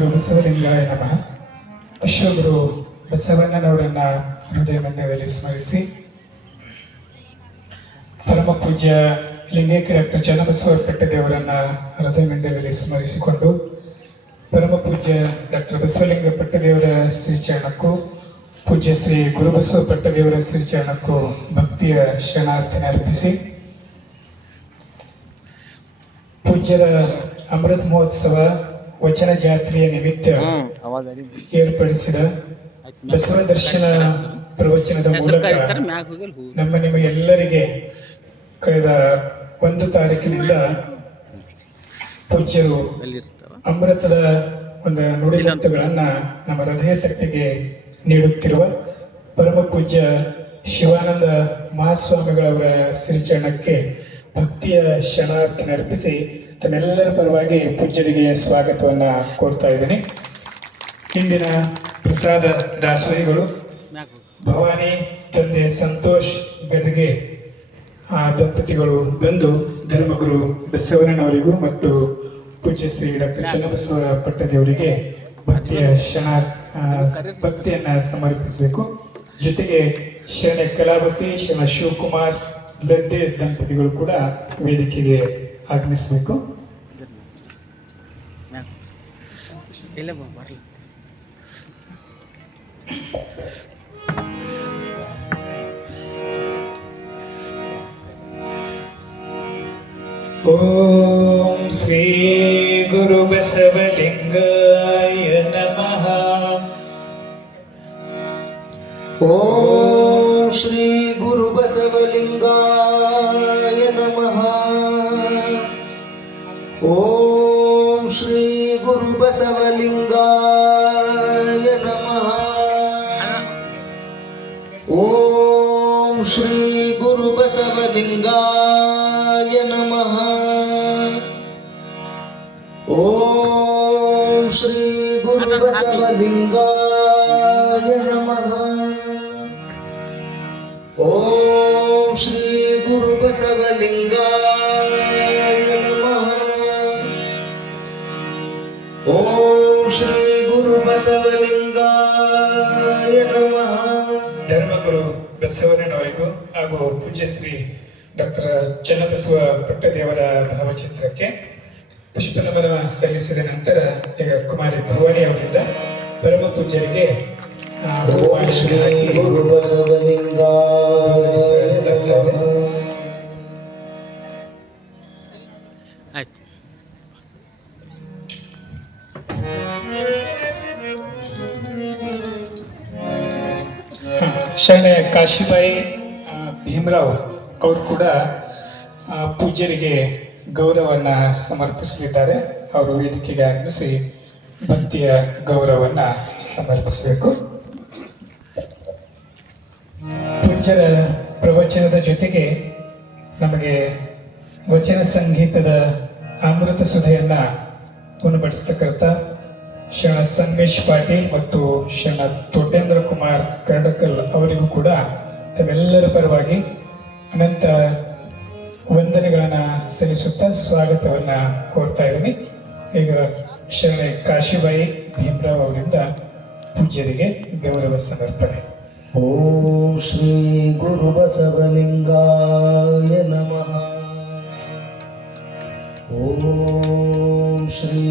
ಗುರು ಬಸವಲಿಂಗಾಯ ನಮಃ. ವಿಶ್ವಗುರು ಬಸವಣ್ಣನವರನ್ನ ಹೃದಯ ಮಂದಿರದಲ್ಲಿ ಸ್ಮರಿಸಿ, ಪರಮ ಪೂಜ್ಯ ಲಿಂಗೈಕ್ಯ ಡಾಕ್ಟರ್ ಚನ್ನಬಸವ ಪಟ್ಟದೇವರನ್ನ ಹೃದಯ ಮಂದಿರದಲ್ಲಿ ಸ್ಮರಿಸಿಕೊಂಡು, ಪರಮ ಪೂಜ್ಯ ಡಾಕ್ಟರ್ ಬಸವಲಿಂಗ ಪಟ್ಟದೇವರ ಶ್ರೀಚರಣಕ್ಕೂ ಪೂಜ್ಯ ಶ್ರೀ ಗುರುಬಸವ ಪಟ್ಟದೇವರ ಶ್ರೀಚರಣಕ್ಕೂ ಭಕ್ತಿಯ ಶರಣಾರ್ಥನೆ ಅರ್ಪಿಸಿ, ಪೂಜ್ಯರ ಅಮೃತ ಮಹೋತ್ಸವ ವಚನ ಜಾತ್ರೆಯ ನಿಮಿತ್ತ ಏರ್ಪಡಿಸಿದ ಬಸವ ದರ್ಶನ ಪ್ರವಚನದ ಮೂಲಕ ನಿಮ್ಮ ಎಲ್ಲರಿಗೆ ಕಳೆದ 1 ತಾರೀಕಿನಿಂದ ಪೂಜ್ಯರು ಅಮೃತದ ಒಂದು ನುಡಿಮುತ್ತುಗಳನ್ನು ನಮ್ಮ ಹೃದಯ ತಟ್ಟಿಗೆ ನೀಡುತ್ತಿರುವ ಪರಮ ಪೂಜ್ಯ ಶಿವಾನಂದ ಮಹಾಸ್ವಾಮಿಗಳವರ ಶ್ರೀಚರಣಕ್ಕೆ ಭಕ್ತಿಯ ಶರಣಾರ್ಥನೆ ಅರ್ಪಿಸಿ ತಮ್ಮೆಲ್ಲರ ಪರವಾಗಿ ಪೂಜ್ಯರಿಗೆ ಸ್ವಾಗತವನ್ನು ಕೋರ್ತಾ ಇದ್ದೀನಿ. ಇಂದಿನ ಪ್ರಸಾದ ದಾಸೋಹಿಗಳು ಭವಾನಿ ತಂದೆ ಸಂತೋಷ್ ಗದಗೆ ದಂಪತಿಗಳು ಬಂದು ಧರ್ಮಗುರು ಬಸವಣ್ಣನವರಿಗೂ ಮತ್ತು ಪೂಜ್ಯ ಶ್ರೀ ಡಾಕ್ಟರ್ ಚನ್ನಬಸವ ಪಟ್ಟದೇವರಿಗೆ ಭಕ್ತಿಯನ್ನ ಸಮರ್ಪಿಸಬೇಕು. ಜೊತೆಗೆ ಶರಣ ಕಲಾವತಿ, ಶರಣ ಶಿವಕುಮಾರ್ ಲದ್ದೆ ದಂಪತಿಗಳು ಕೂಡ ವೇದಿಕೆಗೆ ಆಗಮಿಸಬೇಕು. ಓಂ ಶ್ರೀ ಗುರು ಬಸವಲಿಂಗಾಯ ನಮಃ. ಓಂ ಶ್ರೀ ಗುರು ಬಸವಲಿಂಗಾಯ ನಮಃ. ಓಂ ಶ್ರೀ ಗುರು ಬಸವಲಿಂಗಾಯ ನಮಃ. ಓಂ ಶ್ರೀ ಗುರು ಬಸವಲಿಂಗಾಯ ನಮಃ. ಓಂ ಶ್ರೀ ಗುರು ಬಸವಲಿಂಗಾಯ ನಮಃ. ಓಂ ಶ್ರೀ ಗುರು ಬಸವಲಿಂಗಾಯ ನಮಃ. ಓಂ ಶ್ರೀ ಗುರು ಬಸವಲಿಂಗಾಯ ನಮಃ. ಧರ್ಮಗುರು ಬಸವಣ್ಣನವರಿಗೂ ಹಾಗೂ ಪೂಜ್ಯ ಶ್ರೀ ಡಾಕ್ಟರ್ ಚನ್ನಬಸವ ಪಟ್ಟದೇವರ ಭಾವಚಿತ್ರಕ್ಕೆ ಪುಷ್ಪ ನಮನ ಸಲ್ಲಿಸಿದ ನಂತರ ಈಗ ಕುಮಾರಿ ಭವಾನಿ ಅವರಿಂದ ಪರಮ ಪೂಜ್ಯರಿಗೆ ಗುರು ಬಸವಲಿಂಗಾಯ ಶರಣ ಕಾಶಿಬಾಯಿ ಭೀಮರಾವ್ ಅವರು ಕೂಡ ಪೂಜ್ಯರಿಗೆ ಗೌರವವನ್ನು ಸಮರ್ಪಿಸಲಿದ್ದಾರೆ. ಅವರು ವೇದಿಕೆಗೆ ಆಗಮಿಸಿ ಭಕ್ತಿಯ ಗೌರವವನ್ನು ಸಮರ್ಪಿಸಬೇಕು. ಪೂಜ್ಯರ ಪ್ರವಚನದ ಜೊತೆಗೆ ನಮಗೆ ವಚನ ಸಂಗೀತದ ಅಮೃತ ಸುಧೆಯನ್ನು ಉಣಬಡಿಸ್ತಕ್ಕಂಥ ಶರಣ ಸಂಗಮೇಶ್ ಪಾಟೀಲ್ ಮತ್ತು ಶರಣ ತೋಟೇಂದ್ರ ಕುಮಾರ್ ಕರ್ಡಕಲ್ ಅವರಿಗೂ ಕೂಡ ತಮ್ಮೆಲ್ಲರ ಪರವಾಗಿ ಅನಂತ ವಂದನೆಗಳನ್ನು ಸಲ್ಲಿಸುತ್ತಾ ಸ್ವಾಗತವನ್ನು ಕೋರ್ತಾ ಇದ್ದೀನಿ. ಈಗ ಶರಣ ಕಾಶಿಬಾಯಿ ಭೀಮರಾವ್ ಅವರಿಂದ ಪೂಜ್ಯರಿಗೆ ಗೌರವ ಸಮರ್ಪಣೆ. ಓಂ ಶ್ರೀ ಗುರು ಬಸವಲಿಂಗಾಯ ನಮಃ. ಓಂ ಶ್ರೀ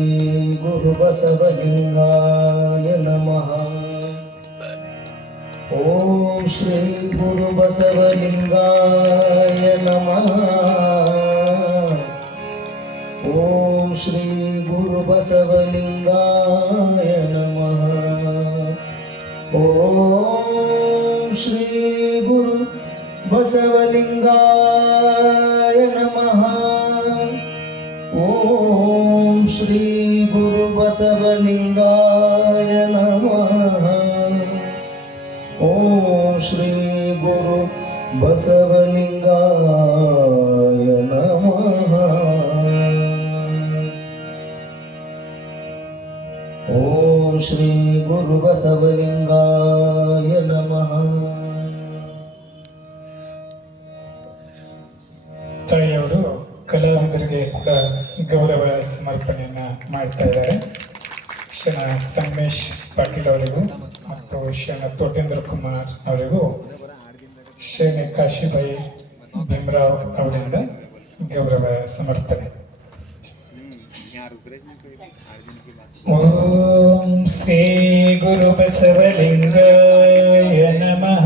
ಗುರು ಬಸವಲಿಂಗಾಯ ನಮಃ. ಓಂ ಶ್ರೀ ಗುರು ಬಸವಲಿಂಗಾಯ ನಮಃ. ಓಂ ಶ್ರೀ ಗುರು ಬಸವಲಿಂಗಾಯ ನಮಃ. ಓಂ ಶ್ರೀ ಗುರು ಬಸವಲಿಂಗಾಯ ನಮಃ. ಓಂ ಶ್ರೀ ಗುರು ಬಸವಲಿಂಗಾಯ ನಮಃ. ಓಂ ಶ್ರೀ ಗುರು ಬಸವಲಿಂಗಾಯ ನಮಃ. ಓಂ ಶ್ರೀ ಗುರು ಬಸವಲಿಂಗಾಯ ನಮಃ. ತಾಯಿಯವರು ಕಲಾವಿದರಿಗೆ ಕೂಡ ಗೌರವ ಸಮರ್ಪಣೆಯನ್ನ ಮಾಡ್ತಾ ಇದ್ದಾರೆ. ಶನ ಸಂಗಮೇಶ್ ಪಾಟೀಲ್ ಅವರಿಗೂ ಮತ್ತು ಶನ ತೋಟೇಂದ್ರ ಕುಮಾರ್ ಅವರಿಗೂ ಶೇನೆ ಕಾಶಿಬಾಯಿ ಭೀಮರಾವ್ ಅವರಿಂದ ಗೌರವ ಸಮರ್ಪಣೆ. ಓಂ ಶ್ರೀ ಗುರು ಬಸವಲಿಂಗಾಯ ನಮಃ.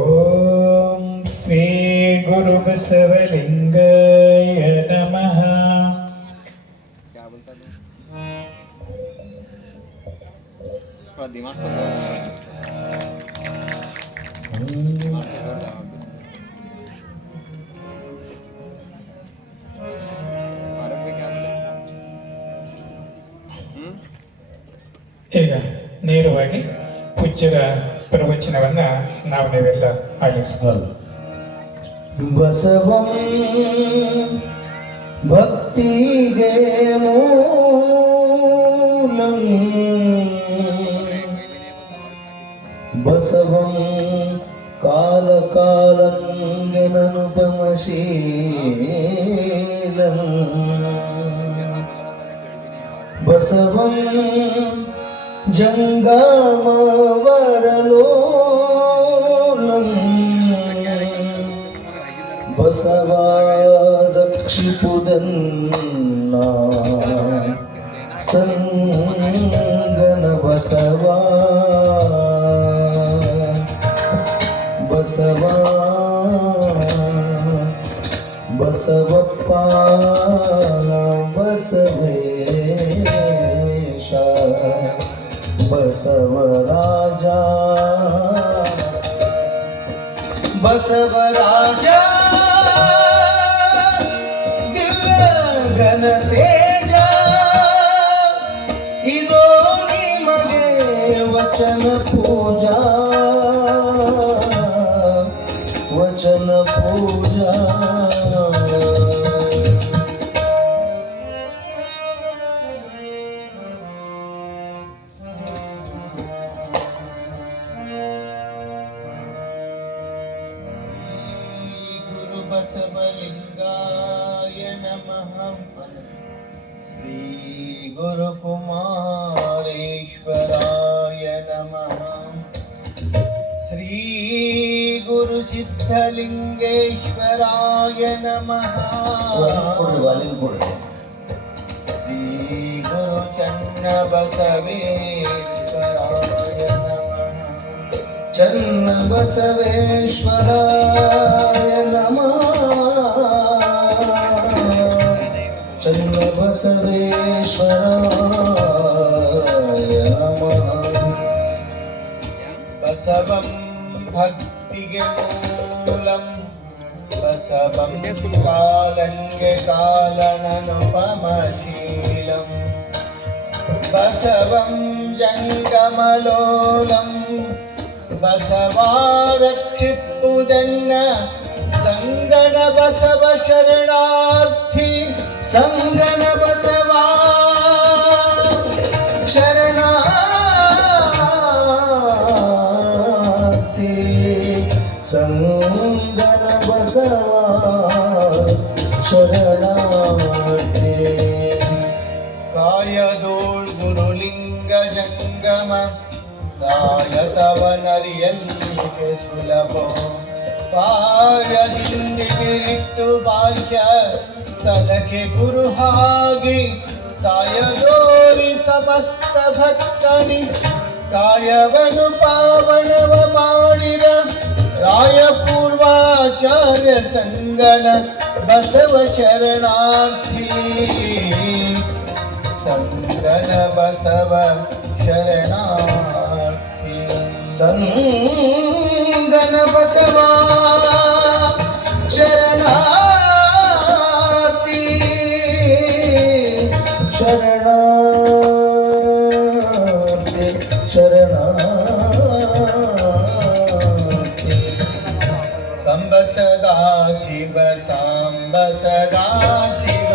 ಓಂ ಶ್ರೀ ಗುರು ಬಸವಲಿಂಗಾಯ ನಮಃ. दिमाग ಈಗ ನೇರವಾಗಿ ಪೂಜ್ಯರ ಪ್ರವಚನವನ್ನ ನಾವು ನೀವೆಲ್ಲ ಆಲಿಸೋಣ. ಬಸವಂ ಭಕ್ತಿಗೆ ಮೂಲಂ ಬಸವಂ ಕಾಲ ಕಾಲಂಗೆನನುಪಮಶೀಲಂ ಬಸವಂ ಜಂಗಮವರಲೋಲಂ ಬಸವ ರಕ್ಷಿಪುದನ್ನ ಸಂಗನ ಬಸವ ಬಸವ ಬಸವಪ್ಪ ಬಸವೇಶ ಬಸವರಾಜ ಬಸವರಾಜ ದಿವ್ಯ ಘನ ತೇಜ ಇದೋ ನಿಮಗೆ ವಚನ ಪೂಜಾ ವಚನ ಪೂಜಾ. ಗುರು ಬಸವಲಿಂಗಾಯ ನಮಃ. ಶ್ರೀ ಗುರು ಕುಮಾರೇಶ್ವರಾಯ ನಮಃ. ಶ್ರೀ ಗುರು ಸಿದ್ಧಲಿಂಗೇಶ್ವರಾಯ ನಮಃ. ಶ್ರೀ ಗುರು ಚನ್ನಬಸವೇಶ್ವರಾಯ ನಮಃ. ಚನ್ನಬಸವೇಶ್ವರಾಯ ನಮಃ. ಚನ್ನಬಸವೇಶ್ವರಾಯ ನಮಃ. ಬಸವಂ ಭಕ್ತಿಗೆ ಮೂಲಂ ಬಸವಂ ಕಾಲಂಗೆ ಕಾಲನನುಪಮಶೀಲಂ ಬಸವಂ ಜಂಗಮಲೋಲಂ ಬಸವಾರಕ್ಷಿಪ್ಪುದಣ್ಣ ಸಂಗನ ಬಸವ ಶರಣಾರ್ಥಿ ಸಂಗನ ಬಸವ ಶರಣಾರ್ಥಿ ಸಂಗನ ಬಸವ ಶರಣಾರ್ಥಿ. ಕಾಯದೋಳ್ ಗುರುಲಿಂಗ ಜಂಗಮ ಕಾಯತವನರಿಯಲ್ಲಿಗೆ ಸುಲಭ ಪಾಯದಿಂದಿಗಿರಿಟ್ಟು ಭಾಷ್ಯ ಸ್ಥಳಕ್ಕೆ ಗುರು ಹಾಗೆ ಕಾಯದೋರಿ ಸಮಸ್ತ ಭಕ್ತನಿ ಕಾಯವನು ಪಾವನವ ಮಾಡಿದ ರಾಯ ಪೂರ್ವಾಚಾರ್ಯ ಸಂಗನ ಬಸವ ಶರಣಾರ್ಥಿ ಸಂಗನ ಬಸವ ಶರಣಾರ್ಥಿ ಸಂಗನ ಬಸವ ಶರಣಾರ್ಥಿ ಶರಣಾರ್ಥಿ ಶರಣಾರ್ಥಿ. ಸಂಬ ಸದಾ ಶಿವ ಸಾಂಬ ಸದಾ ಶಿವ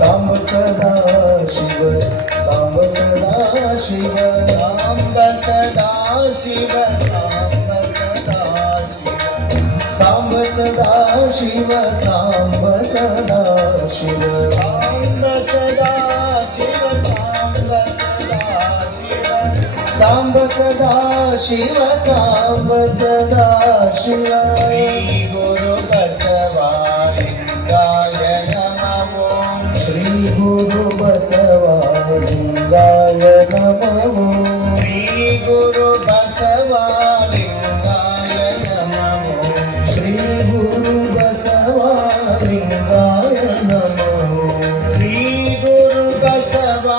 ಸಾಂಬ ಸದಾ ಶಿವ ಸಾಂಬ ಸದಾ ಶಿವ ಸಾಂಬ ಸದಾ ಶಿವ ಸಾಂಬ ಸದಾ ಶಿವ ಸಾಂಬ ಸದಾ ಶಿವ ಸಾಂಬ ಸದಾ ಶಿವ ಸಾಂಬ ಸಾಂಬ ಸದಾ ಶಿವ ಸಾಂಬ ಸದಾ ಶಿವ ಶ್ರೀ ಗುರು ಬಸವಲಿಂಗಾಯ ನಮಃ ಓಂ ಶ್ರೀ ಗುರು ಬಸವಲಿಂಗಾಯ ನಮಃ ಶ್ರೀ ಗುರು ಬಸವಲಿಂಗಾಯ ನಮಃ ಶ್ರೀ ಗುರು ಬಸವಲಿಂಗಾಯ ನಮಃ ಶ್ರೀ ಗುರು ಬಸವಲಿಂಗಾಯ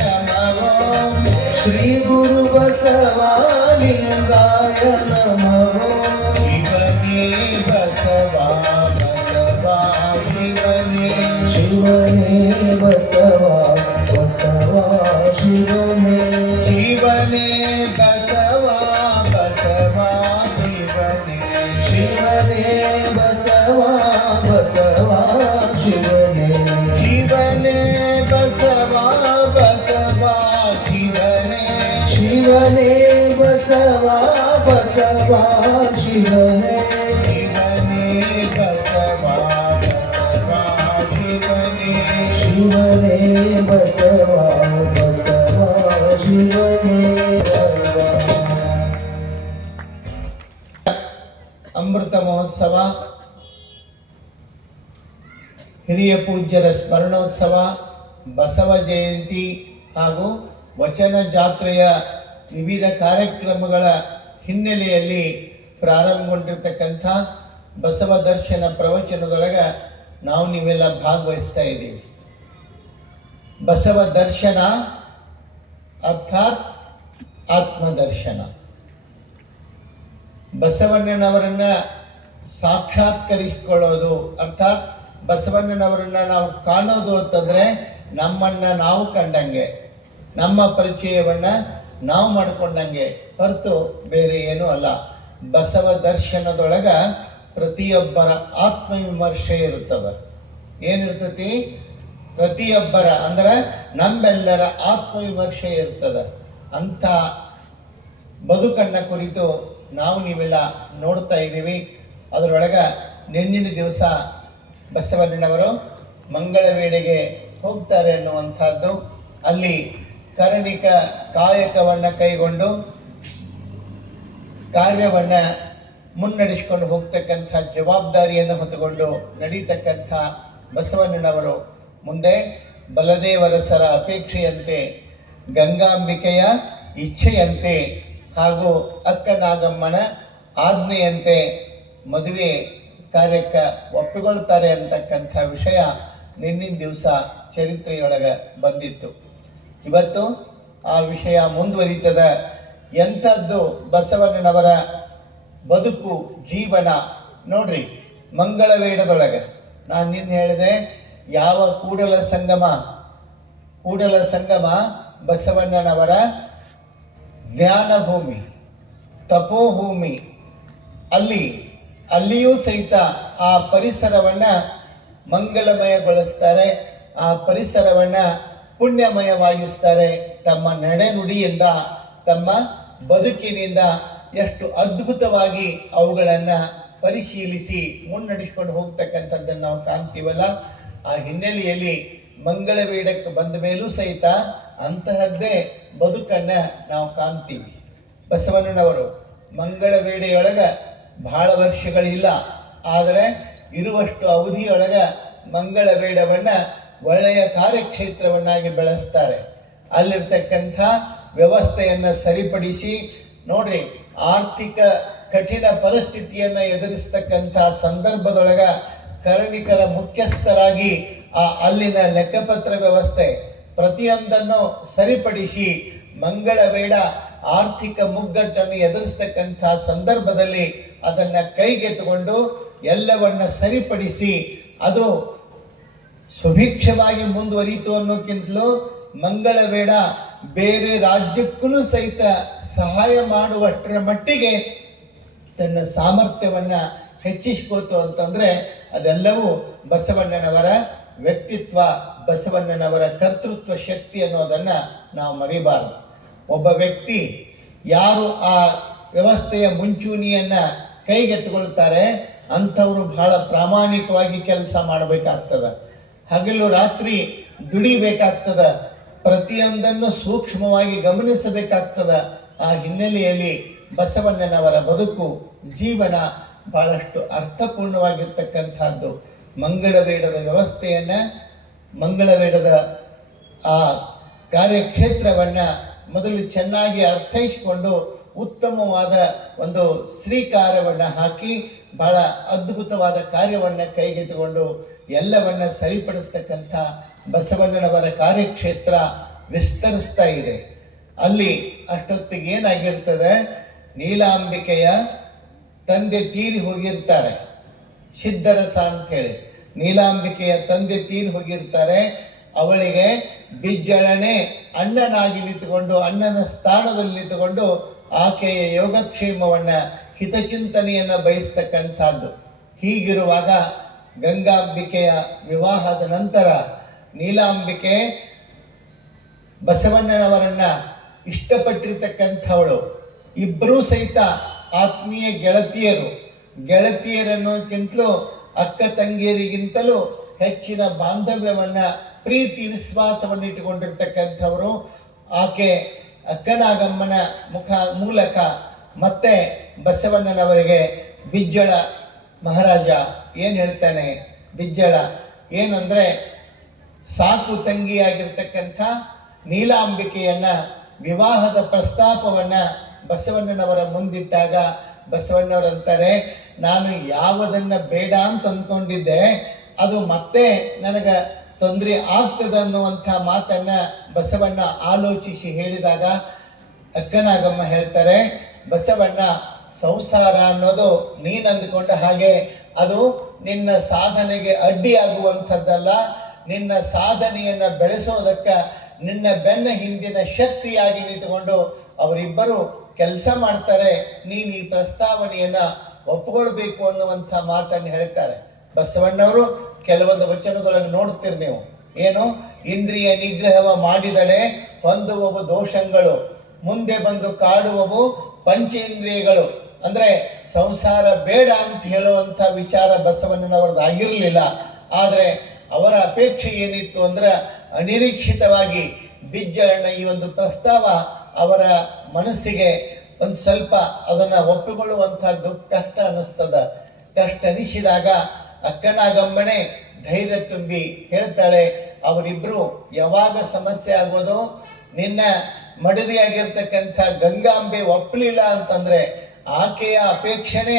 ನಮಃ ಶ್ರೀ ಗುರು ಬಸವಲಿಂಗಾಯ ನಮಃ ಶಿವನೇ ಬಸವ ಬಸವ ಶಿವನೇ ಶಿವನೇ ಬಸವ ಬಸವ ಶಿವನೇ ಶಿವನೇ ಬಸವ ಬಸವ ಶಿವನೇ ಶಿವನೇ ಬಸವ ಬಸವ ಶಿವನೇ ಶಿವನೇ ಬಸವ ಬಸವ ಶಿವನೇ ಶಿವನೇ ಬಸವ ಬಸವ ಶಿವನೇ ಶಿವನೇ ಬಸವ ಬಸವ ಶಿವನೇ ಶಿವನೇ ಬಸವ ಬಸವ ಶಿವನೇ ಅಮೃತ ಮಹೋತ್ಸವ, ಹಿರಿಯ ಪೂಜ್ಯರ ಸ್ಮರಣೋತ್ಸವ, ಬಸವ ಜಯಂತಿ ಹಾಗೂ ವಚನ ಜಾತ್ರೆಯ ವಿವಿಧ ಕಾರ್ಯಕ್ರಮಗಳ ಹಿನ್ನೆಲೆಯಲ್ಲಿ ಪ್ರಾರಂಭಗೊಂಡಿರ್ತಕ್ಕಂಥ ಬಸವ ದರ್ಶನ ಪ್ರವಚನದೊಳಗೆ ನಾವು ನೀವೆಲ್ಲ ಭಾಗವಹಿಸ್ತಾ ಇದ್ದೀವಿ. ಬಸವ ದರ್ಶನ ಅರ್ಥಾತ್ ಆತ್ಮದರ್ಶನ. ಬಸವಣ್ಣನವರನ್ನ ಸಾಕ್ಷಾತ್ಕರಿಸಿಕೊಳ್ಳೋದು ಅರ್ಥಾತ್ ಬಸವಣ್ಣನವರನ್ನ ನಾವು ಕಾಣೋದು ಅಂತಂದರೆ ನಮ್ಮನ್ನು ನಾವು ಕಂಡಂಗೆ, ನಮ್ಮ ಪರಿಚಯವನ್ನು ನಾವು ಮಾಡಿಕೊಂಡಂಗೆ ಹೊರತು ಬೇರೆ ಏನೂ ಅಲ್ಲ. ಬಸವ ದರ್ಶನದೊಳಗೆ ಪ್ರತಿಯೊಬ್ಬರ ಆತ್ಮವಿಮರ್ಶೆ ಇರ್ತದೆ. ಏನಿರ್ತತಿ? ಪ್ರತಿಯೊಬ್ಬರ ಅಂದ್ರೆ ನಮ್ಮೆಲ್ಲರ ಆತ್ಮವಿಮರ್ಶೆ ಇರ್ತದೆ. ಅಂಥ ಬದುಕನ್ನು ಕುರಿತು ನಾವು ನೀವೆಲ್ಲ ನೋಡ್ತಾ ಇದ್ದೀವಿ. ಅದರೊಳಗೆ ನಿನ್ನಿನ ದಿವಸ ಬಸವಣ್ಣನವರು ಮಂಗಳ ವೇಳೆಗೆ ಹೋಗ್ತಾರೆ ಅನ್ನುವಂಥದ್ದು. ಅಲ್ಲಿ ಕರ್ಣಿಕ ಕಾಯಕವನ್ನು ಕೈಗೊಂಡು ಕಾರ್ಯವನ್ನು ಮುನ್ನಡೆಸ್ಕೊಂಡು ಹೋಗ್ತಕ್ಕಂಥ ಜವಾಬ್ದಾರಿಯನ್ನು ಹೊತ್ತುಕೊಂಡು ನಡೀತಕ್ಕಂಥ ಬಸವಣ್ಣನವರು ಮುಂದೆ ಬಲದೇವರಸರ ಅಪೇಕ್ಷೆಯಂತೆ, ಗಂಗಾಂಬಿಕೆಯ ಇಚ್ಛೆಯಂತೆ ಹಾಗೂ ಅಕ್ಕನಾಗಮ್ಮನ ಆಜ್ಞೆಯಂತೆ ಮದುವೆ ಕಾರ್ಯಕ್ಕೆ ಒಪ್ಪಿಕೊಳ್ತಾರೆ ಅಂತಕ್ಕಂಥ ವಿಷಯ ನಿನ್ನಿನ ದಿವಸ ಚರಿತ್ರೆಯೊಳಗೆ ಬಂದಿತ್ತು. ಇವತ್ತು ಆ ವಿಷಯ ಮುಂದುವರಿತದ. ಎಂಥದ್ದು ಬಸವಣ್ಣನವರ ಬದುಕು, ಜೀವನ ನೋಡ್ರಿ. ಮಂಗಳವೇಡದೊಳಗೆ ನಾನು ನಿನ್ನೆ ಹೇಳಿದೆ, ಯಾವ ಕೂಡಲ ಸಂಗಮ ಬಸವಣ್ಣನವರ ಜ್ಞಾನ ಭೂಮಿ, ತಪೋಭೂಮಿ. ಅಲ್ಲಿಯೂ ಸಹಿತ ಆ ಪರಿಸರವನ್ನು ಮಂಗಲಮಯಗೊಳಿಸ್ತಾರೆ, ಆ ಪರಿಸರವನ್ನು ಪುಣ್ಯಮಯವಾಗಿಸ್ತಾರೆ. ತಮ್ಮ ನಡೆನುಡಿಯಿಂದ, ತಮ್ಮ ಬದುಕಿನಿಂದ ಎಷ್ಟು ಅದ್ಭುತವಾಗಿ ಅವುಗಳನ್ನು ಪರಿಶೀಲಿಸಿ ಮುನ್ನಡೆಸ್ಕೊಂಡು ಹೋಗ್ತಕ್ಕಂಥದ್ದನ್ನು ನಾವು ಕಾಣ್ತೀವಲ್ಲ. ಆ ಹಿನ್ನೆಲೆಯಲ್ಲಿ ಮಂಗಳವೇಡಕ್ಕೆ ಬಂದ ಮೇಲೂ ಸಹಿತ ಅಂತಹದ್ದೇ ಬದುಕನ್ನು ನಾವು ಕಾಣ್ತೀವಿ. ಬಸವಣ್ಣನವರು ಮಂಗಳವೇಡೆಯೊಳಗೆ ಬಹಳ ವರ್ಷಗಳಿಲ್ಲ, ಆದರೆ ಇರುವಷ್ಟು ಅವಧಿಯೊಳಗೆ ಮಂಗಳವೇಡವನ್ನು ಒಳ್ಳೆಯ ಕಾರ್ಯಕ್ಷೇತ್ರವನ್ನಾಗಿ ಬೆಳೆಸ್ತಾರೆ. ಅಲ್ಲಿರ್ತಕ್ಕಂಥ ವ್ಯವಸ್ಥೆಯನ್ನು ಸರಿಪಡಿಸಿ ನೋಡ್ರಿ, ಆರ್ಥಿಕ ಕಠಿಣ ಪರಿಸ್ಥಿತಿಯನ್ನು ಎದುರಿಸ್ತಕ್ಕಂಥ ಸಂದರ್ಭದೊಳಗೆ ಕರ್ಣಿಕರ ಮುಖ್ಯಸ್ಥರಾಗಿ ಅಲ್ಲಿನ ಲೆಕ್ಕಪತ್ರ ವ್ಯವಸ್ಥೆ ಪ್ರತಿಯೊಂದನ್ನು ಸರಿಪಡಿಸಿ ಮಂಗಳವೇಡ ಆರ್ಥಿಕ ಮುಗ್ಗಟ್ಟನ್ನು ಎದುರಿಸ್ತಕ್ಕಂಥ ಸಂದರ್ಭದಲ್ಲಿ ಅದನ್ನು ಕೈಗೆತ್ತಿಕೊಂಡು ಎಲ್ಲವನ್ನ ಸರಿಪಡಿಸಿ ಅದು ಸುಭಿಕ್ಷವಾಗಿ ಮುಂದುವರಿಯಿತು ಅನ್ನೋಕ್ಕಿಂತಲೂ ಮಂಗಳವೇಡ ಬೇರೆ ರಾಜ್ಯಕ್ಕೂ ಸಹಿತ ಸಹಾಯ ಮಾಡುವಷ್ಟರ ಮಟ್ಟಿಗೆ ತನ್ನ ಸಾಮರ್ಥ್ಯವನ್ನು ಹೆಚ್ಚಿಸ್ಕೋತು ಅಂತಂದರೆ ಅದೆಲ್ಲವೂ ಬಸವಣ್ಣನವರ ವ್ಯಕ್ತಿತ್ವ, ಬಸವಣ್ಣನವರ ಕರ್ತೃತ್ವ ಶಕ್ತಿ ಅನ್ನೋದನ್ನು ನಾವು ಮರಿಬಾರದು. ಒಬ್ಬ ವ್ಯಕ್ತಿ ಯಾರು ಆ ವ್ಯವಸ್ಥೆಯ ಮುಂಚೂಣಿಯನ್ನು ಕೈಗೆತ್ತಿಕೊಳ್ತಾರೆ ಅಂಥವರು ಬಹಳ ಪ್ರಾಮಾಣಿಕವಾಗಿ ಕೆಲಸ ಮಾಡಬೇಕಾಗ್ತದೆ. ಹಗಲು ರಾತ್ರಿ ದುಡಿಬೇಕಾಗ್ತದೆ. ಪ್ರತಿಯೊಂದನ್ನು ಸೂಕ್ಷ್ಮವಾಗಿ ಗಮನಿಸಬೇಕಾಗ್ತದ. ಆ ಹಿನ್ನೆಲೆಯಲ್ಲಿ ಬಸವಣ್ಣನವರ ಬದುಕು ಜೀವನ ಬಹಳಷ್ಟು ಅರ್ಥಪೂರ್ಣವಾಗಿರ್ತಕ್ಕಂಥದ್ದು. ಮಂಗಳವೇಡದ ವ್ಯವಸ್ಥೆಯನ್ನು, ಮಂಗಳವೇಡದ ಆ ಕಾರ್ಯಕ್ಷೇತ್ರವನ್ನು ಮೊದಲು ಚೆನ್ನಾಗಿ ಅರ್ಥೈಸಿಕೊಂಡು ಉತ್ತಮವಾದ ಒಂದು ಶ್ರೀಕಾರವನ್ನು ಹಾಕಿ ಬಹಳ ಅದ್ಭುತವಾದ ಕಾರ್ಯವನ್ನು ಕೈಗೆತ್ತಿಕೊಂಡು ಎಲ್ಲವನ್ನ ಸರಿಪಡಿಸ್ತಕ್ಕಂಥ ಬಸವಣ್ಣನವರ ಕಾರ್ಯಕ್ಷೇತ್ರ ವಿಸ್ತರಿಸ್ತಾ ಇದೆ. ಅಲ್ಲಿ ಅಷ್ಟೊತ್ತಿಗೆ ಏನಾಗಿರ್ತದೆ, ನೀಲಾಂಬಿಕೆಯ ತಂದೆ ತೀರಿ ಹೋಗಿರ್ತಾರೆ, ಸಿದ್ಧರಸ ಅಂಥೇಳಿ. ನೀಲಾಂಬಿಕೆಯ ತಂದೆ ತೀರಿ ಹೋಗಿರ್ತಾರೆ. ಅವಳಿಗೆ ಬಿಜ್ಜಳನೆ ಅಣ್ಣನಾಗಿ ನಿಂತುಕೊಂಡು, ಅಣ್ಣನ ಸ್ಥಾನದಲ್ಲಿ ನಿಂತುಕೊಂಡು ಆಕೆಯ ಯೋಗಕ್ಷೇಮವನ್ನು, ಹಿತಚಿಂತನೆಯನ್ನು ಬಯಸ್ತಕ್ಕಂಥದ್ದು. ಹೀಗಿರುವಾಗ ಗಂಗಾಂಬಿಕೆಯ ವಿವಾಹದ ನಂತರ ನೀಲಾಂಬಿಕೆ ಬಸವಣ್ಣನವರನ್ನು ಇಷ್ಟಪಟ್ಟಿರ್ತಕ್ಕಂಥವಳು. ಇಬ್ಬರೂ ಸಹಿತ ಆತ್ಮೀಯ ಗೆಳತಿಯರನ್ನೋಕ್ಕಿಂತಲೂ ಅಕ್ಕ ತಂಗಿಯರಿಗಿಂತಲೂ ಹೆಚ್ಚಿನ ಬಾಂಧವ್ಯವನ್ನು, ಪ್ರೀತಿ ವಿಶ್ವಾಸವನ್ನು ಇಟ್ಟುಕೊಂಡಿರ್ತಕ್ಕಂಥವರು. ಆಕೆ ಅಕ್ಕನಾಗಮ್ಮನ ಮೂಲಕ ಮತ್ತೆ ಬಸವಣ್ಣನವರಿಗೆ ಬಿಜ್ಜಳ ಮಹಾರಾಜ ಏನು ಹೇಳ್ತಾನೆ, ಬಿಜ್ಜಳ ಏನಂದರೆ ಸಾಕು ತಂಗಿಯಾಗಿರ್ತಕ್ಕಂಥ ನೀಲಾಂಬಿಕೆಯನ್ನು ವಿವಾಹದ ಪ್ರಸ್ತಾಪವನ್ನು ಬಸವಣ್ಣನವರ ಮುಂದಿಟ್ಟಾಗ ಬಸವಣ್ಣವರಂತಾರೆ, ನಾನು ಯಾವುದನ್ನು ಬೇಡ ಅಂತ ಅಂದ್ಕೊಂಡಿದ್ದೆ ಅದು ಮತ್ತೆ ನನಗೆ ತೊಂದರೆ ಆಗ್ತದೆ ಅನ್ನುವಂಥ ಮಾತನ್ನು ಬಸವಣ್ಣ ಆಲೋಚಿಸಿ ಹೇಳಿದಾಗ ಅಕ್ಕನಾಗಮ್ಮ ಹೇಳ್ತಾರೆ, ಬಸವಣ್ಣ ಸಂಸಾರ ಅನ್ನೋದು ನೀನು ಅಂದುಕೊಂಡ ಹಾಗೆ ಅದು ನಿನ್ನ ಸಾಧನೆಗೆ ಅಡ್ಡಿಯಾಗುವಂಥದ್ದಲ್ಲ. ನಿನ್ನ ಸಾಧನೆಯನ್ನು ಬೆಳೆಸೋದಕ್ಕೆ ನಿನ್ನ ಬೆನ್ನ ಹಿಂದಿನ ಶಕ್ತಿಯಾಗಿ ನಿಂತುಕೊಂಡು ಅವರಿಬ್ಬರು ಕೆಲಸ ಮಾಡ್ತಾರೆ. ನೀನು ಈ ಪ್ರಸ್ತಾವನೆಯನ್ನು ಒಪ್ಪಿಕೊಳ್ಬೇಕು ಅನ್ನುವಂಥ ಮಾತನ್ನು ಹೇಳ್ತಾರೆ ಬಸವಣ್ಣವರು. ಕೆಲವೊಂದು ವಚನದೊಳಗೆ ನೋಡ್ತೀರಿ ನೀವು, ಏನು, ಇಂದ್ರಿಯ ನಿಗ್ರಹವ ಮಾಡಿದಡೆ ಹೊಂದುವವು ದೋಷಗಳು, ಮುಂದೆ ಬಂದು ಕಾಡುವವು ಪಂಚೇಂದ್ರಿಯಗಳು. ಅಂದರೆ ಸಂಸಾರ ಬೇಡ ಅಂತ ಹೇಳುವಂಥ ವಿಚಾರ ಬಸವಣ್ಣನವ್ರದ್ದು ಆಗಿರಲಿಲ್ಲ. ಆದರೆ ಅವರ ಅಪೇಕ್ಷೆ ಏನಿತ್ತು ಅಂದರೆ ಅನಿರೀಕ್ಷಿತವಾಗಿ ಬಿಜ್ಜಳನ ಈ ಒಂದು ಪ್ರಸ್ತಾವ ಅವರ ಮನಸ್ಸಿಗೆ ಒಂದು ಸ್ವಲ್ಪ ಅದನ್ನು ಒಪ್ಪಿಕೊಳ್ಳುವಂಥದ್ದು ಕಷ್ಟ ಅನ್ನಿಸ್ತದ. ಕಷ್ಟ ಅನಿಸಿದಾಗ ಅಕ್ಕನಾಗಮ್ಮನೆ ಧೈರ್ಯ ತುಂಬಿ ಹೇಳ್ತಾಳೆ, ಅವರಿಬ್ಬರು ಯಾವಾಗ ಸಮಸ್ಯೆ ಆಗೋದು, ನಿನ್ನ ಮಡದಿಯಾಗಿರ್ತಕ್ಕಂಥ ಗಂಗಾಂಬೆ ಒಪ್ಪಲಿಲ್ಲ ಅಂತಂದರೆ ಆಕೆಯ ಅಪೇಕ್ಷಣೆ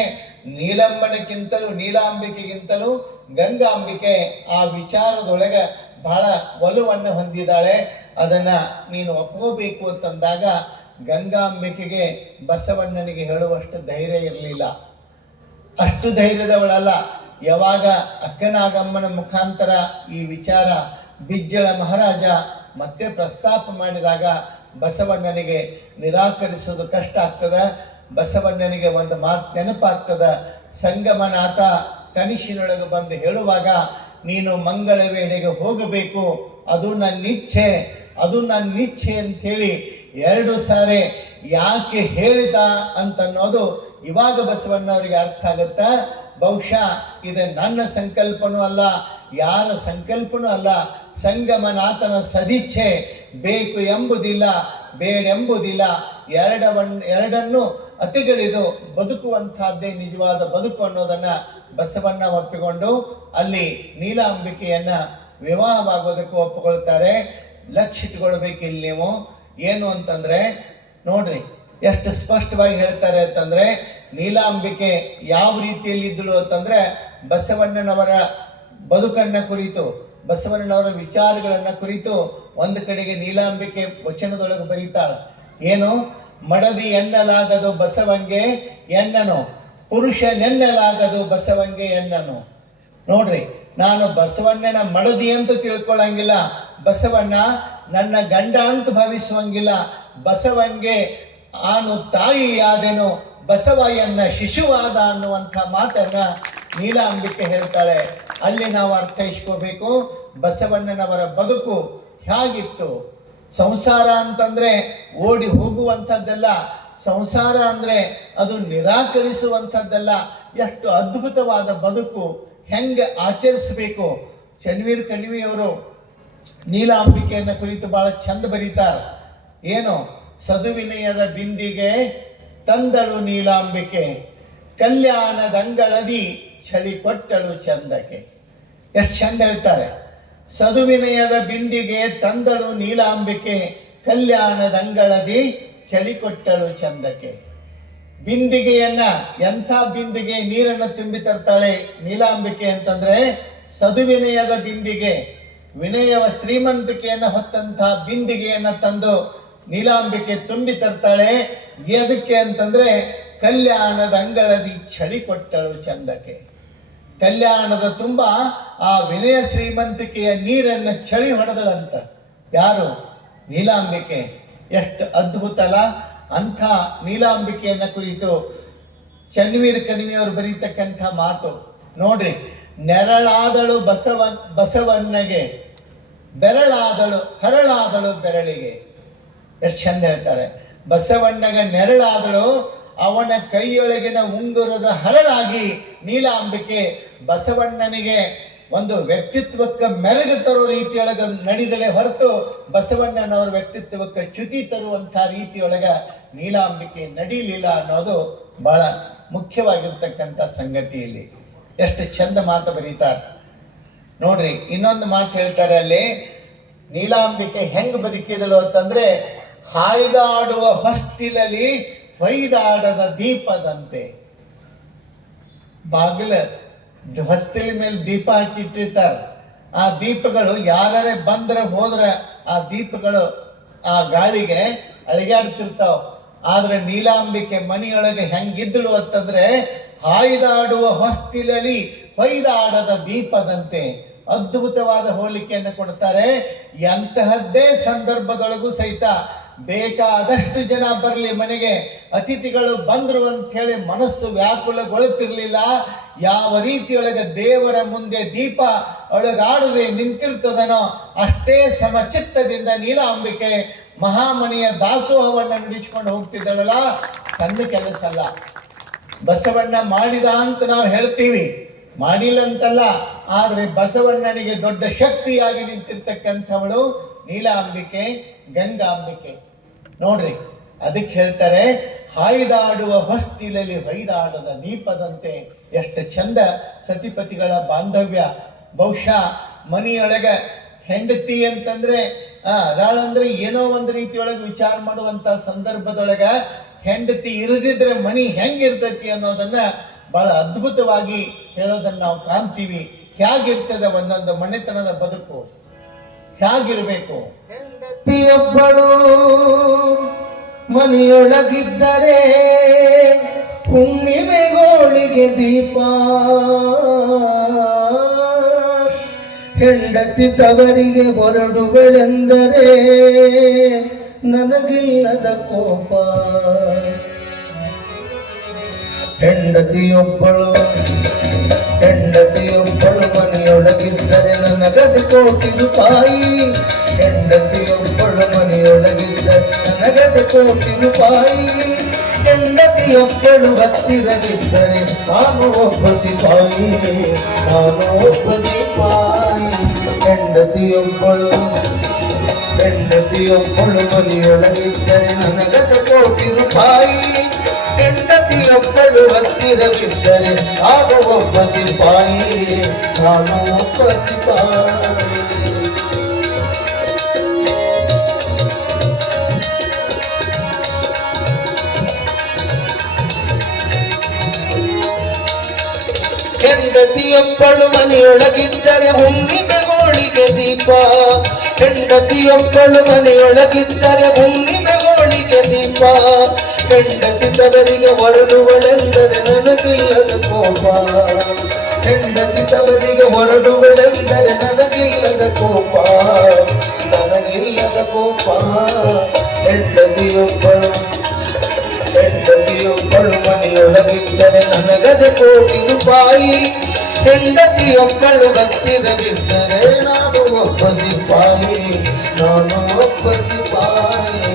ನೀಲಾಂಬಿಕೆಗಿಂತಲೂ ಗಂಗಾಂಬಿಕೆ ಆ ವಿಚಾರದೊಳಗೆ ಬಹಳ ಒಲವನ್ನು ಹೊಂದಿದ್ದಾಳೆ, ಅದನ್ನು ನೀನು ಒಪ್ಕೋಬೇಕು ಅಂತಂದಾಗ ಗಂಗಾಂಬಿಕೆಗೆ ಬಸವಣ್ಣನಿಗೆ ಹೇಳುವಷ್ಟು ಧೈರ್ಯ ಇರಲಿಲ್ಲ. ಅಷ್ಟು ಧೈರ್ಯದವಳಲ್ಲ. ಯಾವಾಗ ಅಕ್ಕನಾಗಮ್ಮನ ಮುಖಾಂತರ ಈ ವಿಚಾರ ಬಿಜ್ಜಳ ಮಹಾರಾಜ ಮತ್ತೆ ಪ್ರಸ್ತಾಪ ಮಾಡಿದಾಗ ಬಸವಣ್ಣನಿಗೆ ನಿರಾಕರಿಸೋದು ಕಷ್ಟ ಆಗ್ತದೆ. ಬಸವಣ್ಣನಿಗೆ ಒಂದು ಮಾತು ನೆನಪಾಗ್ತದ, ಸಂಗಮನಾಥ ಕನಸಿನೊಳಗೆ ಬಂದು ಹೇಳುವಾಗ ನೀನು ಮಂಗಳವೇಳೆಗೆ ಹೋಗಬೇಕು, ಅದು ನನ್ನಿಚ್ಛೆ ಅಂಥೇಳಿ 2 ಸಾರಿ ಯಾಕೆ ಹೇಳಿದ ಅಂತನ್ನೋದು ಇವಾಗ ಬಸವಣ್ಣವರಿಗೆ ಅರ್ಥ ಆಗುತ್ತಾ. ಬಹುಶಃ ಇದು ನನ್ನ ಸಂಕಲ್ಪನೂ ಅಲ್ಲ, ಯಾರ ಸಂಕಲ್ಪನೂ ಅಲ್ಲ, ಸಂಗಮನಾಥನ ಸದಿಚ್ಛೆ. ಬೇಕು ಎಂಬುದಿಲ್ಲ, ಬೇಡೆಂಬುದಿಲ್ಲ, ಎರಡನ್ನು ಅತಿಗಳಿದು ಬದುಕುವಂತಹದ್ದೇ ನಿಜವಾದ ಬದುಕು ಅನ್ನೋದನ್ನು ಬಸವಣ್ಣ ಒಪ್ಪಿಕೊಂಡು ಅಲ್ಲಿ ನೀಲಾಂಬಿಕೆಯನ್ನು ವಿವಾಹವಾಗೋದಕ್ಕೆ ಒಪ್ಪಿಕೊಳ್ತಾರೆ. ಲಕ್ಷ್ಯ ಇಟ್ಕೊಳ್ಬೇಕು ಇಲ್ಲಿ ನೀವು ಏನು ಅಂತಂದರೆ, ನೋಡ್ರಿ ಎಷ್ಟು ಸ್ಪಷ್ಟವಾಗಿ ಹೇಳ್ತಾರೆ ಅಂತಂದರೆ, ನೀಲಾಂಬಿಕೆ ಯಾವ ರೀತಿಯಲ್ಲಿ ಇದ್ದಳು ಅಂತಂದರೆ ಬಸವಣ್ಣನವರ ಬದುಕನ್ನು ಕುರಿತು, ಬಸವಣ್ಣನವರ ವಿಚಾರಗಳನ್ನು ಕುರಿತು ಒಂದು ಕಡೆಗೆ ನೀಲಾಂಬಿಕೆ ವಚನದೊಳಗೆ ಬರೀತಾಳೆ. ಏನು, ಮಡದಿ ಎನ್ನಲಾಗದು ಬಸವಂಗೆ ಎನ್ನನು, ಪುರುಷನೆನ್ನಲಾಗದು ಬಸವಂಗೆ ಎನ್ನನು. ನೋಡ್ರಿ, ನಾನು ಬಸವಣ್ಣನ ಮಡದಿ ಅಂತ ತಿಳ್ಕೊಳ್ಳಂಗಿಲ್ಲ, ಬಸವಣ್ಣ ನನ್ನ ಗಂಡ ಅಂತ ಭಾವಿಸುವಂಗಿಲ್ಲ, ಬಸವಂಗೆ ಆನು ತಾಯಿಯಾದೆನು, ಬಸವಯ್ಯನ ಶಿಶುವಾದ ಅನ್ನುವಂಥ ಮಾತನ್ನು ನೀಲಾಂಬಿಕೆ ಹೇಳ್ತಾಳೆ. ಅಲ್ಲಿ ನಾವು ಅರ್ಥೈಸ್ಕೋಬೇಕು, ಬಸವಣ್ಣನವರ ಬದುಕು ಹೇಗಿತ್ತು. ಸಂಸಾರ ಅಂತಂದರೆ ಓಡಿ ಹೋಗುವಂಥದ್ದಲ್ಲ, ಸಂಸಾರ ಅಂದರೆ ಅದು ನಿರಾಕರಿಸುವಂಥದ್ದಲ್ಲ. ಎಷ್ಟು ಅದ್ಭುತವಾದ ಬದುಕು, ಹೆಂಗೆ ಆಚರಿಸಬೇಕು. ಚನ್ವೀರ್ ಕಣಿವೆಯವರು ನೀಲಾಂಬಿಕೆಯನ್ನು ಕುರಿತು ಬಹಳ ಚಂದ ಬರೀತಾರೆ. ಏನು? ಸದುವಿನಯದ ಬಿಂದಿಗೆ ತಂದಳು ನೀಲಾಂಬಿಕೆ, ಕಲ್ಯಾಣದಂಗಳದಿ ಚಳಿ ಕೊಟ್ಟಳು ಚಂದಕ್ಕೆ. ಎಷ್ಟು ಚಂದ ಹೇಳ್ತಾರೆ. ಸದುವಿನಯದ ಬಿಂದಿಗೆ ತಂದಳು ನೀಲಾಂಬಿಕೆ, ಕಲ್ಯಾಣದಂಗಳದಿ ಚಳಿ ಕೊಟ್ಟಳು ಚಂದಕ್ಕೆ. ಬಿಂದಿಗೆಯನ್ನ, ಎಂಥ ಬಿಂದಿಗೆ ನೀರನ್ನು ತುಂಬಿ ತರ್ತಾಳೆ ನೀಲಾಂಬಿಕೆ ಅಂತಂದ್ರೆ ಸದುವಿನಯದ ಬಿಂದಿಗೆ, ವಿನಯವ ಶ್ರೀಮಂತಿಕೆಯನ್ನು ಹೊತ್ತಂತಹ ಬಿಂದಿಗೆಯನ್ನು ತಂದು ನೀಲಾಂಬಿಕೆ ತುಂಬಿ ತರ್ತಾಳೆ. ಎದಕ್ಕೆ ಅಂತಂದ್ರೆ ಕಲ್ಯಾಣದ ಅಂಗಳದಿ ಚಳಿ ಕೊಟ್ಟಳು ಚಂದಕ್ಕೆ. ಕಲ್ಯಾಣದ ತುಂಬ ಆ ವಿನಯ ಶ್ರೀಮಂತಿಕೆಯ ನೀರನ್ನು ಚಳಿ ಹೊಡೆದಳಂತ. ಯಾರು? ನೀಲಾಂಬಿಕೆ. ಎಷ್ಟು ಅದ್ಭುತ ಅಲ್ಲ. ಅಂಥ ನೀಲಾಂಬಿಕೆಯನ್ನು ಕುರಿತು ಚನ್ವೀರ್ ಕಣಿವೆಯವರು ಬರೀತಕ್ಕಂಥ ಮಾತು ನೋಡ್ರಿ. ನೆರಳಾದಳು ಬಸವಣ್ಣಗೆ, ಬೆರಳಾದಳು ಹರಳಾದಳು ಬೆರಳಿಗೆ. ಎಷ್ಟು ಚಂದ ಹೇಳ್ತಾರೆ. ಬಸವಣ್ಣಗೆ ನೆರಳಾದಳು, ಅವನ ಕೈಯೊಳಗಿನ ಉಂಗುರದ ಹರಳಾಗಿ ನೀಲಾಂಬಿಕೆ ಬಸವಣ್ಣನಿಗೆ ಒಂದು ವ್ಯಕ್ತಿತ್ವಕ್ಕೆ ಮೆರುಗು ತರೋ ರೀತಿಯೊಳಗೆ ನಡೆದಲೇ ಹೊರತು ಬಸವಣ್ಣನವರ ವ್ಯಕ್ತಿತ್ವಕ್ಕೆ ಚ್ಯುತಿ ತರುವಂಥ ರೀತಿಯೊಳಗ ನೀಲಾಂಬಿಕೆ ನಡೀಲಿಲ್ಲ ಅನ್ನೋದು ಬಹಳ ಮುಖ್ಯವಾಗಿರ್ತಕ್ಕಂಥ ಸಂಗತಿ. ಇಲ್ಲಿ ಎಷ್ಟು ಚಂದ ಮಾತು ಬರೀತಾರೆ ನೋಡ್ರಿ. ಇನ್ನೊಂದು ಮಾತು ಹೇಳ್ತಾರೆ ಅಲ್ಲಿ, ನೀಲಾಂಬಿಕೆ ಹೆಂಗ್ ಬದುಕಿದಳು ಅಂತಂದ್ರೆ ಹಾಯ್ದಾಡುವ ಹೊಸ್ತಿಲಲ್ಲಿ ಹೊಯ್ದಾಡದ ದೀಪದಂತೆ. ಬಾಗಿಲ ಹೊಸ್ತಿಲ ಮೇಲೆ ದೀಪ ಹಾಕಿಟ್ಟಿರ್ತಾರೆ. ಆ ದೀಪಗಳು ಯಾರೇ ಬಂದ್ರೆ ಹೋದ್ರೆ ಆ ದೀಪಗಳು ಆ ಗಾಳಿಗೆ ಅಳಿಗಾಡ್ತಿರ್ತಾವ. ಆದ್ರೆ ನೀಲಾಂಬಿಕೆ ಮನೆಯೊಳಗೆ ಹೆಂಗಿದ್ದಳು ಅಂತಂದ್ರೆ ಹಾಯ್ದಾಡುವ ಹೊಸ್ತಿಲಲ್ಲಿ ಹೊಯ್ದಾಡದ ದೀಪದಂತೆ. ಅದ್ಭುತವಾದ ಹೋಲಿಕೆಯನ್ನು ಕೊಡ್ತಾರೆ. ಎಂತಹದ್ದೇ ಸಂದರ್ಭದೊಳಗೂ ಸಹಿತ ಬೇಕಾದಷ್ಟು ಜನ ಬರಲಿ ಮನೆಗೆ, ಅತಿಥಿಗಳು ಬಂದರು ಅಂತ ಹೇಳಿ ಮನಸ್ಸು ವ್ಯಾಕುಲಗೊಳ್ಳುತ್ತಿರಲಿಲ್ಲ. ಯಾವ ರೀತಿಯೊಳಗೆ ದೇವರ ಮುಂದೆ ದೀಪ ಒಳಗಾಡದೆ ನಿಂತಿರ್ತದನೋ ಅಷ್ಟೇ ಸಮಚಿತ್ತದಿಂದ ನೀಲಾಂಬಿಕೆ ಮಹಾಮನಿಯ ದಾಸೋಹವನ್ನು ನಡೆಸಿಕೊಂಡು ಹೋಗ್ತಿದ್ದಳಲ್ಲ. ಸಣ್ಣ ಕೆಲಸ ಅಲ್ಲ. ಬಸವಣ್ಣ ಮಾಡಿದ ಅಂತ ನಾವು ಹೇಳ್ತೀವಿ, ಮಾಡಿಲ್ಲ ಅಂತಲ್ಲ. ಆದರೆ ಬಸವಣ್ಣನಿಗೆ ದೊಡ್ಡ ಶಕ್ತಿಯಾಗಿ ನಿಂತಿರ್ತಕ್ಕಂಥವಳು ನೀಲಾಂಬಿಕೆ, ಗಂಗಾಂಬಿಕೆ ನೋಡ್ರಿ. ಅದಕ್ಕೆ ಹೇಳ್ತಾರೆ ಹಾಯ್ದಾಡುವ ಹೊಸ್ತಿಲಲ್ಲಿ ಹೊಯ್ದಾಡದ ದೀಪದಂತೆ. ಎಷ್ಟು ಚಂದ ಸತಿಪತಿಗಳ ಬಾಂಧವ್ಯ. ಬಹುಶಃ ಮನೆಯೊಳಗ ಹೆಂಡತಿ ಅಂತಂದ್ರೆ ಅದಾಳಂದ್ರೆ ಏನೋ ಒಂದು ರೀತಿಯೊಳಗೆ ವಿಚಾರ ಮಾಡುವಂತ ಸಂದರ್ಭದೊಳಗ ಹೆಂಡತಿ ಇರದಿದ್ರೆ ಮನಿ ಹೆಂಗಿರ್ತೈತಿ ಅನ್ನೋದನ್ನ ಬಹಳ ಅದ್ಭುತವಾಗಿ ಹೇಳೋದನ್ನ ನಾವು ಕಾಣ್ತೀವಿ. ಹೇಗಿರ್ತದೆ ಒಂದೊಂದು ಮನೆತನದ ಬದುಕು, ಹೇಗಿರ್ಬೇಕು. ಹೆಂಡತಿಯೊಬ್ಬಳು ಮನೆಯೊಳಗಿದ್ದರೆ ಹುಣ್ಣಿಮೆಗೋಳಿಗೆ ದೀಪ, ಹೆಂಡತಿ ತವರಿಗೆ ಹೊರಡುಗಳೆಂದರೆ ನನಗಿಲ್ಲದ ಕೋಪ. ಹೆಂಡತಿಯೊಬ್ಬಳು ಮನೆಯೊಳಗಿದ್ದರೆ ನನಗದು ಕೋಟಿ ರೂಪಾಯಿ. ಹೆಂಡತಿಯೊಬ್ಬಳು ಮನೆಯೊಳಗಿದ್ದರೆ ನನಗದು ಕೋಟಿ ರೂಪಾಯಿ. ಹೆಂಡತಿಯೊಬ್ಬಳು ಹತ್ತಿರವಿದ್ದರೆ ನಾನು ಒಬ್ಬ ಸಿಪಾಯಿ, ನಾನು ಒಬ್ಬ ಸಿಪಾಯಿ. ಹೆಂಡತಿಯೊಬ್ಬಳು ಮನೆಯೊಳಗಿದ್ದರೆ ನನಗದು ಕೋಟಿ ರೂಪಾಯಿ. ಹೆಂಡತಿಯೊಬ್ಬಳು ಹತ್ತಿರವಿದ್ದರೆ ನಾನು ಒಬ್ಬ ಸಿಪಾಯಿ, ನಾನು ಒಬ್ಬ ಸಿಪಾಯಿ. ಹೆಂಡತಿಯೊಬ್ಬಳು ಮನೆಯೊಳಗಿದ್ದರೆ ಹುಣ್ಣಿಮೆಗೋಳಿಗೆ ದೀಪ. ಹೆಂಡತಿಯೊಬ್ಬಳು ಮನೆಯೊಳಗಿದ್ದರೆ ಹುಣ್ಣಿಮೆಗೋಳಿಗೆ ದೀಪ. ಹೆಂಡತಿ ತವರಿಗೆ ಹೊರಡುವಳೆಂದರೆ ನನಗಿಲ್ಲದ ಕೋಪ. ಹೆಂಡತಿ ತವರಿಗೆ ಹೊರಡುವಳೆಂದರೆ ನನಗಿಲ್ಲದ ಕೋಪ, ನನಗಿಲ್ಲದ ಕೋಪ. ಹೆಂಡತಿಯೊಬ್ಬಳು ಮನೆಯೊಳಗಿದ್ದರೆ ನನಗದ ಕೋಟಿ ರೂಪಾಯಿ. ಹೆಂಡತಿಯೊಬ್ಬಳು ಹತ್ತಿರವಿದ್ದರೆ ನಾನು ಒಬ್ಬ ಸಿಪಾಯಿ, ನಾನು ಒಬ್ಬ ಸಿಪಾಯಿ.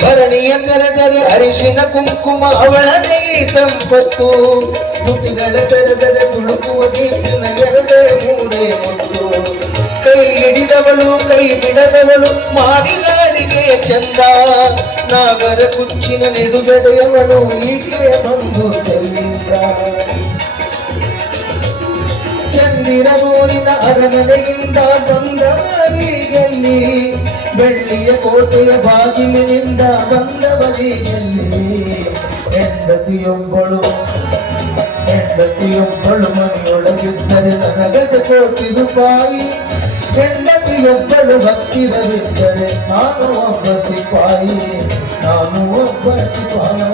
ಭರಣಿಯ ತೆರೆದರೆ ಅರಿಶಿನ ಕುಂಕುಮ ಅವಳದೇ ಸಂಪತ್ತು. ತುಟಿಗಳ ತೆರೆದರೆ ತುಳುಕುವ ದೀಪಿನ ಎರಡೇ ಮೂರೇ ಮುತ್ತು. ಕೈ ಹಿಡಿದವಳು ಕೈ ಬಿಡದವಳು ಮಾಡಿದ ಅಡಿಗೆ ಚಂದ. ನಾಗರ ಕುಚ್ಚಿನ ನಿಡುಗಡೆಯವಳು ಈಕೆಯ ಬಂದು ತೆಲ್ಲಿಂದ. ಚಂದಿರನೂರಿನ ಅರಮನೆಯಿಂದ ಬಂದವರಿಗೆಲ್ಲಿ, ಬೆಳ್ಳಿಯ ಕೋಟೆಯ ಬಾಗಿಲಿನಿಂದ ಬಂದವರಿಗೆಲ್ಲಿ. ಹೆಂಡತಿಯೊಬ್ಬಳು ಮನೆಯೊಳಗಿದ್ದರೆ ನನಗದೆ ಕೋಟಿ ರೂಪಾಯಿ. ಹೆಂಡತಿಯೊಬ್ಬಳು ಹತ್ತಿರವಿದ್ದರೆ ನಾನು ಒಬ್ಬ ಸಿಪಾಯಿ, ನಾನು ಒಬ್ಬ ಸಿಪಾಯಿ.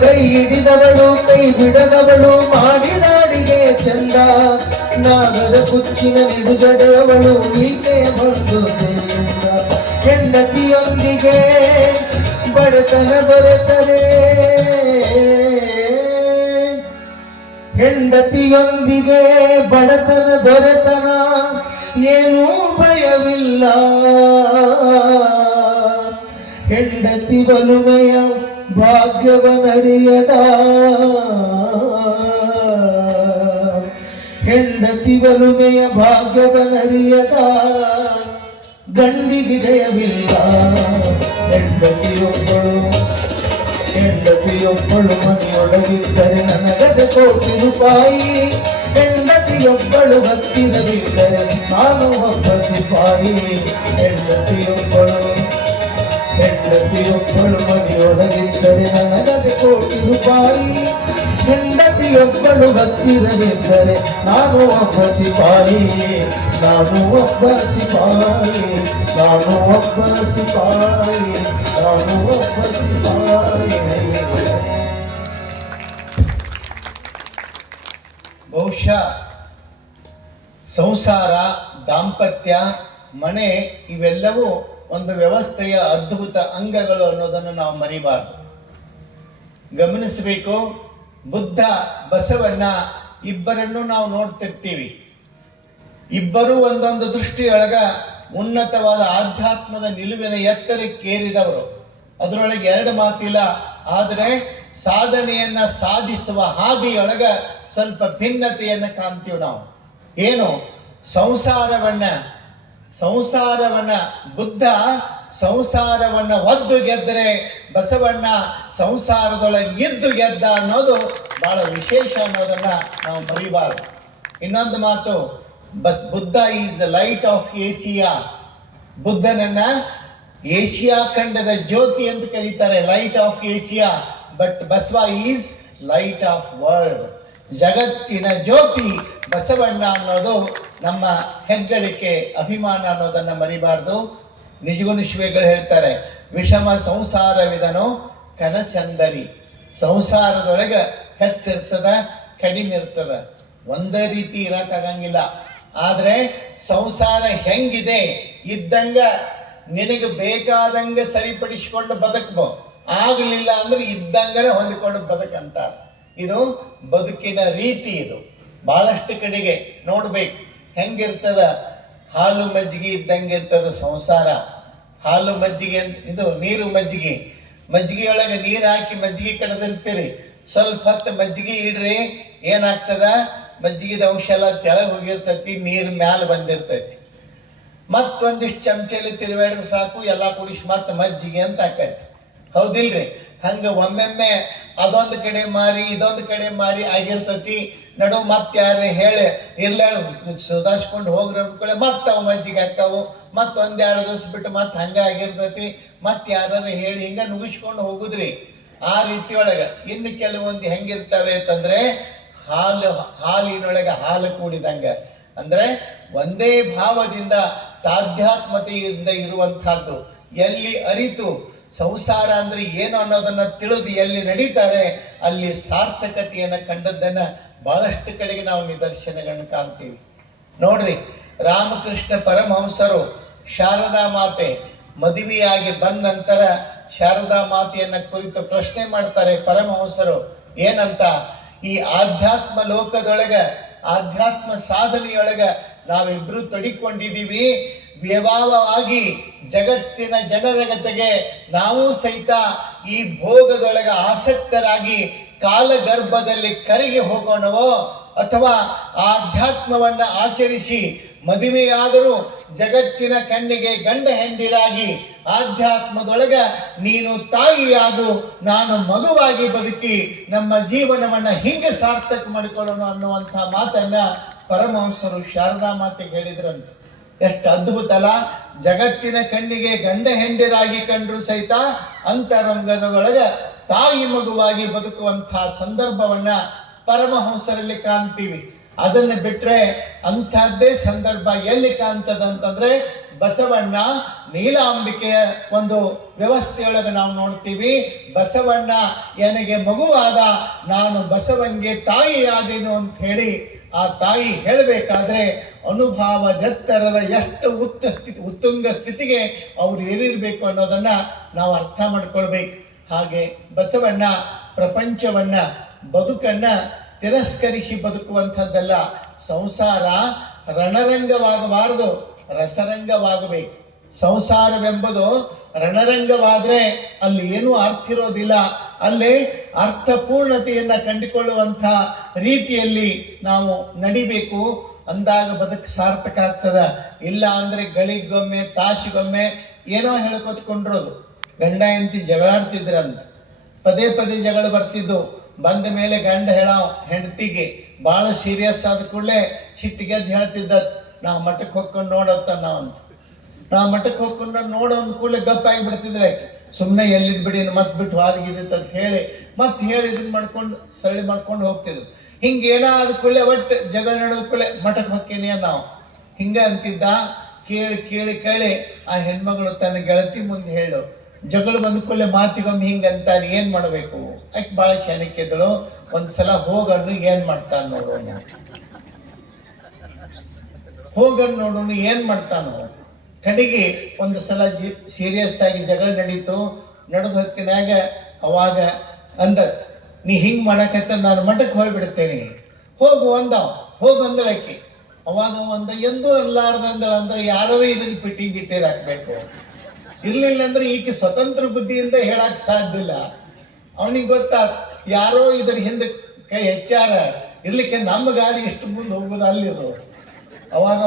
ಕೈ ಹಿಡಿದವಳು ಕೈ ಬಿಡದವಳು ಮಾಡಿದ ಅಡಿಗೆ ಚಂದ. ನಾಗರ ಕುಚ್ಚಿನ ನಿಡುಗಡೆಯವಳು ಈಕೆಯ ಬಂದು ತೆರೆಯಿಂದ. ಹೆಂಡತಿಯೊಂದಿಗೆ ಬಡತನ ದೊರೆತರೆ, ಹೆಂಡತಿಯೊಂದಿಗೆ ಬಡತನ ದೊರೆತನ ಏನೂ ಭಯವಿಲ್ಲ. ಹೆಂಡತಿ ಬಲುಮೆಯ ಭಾಗ್ಯವನರಿಯದ, ಹೆಂಡತಿ ಬಲುಮೆಯ ಭಾಗ್ಯವನರಿಯದ ಗಂಡಿಗೆ ಜಯವಿಲ್ಲ. ಹೆಂಡತಿಯೊಬ್ಬಳು ಮನೆಯೊಳಗಿದ್ದರೆ ನನಗದೆ ಕೋಟಿ ರೂಪಾಯಿ. ಹೆಂಡತಿಯೊಬ್ಬಳು ಹತ್ತಿರವಿದ್ದರೆ ನಾನು ಒಬ್ಬ ಸಿಪಾಯಿ. ಹೆಂಡತಿಯೊಬ್ಬಳು ಮನೆಯೊಳಗಿದ್ದರೆ ನನಗದೆ ಕೋಟಿ ರೂಪಾಯಿ. ಹೆಂಡತಿಯೊಬ್ಬಳು ಹತ್ತಿರವಿದ್ದರೆ ನಾನು ಒಬ್ಬ ಸಿಪಾಯಿ, ನಾನು ಒಬ್ಬ ಸಿಪಾಯಿ, ನಾನು ಒಬ್ಬ ಸಿಪಾಯಿ, ನಾನು ಒಬ್ಬ ಸಿಪಾಯಿ. ಬಹುಶಃ ಸಂಸಾರ, ದಾಂಪತ್ಯ, ಮನೆ ಇವೆಲ್ಲವೂ ಒಂದು ವ್ಯವಸ್ಥೆಯ ಅದ್ಭುತ ಅಂಗಗಳು ಅನ್ನೋದನ್ನು ನಾವು ಮರಿಬಾರದು. ಗಮನಿಸಬೇಕು, ಬುದ್ಧ ಬಸವಣ್ಣ ಇಬ್ಬರನ್ನು ನಾವು ನೋಡ್ತಿರ್ತೀವಿ. ಇಬ್ಬರೂ ಒಂದೊಂದು ದೃಷ್ಟಿಯೊಳಗ ಉನ್ನತವಾದ ಆಧ್ಯಾತ್ಮದ ನಿಲುವಿನ ಎತ್ತರಕ್ಕೇರಿದವರು. ಅದರೊಳಗೆ ಎರಡು ಮಾತಿಲ್ಲ. ಆದರೆ ಸಾಧನೆಯನ್ನ ಸಾಧಿಸುವ ಹಾದಿಯೊಳಗ ಸ್ವಲ್ಪ ಭಿನ್ನತೆಯನ್ನು ಕಾಣ್ತೀವಿ ನಾವು. ಏನು? ಸಂಸಾರವನ್ನ ಬುದ್ಧ ಸಂಸಾರವನ್ನ ಒದ್ದು ಗೆದ್ದರೆ ಬಸವಣ್ಣ ಸಂಸಾರದೊಳಗೆ ಇದ್ದು ಗೆದ್ದ ಅನ್ನೋದು ಬಹಳ ವಿಶೇಷ ಅನ್ನೋದನ್ನ ನಾವು ಮರಿಬಾರದು. ಇನ್ನೊಂದು ಮಾತು, Buddha is the light of Asia. ಬುದ್ಧನನ್ನ ಏಷಿಯಾ ಖಂಡದ ಜ್ಯೋತಿ ಅಂತ ಕರೀತಾರೆ, light of Asia. But Basava is light of world. ಜಗತ್ತಿನ ಜ್ಯೋತಿ ಬಸವಣ್ಣ ಅನ್ನೋದು ನಮ್ಮ ಹೆಗ್ಗಳಿಕೆ, ಅಭಿಮಾನ ಅನ್ನೋದನ್ನ ಮರಿಬಾರ್ದು. ನಿಜಗುಣ ಶಿವೆಗಳು ಹೇಳ್ತಾರೆ, ವಿಷಮ ಸಂಸಾರವಿದನು ಕನಚಂದರಿ. ಸಂಸಾರದೊಳಗೆ ಹೆಚ್ಚಿರ್ತದ, ಕಡಿಮೆ ಇರ್ತದ, ಒಂದೇ ರೀತಿ ಇರಕ್ಕಾಗಂಗಿಲ್ಲ. ಆದ್ರೆ ಸಂಸಾರ ಹೆಂಗಿದೆ ಇದ್ದಂಗ ನಿನಗೆ ಬೇಕಾದಂಗೆ ಸರಿಪಡಿಸಿಕೊಂಡು ಬದುಕಬೋ, ಆಗಲಿಲ್ಲ ಅಂದ್ರೆ ಇದ್ದಂಗನೆ ಹೊಂದಿಕೊಂಡು ಬದುಕಂತ. ಇದು ಬದುಕಿನ ರೀತಿ. ಇದು ಬಹಳಷ್ಟು ಕಡೆಗೆ ನೋಡ್ಬೇಕು ಹೆಂಗಿರ್ತದ. ಹಾಲು ಮಜ್ಜಿಗೆ ಇದ್ದಂಗೆ ಇರ್ತದ ಸಂಸಾರ. ಹಾಲು ಮಜ್ಜಿಗೆ ಇದು ನೀರು ಮಜ್ಜಿಗೆ. ಮಜ್ಜಿಗೆಯೊಳಗೆ ನೀರು ಹಾಕಿ ಮಜ್ಜಿಗೆ ಕಡದಿರ್ತೀರಿ. ಸ್ವಲ್ಪ ಹೊತ್ತು ಮಜ್ಜಿಗೆ ಇಡ್ರಿ, ಏನಾಗ್ತದ? ಮಜ್ಜಿಗೆದ ಅಂಶ ಎಲ್ಲ ತೆಳಗೆ ಹೋಗಿರ್ತೈತಿ, ನೀರು ಮ್ಯಾಲ ಬಂದಿರ್ತೈತಿ. ಮತ್ತೊಂದಿಷ್ಟು ಚಮಚಲಿ ತಿರುವಾಡಿದ್ರೆ ಸಾಕು, ಎಲ್ಲ ಕುಡಿಸಿ ಮತ್ತೆ ಮಜ್ಜಿಗೆ ಅಂತ ಆಕೈತಿ. ಹೌದಿಲ್ರಿ? ಹಂಗ ಒಮ್ಮೆಮ್ಮೆ ಅದೊಂದು ಕಡೆ ಮಾರಿ ಇದೊಂದು ಕಡೆ ಮಾರಿ ಆಗಿರ್ತತಿ. ನಡು ಮತ್ತೆ ಯಾರು ಹೇಳಿ ಇಲ್ಲ ಸುಧಾರಿಸ್ಕೊಂಡು ಹೋಗ್ರಿ ಅಂದ್ಕೊಳ್ಳೆ ಮತ್ತೆ ಅವು ಮಜ್ಜಿಗೆ ಹಾಕಾವು. ಮತ್ತೊಂದೆರಡು ದಿವಸ ಬಿಟ್ಟು ಮತ್ತೆ ಹಂಗ ಆಗಿರ್ತತಿ. ಮತ್ತೆ ಯಾರು ಹೇಳಿ ಹಿಂಗ ನುಗ್ಗಿಸ್ಕೊಂಡು ಹೋಗುದ್ರಿ. ಆ ರೀತಿಯೊಳಗೆ ಇನ್ನು ಕೆಲವೊಂದು ಹೆಂಗಿರ್ತವೆ ಅಂತಂದ್ರೆ ಹಾಲಿನೊಳಗೆ ಹಾಲು ಕೂಡಿದಂಗ. ಅಂದ್ರೆ ಒಂದೇ ಭಾವದಿಂದ ತಾಧ್ಯಾತ್ಮತೆಯಿಂದ ಇರುವಂತಹದ್ದು. ಎಲ್ಲಿ ಅರಿತು ಸಂಸಾರ ಅಂದ್ರೆ ಏನು ಅನ್ನೋದನ್ನ ತಿಳಿದು ಎಲ್ಲಿ ನಡೀತಾರೆ ಅಲ್ಲಿ ಸಾರ್ಥಕತೆಯನ್ನು ಕಂಡದ್ದನ್ನ ಬಹಳಷ್ಟು ಕಡೆಗೆ ನಾವು ನಿದರ್ಶನಗಳನ್ನು ಕಾಣ್ತೀವಿ. ನೋಡ್ರಿ, ರಾಮಕೃಷ್ಣ ಪರಮಹಂಸರು ಶಾರದಾ ಮಾತೆ ಮದುವೆಯಾಗಿ ಬಂದ ನಂತರ ಶಾರದಾ ಮಾತೆಯನ್ನ ಕುರಿತು ಪ್ರಶ್ನೆ ಮಾಡ್ತಾರೆ ಪರಮಹಂಸರು. ಏನಂತ? ಈ ಆಧ್ಯಾತ್ಮ ಲೋಕದೊಳಗ ಆಧ್ಯಾತ್ಮ ಸಾಧನೆಯೊಳಗ ನಾವಿಬ್ರು ತೊಡಿಕೊಂಡಿದ್ದೀವಿ. ವ್ಯಭಾವವಾಗಿ ಜಗತ್ತಿನ ಜನರ ಜೊತೆಗೆ ನಾವು ಸಹಿತ ಈ ಭೋಗದೊಳಗ ಆಸಕ್ತರಾಗಿ ಕಾಲಗರ್ಭದಲ್ಲಿ ಕರಗಿ ಹೋಗೋಣವೋ, ಅಥವಾ ಆಧ್ಯಾತ್ಮವನ್ನ ಆಚರಿಸಿ ಮದುವೆಯಾದರೂ ಜಗತ್ತಿನ ಕಣ್ಣಿಗೆ ಗಂಡ ಹೆಂಡಿರಾಗಿ ಆಧ್ಯಾತ್ಮದೊಳಗ ನೀನು ತಾಯಿಯಾಗು, ನಾನು ಮಗುವಾಗಿ ಬದುಕಿ ನಮ್ಮ ಜೀವನವನ್ನ ಹಿಂಗೆ ಸಾರ್ಥಕ ಮಾಡಿಕೊಳ್ಳೋಣ ಅನ್ನುವಂಥ ಮಾತನ್ನ ಪರಮಹಂಸರು ಶಾರದಾ ಮಾತೆಗೆ ಹೇಳಿದ್ರಂತ. ಎಷ್ಟು ಅದ್ಭುತ ಅಲ್ಲ. ಜಗತ್ತಿನ ಕಣ್ಣಿಗೆ ಗಂಡ ಹೆಂಡಿರಾಗಿ ಕಂಡ್ರು ಸಹಿತ ಅಂತರಂಗದೊಳಗ ತಾಯಿ ಮಗುವಾಗಿ ಬದುಕುವಂತಹ ಸಂದರ್ಭವನ್ನ ಪರಮಹಂಸರಲ್ಲಿ ಕಾಣ್ತೀವಿ. ಅದನ್ನು ಬಿಟ್ರೆ ಅಂಥದ್ದೇ ಸಂದರ್ಭ ಎಲ್ಲಿ ಕಾಣ್ತದಂತಂದ್ರೆ ಬಸವಣ್ಣ ನೀಲಾಂಬಿಕೆಯ ಒಂದು ವ್ಯವಸ್ಥೆಯೊಳಗೆ ನಾವು ನೋಡ್ತೀವಿ. ಬಸವಣ್ಣ ನನಗೆ ಮಗುವಾದ, ನಾನು ಬಸವನಿಗೆ ತಾಯಿಯಾದೀನು ಅಂತ ಹೇಳಿ ಆ ತಾಯಿ ಹೇಳಬೇಕಾದ್ರೆ ಅನುಭಾವದೆತ್ತರದ ಎಷ್ಟು ಉತ್ತುಂಗ ಸ್ಥಿತಿಗೆ ಅವ್ರು ಏರಿರಬೇಕು ಅನ್ನೋದನ್ನ ನಾವು ಅರ್ಥ ಮಾಡ್ಕೊಳ್ಬೇಕು. ಹಾಗೆ ಬಸವಣ್ಣ ಪ್ರಪಂಚವನ್ನ ಬದುಕನ್ನ ತಿರಸ್ಕರಿಸಿ ಬದುಕುವಂಥದ್ದಲ್ಲ. ಸಂಸಾರ ರಣರಂಗವಾಗಬಾರದು, ರಸರಂಗವಾಗಬೇಕು. ಸಂಸಾರವೆಂಬುದು ರಣರಂಗವಾದ್ರೆ ಅಲ್ಲಿ ಏನೂ ಅರ್ಥ ಇರೋದಿಲ್ಲ. ಅಲ್ಲಿ ಅರ್ಥಪೂರ್ಣತೆಯನ್ನ ಕಂಡುಕೊಳ್ಳುವಂಥ ರೀತಿಯಲ್ಲಿ ನಾವು ನಡಿಬೇಕು. ಅಂದಾಗ ಬದುಕು ಸಾರ್ಥಕ ಆಗ್ತದ. ಇಲ್ಲ ಅಂದ್ರೆ ಗಳಿಗೊಮ್ಮೆ ತಾಸಿಗೊಮ್ಮೆ ಏನೋ ಹೇಳ್ಕೊತ್ಕೊಂಡಿರೋದು. ಗಂಡ ಹೆಂಡತಿ ಜಗಳಾಡ್ತಿದ್ರಂತ, ಪದೇ ಪದೇ ಜಗಳ ಬರ್ತಿದ್ದು. ಬಂದ ಮೇಲೆ ಗಂಡ ಹೇಳ ಹೆಂಡತಿಗೆ ಭಾಳ ಸೀರಿಯಸ್ ಆದ ಕೂಡಲೇ ಸಿಟ್ಟಿಗೆ ಅದು ಹೇಳ್ತಿದ್ದ, ನಾವು ಮಠಕ್ಕೆ ಹೋಗ್ಕೊಂಡು ನೋಡತ್ತ ನಾವು ಮಠಕ್ಕೆ ಹೋಗ್ಕೊಂಡು ನೋಡೋ ಅಂದ ಕೂಡಲೇ ಗಪ್ಪಾಗಿ ಬಿಡ್ತಿದ್ರೆ, ಸುಮ್ಮನೆ ಎಲ್ಲಿದ್ ಬಿಡಿ ಮತ್ತೆ ಬಿಟ್ಟು ವಾದಗಿದ್ದಿತ್ತು ಅಂತ ಹೇಳಿ ಮತ್ತೆ ಹೇಳಿ ಇದನ್ನ ಮಾಡ್ಕೊಂಡು ಸರಳಿ ಮಾಡ್ಕೊಂಡು ಹೋಗ್ತಿದ್ರು. ಹಿಂಗೇನಾದ ಕೂಡಲೇ ಒಟ್ಟು ಜಗಳ ನಡೆದ ಕೂಡಲೇ ಮಠಕ್ಕೆ ಹೋಗ್ತೀನಿ ನಾವು ಹಿಂಗೆ ಅಂತಿದ್ದ. ಕೇಳಿ ಕೇಳಿ ಆ ಹೆಣ್ಮಗಳು ತನ್ನ ಗೆಳತಿ ಮುಂದೆ ಹೇಳು, ಜಗಳ ಬಂದ ಕೂಡಲೇ ಮಾತಿಗೊಮ್ಮೆ ಹಿಂಗಂತಾನೆ, ಏನ್ ಮಾಡಬೇಕು? ಆಕೆ ಭಾಳ ಶಾಣಿಕ್ಯದಳು. ಒಂದ್ಸಲ ಹೋಗನ್ನು ಏನ್ ಮಾಡ್ತಾನ ನೋಡೋಣ, ಹೋಗನ್ನು ನೋಡೋಣ ಏನ್ ಮಾಡ್ತಾನೋ. ಕಡೆಗೆ ಒಂದು ಸಲ ಸೀರಿಯಸ್ ಆಗಿ ಜಗಳ ನಡೀತು. ನಡೆದ ಹೊತ್ತಿನಾಗ ಅವಾಗ ಅಂದ, ನೀ ಹಿಂಗ್ ಮಾಡಕತ್ತ ನಾನು ಮಠಕ್ಕೆ ಹೋಗ್ಬಿಡ್ತೇನೆ, ಹೋಗು ಅಂದಳಕ್ಕೆ. ಅವಾಗ ಒಂದ ಎಂದೂ ಅಲ್ಲಾರ್ದಂದಳ ಅಂದ್ರೆ ಯಾರು ಇದನ್ನ ಪಿಟ್ಟಿರ್ ಹಾಕ್ಬೇಕು. ಇರ್ಲಿಲ್ಲ ಅಂದ್ರೆ ಈಕೆ ಸ್ವತಂತ್ರ ಬುದ್ಧಿಯಿಂದ ಹೇಳಕ್ ಸಾಧ್ಯ ಇಲ್ಲ. ಅವನಿಗೆ ಗೊತ್ತಾ ಯಾರೋ ಇದ್ರ ಹಿಂದೆ ಕೈ ಹೆಚ್ಚಾರ ಇರ್ಲಿಕ್ಕೆ ನಮ್ಮ ಗಾಡಿ ಎಷ್ಟು ಮುಂದೆ ಹೋಗೋದು ಅಲ್ಲಿದು. ಅವಾಗ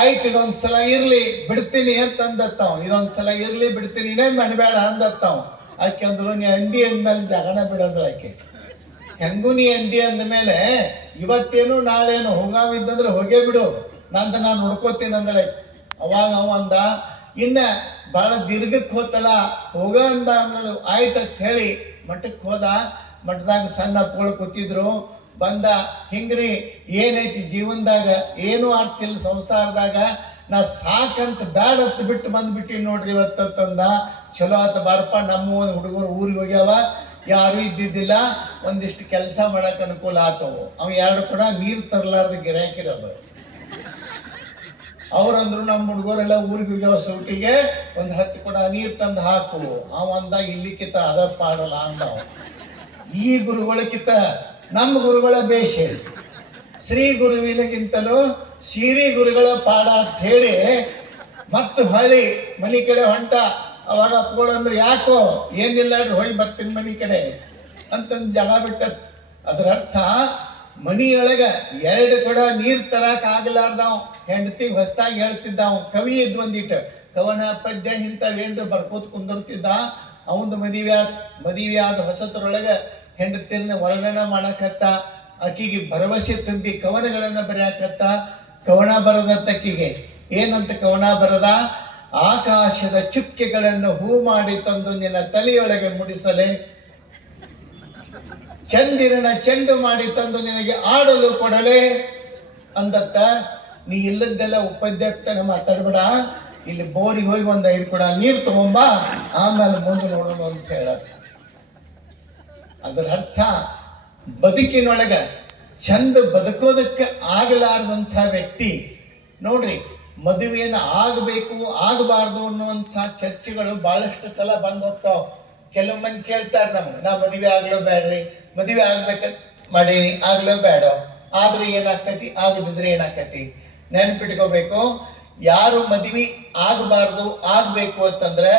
ಆಯ್ತು ಇದೊಂದ್ಸಲ ಇರ್ಲಿ ಬಿಡ್ತೀನಿ ಅಂತ ಅಂದತ್ತಾವ. ಇದೊಂದ್ಸಲ ಇರ್ಲಿ ಬಿಡ್ತೀನಿ, ಇನ್ನೇನ್ ಮಾಡಬೇಡ ಅಂದತ್ತಾವ. ಆಕೆ ಅಂದ್ರು, ನೀ ಅಂದಿ ಅಂದ್ಮೇಲೆ ಜಗನ ಬಿಡೋದು ಆಕೆ. ಹೆಂಗೂ ನೀ ಅಂದಿ ಅಂದ್ಮೇಲೆ ಇವತ್ತೇನು ನಾಳೇನು ಹೋಗಾವಿದ್ದಂದ್ರೆ ಹೋಗೇ ಬಿಡು, ನಾನು ನೋಡ್ಕೋತೀನಿ ಅಂದ್ರೆ. ಅವಾಗ ಅಂದ, ಇನ್ನ ಬಹಳ ದೀರ್ಘಕ್ಕೆ ಹೋತಲ್ಲ ಹೋಗ ಅಂದ. ಆಯ್ತಂತ ಹೇಳಿ ಮಠಕ್ಕೆ ಹೋದ. ಮಠದಾಗ ಸಣ್ಣ ಅಪ್ಪಗಳು ಕೂತಿದ್ರು. ಬಂದ, ಹಿಂಗ್ರಿ ಏನೈತಿ ಜೀವನದಾಗ, ಏನೂ ಆಗ್ತಿಲ್ಲ ಸಂಸಾರದಾಗ, ನಾ ಸಾಕಂತ ಬ್ಯಾಡ ಅಂತ ಬಿಟ್ಟು ಬಂದ್ಬಿಟ್ಟಿ ನೋಡ್ರಿ ಇವತ್ತಂದ. ಚಲೋ ಆತ ಬಾರಪ್ಪ, ನಮ್ಮ ಹುಡುಗರು ಊರಿಗೆ ಹೋಗ್ಯಾವ, ಯಾರು ಇದ್ದಿದ್ದಿಲ್ಲ, ಒಂದಿಷ್ಟು ಕೆಲಸ ಮಾಡಕ್ ಅನುಕೂಲ ಆತವು. ಅವ ಎರಡು ಕೂಡ ನೀರು ತರಲಾರ್ದ ಗಿರಾಕಿರೋದು. ಅವ್ರಂದ್ರು ನಮ್ಮ ಹುಡುಗರೆಲ್ಲ ಊರಿಗೆ ಹೋಗ್ಯಾವ ಸೂಟಿಗೆ, ಒಂದು 10 ಕೂಡ ನೀರು ತಂದು ಹಾಕು. ಅವಂದ ಇಲ್ಲಿಕ್ಕಿತ ಅದ ಪಾಡಲ್ಲ ಅಂದವ. ಈ ಗುರುಗಳಕ್ಕಿಂತ ನಮ್ಮ ಗುರುಗಳ ಬೇಷ, ಶ್ರೀ ಗುರುವಿನಗಿಂತಲೂ ಸಿರಿ ಗುರುಗಳ ಪಾಡ ಅಂತ ಹೇಳಿ ಮತ್ತೆ ಹೊಳ್ಳಿ ಮನೆ ಕಡೆ ಹೊಂಟ. ಅವಾಗ ಅಪ್ಕೊಳ್ಳಂದ್ರೆ, ಯಾಕೋ ಏನಿಲ್ಲ ಹೋಗಿ ಬರ್ತೀನಿ ಮನೆ ಕಡೆ ಅಂತಂದು ಜಗ ಬಿಟ್ಟ. ಅದ್ರ ಅರ್ಥ ಮನಿಯೊಳಗ 2 ಕೂಡ ನೀರು ತರಕ್ ಆಗಲಾರ್ದಾವ್ ಹೆಂಡತಿಗೆ ಹೊಸದಾಗಿ ಹೇಳ್ತಿದ್ದಾವ್. ಕವಿ ಇದ್ ಒಂದಿಟ್ಟು ಕವನ ಪದ್ಯ ಇಂಥವೇನ್ರ ಬರ್ಕೋತ್ ಕುಂದಿರ್ತಿದ್ದ. ಅವಂದು ಮದುವೆ ಆದ ಹೊಸತರೊಳಗ ಹೆಂಡತಿನ ವರ್ಣನ ಮಾಡಕತ್ತ. ಆಕಿಗೆ ಭರವಸೆ ತುಂಬಿ ಕವನಗಳನ್ನ ಬರೆಯಾಕತ್ತ. ಕವನ ಬರದತ್ತಕ್ಕಿಗೆ ಏನಂತ ಕವನ ಬರದ, ಆಕಾಶದ ಚುಕ್ಕೆಗಳನ್ನು ಹೂ ಮಾಡಿ ತಂದು ನಿನ್ನ ತಲೆಯೊಳಗೆ ಮುಡಿಸಲೆ, ಚಂದಿರನ ಚೆಂಡು ಮಾಡಿ ತಂದು ನಿನಗೆ ಆಡಲು ಕೊಡಲೆ ಅಂದತ್ತ. ನೀ ಇಲ್ಲದ್ದೆಲ್ಲ ಉಪದ್ಯಾಕ್ತನ ಮಾತಾಡ್ಬೇಡ, ಇಲ್ಲಿ ಬೋರಿಗೆ ಹೋಗಿ 5 ಕೂಡ ನೀರು ತಗೊಂಬ, ಆಮೇಲೆ ಮುಂದೆ ನೋಡೋಣ ಅಂತ ಹೇಳತ್ತ. ಅದರ ಅರ್ಥ ಬದುಕಿನೊಳಗ ಚಂದ ಬದುಕೋದಕ್ಕೆ ಆಗಲಾರ್ದಂಥ ವ್ಯಕ್ತಿ ನೋಡ್ರಿ, ಮದುವೆಯನ್ನು ಆಗಬೇಕು ಆಗಬಾರ್ದು ಅನ್ನುವಂಥ ಚರ್ಚೆಗಳು ಬಹಳಷ್ಟು ಸಲ ಬಂದು ಹೋಗ್ತಾವ. ಕೆಲವು ಮಂದಿ ಕೇಳ್ತಾರೆ ನಮ್ಗೆ, ನಾ ಮದುವೆ ಆಗ್ಲೋ ಬೇಡ್ರಿ, ಮದುವೆ ಆಗ್ಬೇಕ ಮಾಡೀನಿ ಆಗ್ಲೋ ಬೇಡ ಆದ್ರೆ ಏನಾಕತಿ, ಆಗದಿದ್ರೆ ಏನಾಕತಿ. ನೆನ್ಪಿಟ್ಕೋಬೇಕು, ಯಾರು ಮದುವೆ ಆಗಬಾರ್ದು ಆಗ್ಬೇಕು ಅಂತಂದ್ರೆ,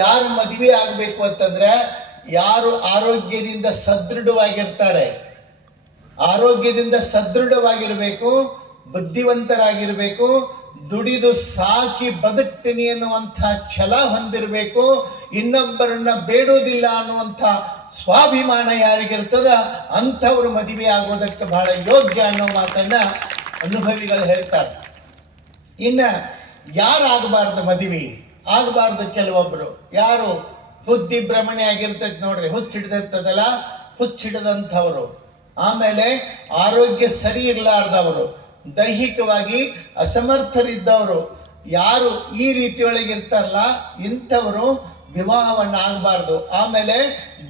ಯಾರು ಮದುವೆ ಆಗ್ಬೇಕು ಅಂತಂದ್ರೆ ಯಾರು ಆರೋಗ್ಯದಿಂದ ಸದೃಢವಾಗಿರ್ತಾರೆ, ಆರೋಗ್ಯದಿಂದ ಸದೃಢವಾಗಿರ್ಬೇಕು, ಬುದ್ಧಿವಂತರಾಗಿರ್ಬೇಕು, ದುಡಿದು ಸಾಕಿ ಬದುಕ್ತೀನಿ ಅನ್ನುವಂಥ ಛಲ ಹೊಂದಿರಬೇಕು, ಇನ್ನೊಬ್ಬರನ್ನ ಬೇಡೋದಿಲ್ಲ ಅನ್ನುವಂಥ ಸ್ವಾಭಿಮಾನ ಯಾರಿಗಿರ್ತದ ಅಂಥವ್ರು ಮದುವೆ ಆಗೋದಕ್ಕೆ ಬಹಳ ಯೋಗ್ಯ ಅನ್ನೋ ಮಾತನ್ನ ಅನುಭವಿಗಳು ಹೇಳ್ತಾರೆ. ಇನ್ನ ಯಾರಾಗಬಾರ್ದು ಮದುವೆ ಆಗಬಾರ್ದು, ಕೆಲವೊಬ್ರು ಯಾರು ಬುದ್ಧಿ ಭ್ರಮಣೆ ಆಗಿರ್ತೈತೆ ನೋಡ್ರಿ, ಹುಚ್ಚಿಡ್ದಿರ್ತದಲ್ಲ, ಹುಚ್ಚಿಡದಂಥವ್ರು, ಆಮೇಲೆ ಆರೋಗ್ಯ ಸರಿ ಇರಲಾರ್ದವರು, ದೈಹಿಕವಾಗಿ ಅಸಮರ್ಥರಿದ್ದವರು, ಯಾರು ಈ ರೀತಿಯೊಳಗಿರ್ತಾರಲ್ಲ ಇಂಥವರು ವಿವಾಹವನ್ನು ಆಗಬಾರ್ದು. ಆಮೇಲೆ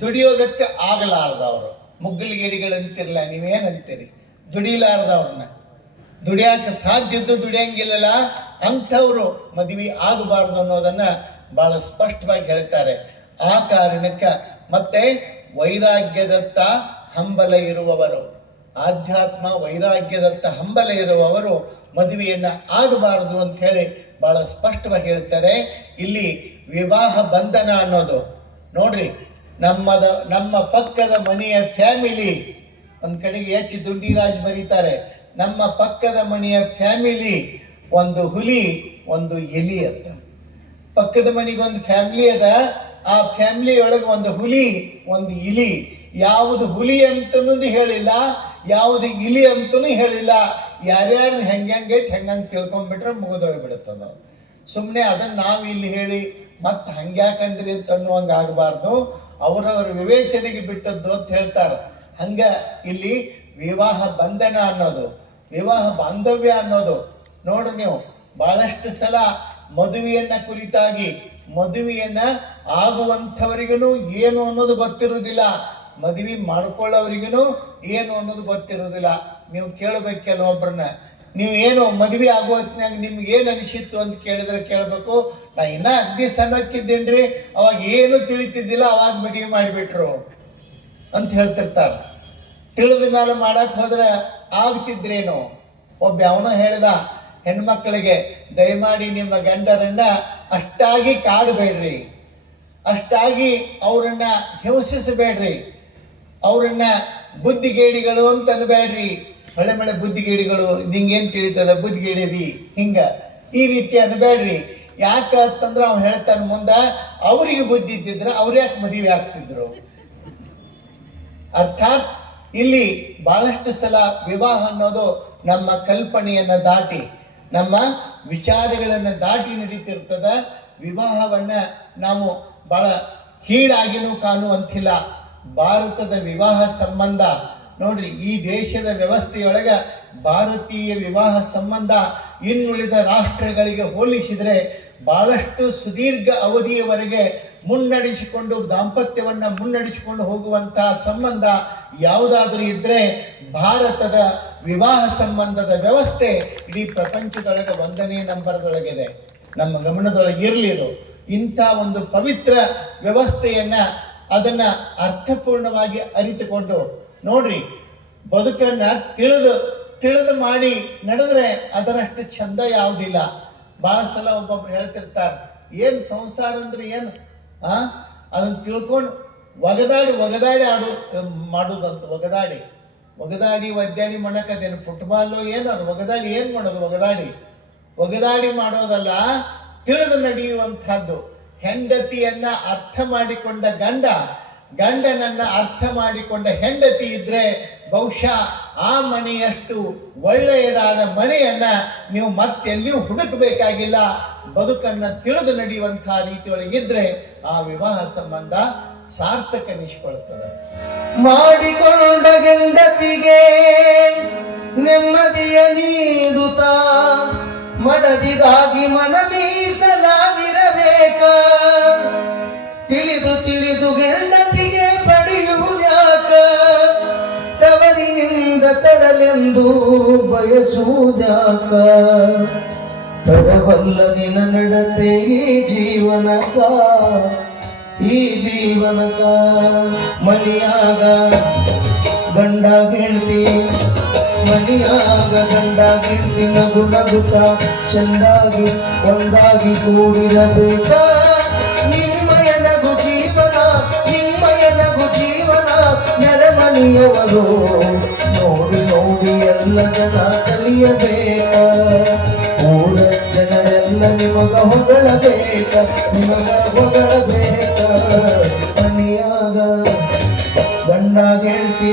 ದುಡಿಯೋದಕ್ಕೆ ಆಗಲಾರ್ದವರು, ಮುಗ್ಗಲಿಗೇಡಿಗಳಂತಿರಲ್ಲ, ನೀವೇನಂತೀರಿ, ದುಡಿಲಾರ್ದವ್ರನ್ನ, ದುಡಿಯಾಕ ಸಾಧ್ಯದ್ದು ದುಡಿಯಂಗಿಲ್ಲಲ್ಲ ಅಂಥವ್ರು ಮದುವೆ ಆಗಬಾರ್ದು ಅನ್ನೋದನ್ನ ಬಹಳ ಸ್ಪಷ್ಟವಾಗಿ ಹೇಳ್ತಾರೆ. ಆ ಕಾರಣಕ್ಕೆ ಮತ್ತೆ ವೈರಾಗ್ಯದತ್ತ ಹಂಬಲ ಇರುವವರು, ಆಧ್ಯಾತ್ಮ ವೈರಾಗ್ಯದತ್ತ ಹಂಬಲ ಇರುವವರು ಮದುವೆಯನ್ನ ಆಗಬಾರದು ಅಂತ ಹೇಳಿ ಬಹಳ ಸ್ಪಷ್ಟವಾಗಿ ಹೇಳ್ತಾರೆ. ಇಲ್ಲಿ ವಿವಾಹ ಬಂಧನ ಅನ್ನೋದು ನೋಡ್ರಿ, ನಮ್ಮ ಪಕ್ಕದ ಮನೆಯ ಫ್ಯಾಮಿಲಿ, ಒಂದ್ ಕಡೆಗೆ ಎಚ್ ದುಂಡಿರಾಜ್ ಬರೀತಾರೆ, ನಮ್ಮ ಪಕ್ಕದ ಮನೆಯ ಫ್ಯಾಮಿಲಿ ಒಂದು ಹುಲಿ ಒಂದು ಎಲಿ ಅಂತ. ಪಕ್ಕದ ಮನೆಗೆ ಒಂದು ಫ್ಯಾಮಿಲಿ ಅದ, ಆ ಫ್ಯಾಮಿಲಿ ಒಳಗೆ ಒಂದು ಹುಲಿ ಒಂದು ಇಲಿ, ಯಾವುದು ಹುಲಿ ಅಂತನೂ ಹೇಳಿಲ್ಲ, ಯಾವುದು ಇಲಿ ಅಂತನೂ ಹೇಳಿಲ್ಲ, ಯಾರ್ಯಾರು ಹೆಂಗೈತೆ ಹೆಂಗಂಗೆ ತಿಳ್ಕೊಂಡ್ಬಿಟ್ರೆ ಮುಗಿದೋಗ್ಬಿಡುತ್ತದ. ಸುಮ್ಮನೆ ಅದನ್ನ ನಾವು ಇಲ್ಲಿ ಹೇಳಿ ಮತ್ತೆ ಹಂಗ್ಯಾಕಂದ್ರಿ ಅಂತ ಅನ್ನುವಂಗೆ ಆಗಬಾರ್ದು, ಅವರವರ ವಿವೇಚನೆಗೆ ಬಿಟ್ಟದ್ದು ಅಂತ ಹೇಳ್ತಾರೆ. ಹಂಗ ಇಲ್ಲಿ ವಿವಾಹ ಬಂಧನ ಅನ್ನೋದು, ವಿವಾಹ ಬಾಂಧವ್ಯ ಅನ್ನೋದು ನೋಡ್ರಿ, ನೀವು ಬಹಳಷ್ಟು ಸಲ ಮದುವೆಯನ್ನ ಕುರಿತಾಗಿ, ಮದುವೆಯನ್ನ ಆಗುವಂಥವರಿಗೂ ಏನು ಅನ್ನೋದು ಗೊತ್ತಿರುವುದಿಲ್ಲ, ಮದುವೆ ಮಾಡ್ಕೊಳ್ಳೋರಿಗೂ ಏನು ಅನ್ನೋದು ಗೊತ್ತಿರೋದಿಲ್ಲ. ನೀವು ಕೇಳಬೇಕು ಕೆಲವೊಬ್ಬರನ್ನ, ನೀವು ಏನು ಮದುವೆ ಆಗೋ ಹೊತ್ತಿನಾಗ ನಿಮ್ಗೆ ಏನು ಅನಿಸಿತ್ತು ಅಂತ ಕೇಳಿದ್ರೆ ಕೇಳಬೇಕು, ನಾ ಇನ್ನ ಅಗ್ದಿ ಸಣ್ಣಕ್ಕಿದ್ದೇನ್ರಿ, ಅವಾಗ ಏನು ತಿಳಿತಿದ್ದಿಲ್ಲ, ಅವಾಗ ಮದುವೆ ಮಾಡಿಬಿಟ್ರು ಅಂತ ಹೇಳ್ತಿರ್ತಾರೆ. ತಿಳಿದ ಮೇಲೆ ಮಾಡಕ್ ಹೋದ್ರೆ ಆಗ್ತಿದ್ರೇನು. ಒಬ್ಬ ಅವನು ಹೇಳಿದ, ಹೆಣ್ಮಕ್ಳಿಗೆ ದಯಮಾಡಿ ನಿಮ್ಮ ಗಂಡರನ್ನ ಅಷ್ಟಾಗಿ ಕಾಡಬೇಡ್ರಿ, ಅಷ್ಟಾಗಿ ಅವರನ್ನ ಹಿಂಸಿಸಬೇಡ್ರಿ, ಅವರನ್ನ ಬುದ್ಧಿಗೇಡಿಗಳು ಅಂತ ಅನ್ಬೇಡ್ರಿ. ಹೊಳೆ ಮಳೆ ಬುದ್ಧಿಗೇಡಿಗಳು, ನಿಂಗೇನು ತಿಳಿತದ ಬುದ್ಧಿಗೇಡಿದಿ, ಹಿಂಗ ಈ ರೀತಿ ಅನ್ಬೇಡ್ರಿ. ಯಾಕೆ ಅಂತಂದ್ರೆ ಅವ್ನು ಹೇಳ್ತಾನೆ ಮುಂದೆ, ಅವ್ರಿಗೆ ಬುದ್ಧಿ ಇದ್ದಿದ್ರೆ ಅವ್ರು ಯಾಕೆ ಮದುವೆ ಆಗ್ತಿದ್ರು. ಅರ್ಥಾತ್ ಇಲ್ಲಿ ಬಹಳಷ್ಟು ಸಲ ವಿವಾಹ ಅನ್ನೋದು ನಮ್ಮ ಕಲ್ಪನೆಯನ್ನ ದಾಟಿ, ನಮ್ಮ ವಿಚಾರಗಳನ್ನು ದಾಟಿ ನಡೀತಿರ್ತದ. ವಿವಾಹವನ್ನ ನಾವು ಬಹಳ ಕೀಳಾಗಿನೂ ಕಾಣುವಂತಿಲ್ಲ. ಭಾರತದ ವಿವಾಹ ಸಂಬಂಧ ನೋಡ್ರಿ, ಈ ದೇಶದ ವ್ಯವಸ್ಥೆಯೊಳಗ ಭಾರತೀಯ ವಿವಾಹ ಸಂಬಂಧ ಇನ್ನುಳಿದ ರಾಷ್ಟ್ರಗಳಿಗೆ ಹೋಲಿಸಿದರೆ ಬಹಳಷ್ಟು ಸುದೀರ್ಘ ಅವಧಿಯವರೆಗೆ ಮುನ್ನಡೆಸಿಕೊಂಡು ದಾಂಪತ್ಯವನ್ನು ಮುನ್ನಡೆಸಿಕೊಂಡು ಹೋಗುವಂತಹ ಸಂಬಂಧ ಯಾವುದಾದ್ರೂ ಇದ್ದರೆ ಭಾರತದ ವಿವಾಹ ಸಂಬಂಧದ ವ್ಯವಸ್ಥೆ ಇಡೀ ಪ್ರಪಂಚದೊಳಗೆ 1ನೇ ನಂಬರ್ದೊಳಗಿದೆ. ನಮ್ಮ ಗಮನದೊಳಗಿರಲಿ ಇದು. ಇಂಥ ಒಂದು ಪವಿತ್ರ ವ್ಯವಸ್ಥೆಯನ್ನ ಅದನ್ನ ಅರ್ಥಪೂರ್ಣವಾಗಿ ಅರಿತುಕೊಂಡು ನೋಡ್ರಿ, ಬದುಕನ್ನ ತಿಳಿದು ಮಾಡಿ ನಡೆದ್ರೆ ಅದರಷ್ಟು ಚಂದ ಯಾವುದಿಲ್ಲ. ಬಹಳ ಸಲ ಒಬ್ಬೊಬ್ರು ಹೇಳ್ತಿರ್ತಾರೆ, ಏನು ಸಂಸಾರ ಅಂದ್ರೆ ಏನು, ಅದನ್ನ ತಿಳ್ಕೊಂಡು ಒಗದಾಡಿ ಮಾಡೋದಂತ, ಒಗದಾಡಿ ಒದ್ದಾಡಿ ಮಾಡಕ್ಕದೇನು ಫುಟ್ಬಾಲು ಏನು, ಅದು ಒಗದಾಡಿ ಏನು ಮಾಡೋದು, ಒಗದಾಡಿ ಮಾಡೋದಲ್ಲ, ತಿಳಿದು ನಡೆಯುವಂಥದ್ದು. ಹೆಂಡತಿಯನ್ನ ಅರ್ಥ ಮಾಡಿಕೊಂಡ ಗಂಡನನ್ನ ಅರ್ಥ ಮಾಡಿಕೊಂಡ ಹೆಂಡತಿ ಇದ್ರೆ ಬಹುಶಃ ಆ ಮನೆಯಷ್ಟು ಒಳ್ಳೆಯದಾದ ಮನೆಯನ್ನ ನೀವು ಮತ್ತೆಲ್ಲಿಯೂ ಹುಡುಕಬೇಕಾಗಿಲ್ಲ. ಬದುಕನ್ನ ತಿಳಿದು ನಡೆಯುವಂತಹ ರೀತಿಯೊಳಗಿದ್ರೆ ಆ ವಿವಾಹ ಸಂಬಂಧ ಸಾರ್ಥಕನಿಸಿಕೊಳ್ಳುತ್ತದೆ. ಮಾಡಿಕೊಂಡ ಗಂಡತಿಗೆ ನೆಮ್ಮದಿಯ ನೀಡುತ್ತಾ ಮಡದಿಗಾಗಿ ಮನ ಮೀಸಲಾಗಿರಬೇಕ. ತಿಳಿದು ಗಂಡತಿಗೆ ಪಡೆಯುವುದ್ಯಾಕ, ತವರಿನಿಂದ ತರಲೆಂದು ಬಯಸುವುದ್ಯಾಕ. ತರವಲ್ಲ ನಿನ ನಡತೆ ಈ ಜೀವನಕ ಮನೆಯಾಗ ಗಂಡ ಹೆಂಡತಿ ಮನಿಯಾಗ ಗಂಡಾಗಿರ್ತಿ ನಗು ನಗುತ್ತ ಚಂದಾಗಿ ಒಂದಾಗಿ ಕೂಡಿರಬೇಕ ನಿಮ್ಮಯ ನಗು ಜೀವನ ನಿಮ್ಮಯ ನಗು ಜೀವನ ನೆರೆಮನೆಯವರು ನೋಡಿ ನೋಡಿ ಎಲ್ಲ ಜನ ಕಲಿಯಬೇಕ ಊರ ಜನರೆಲ್ಲ ನಿಮಗ ಹೊಗಳಬೇಕ ನಿಮಗ ಹೊಗಳಬೇಕ ಮನಿಯಾಗ ಗಂಡಾಗೆಳ್ತಿ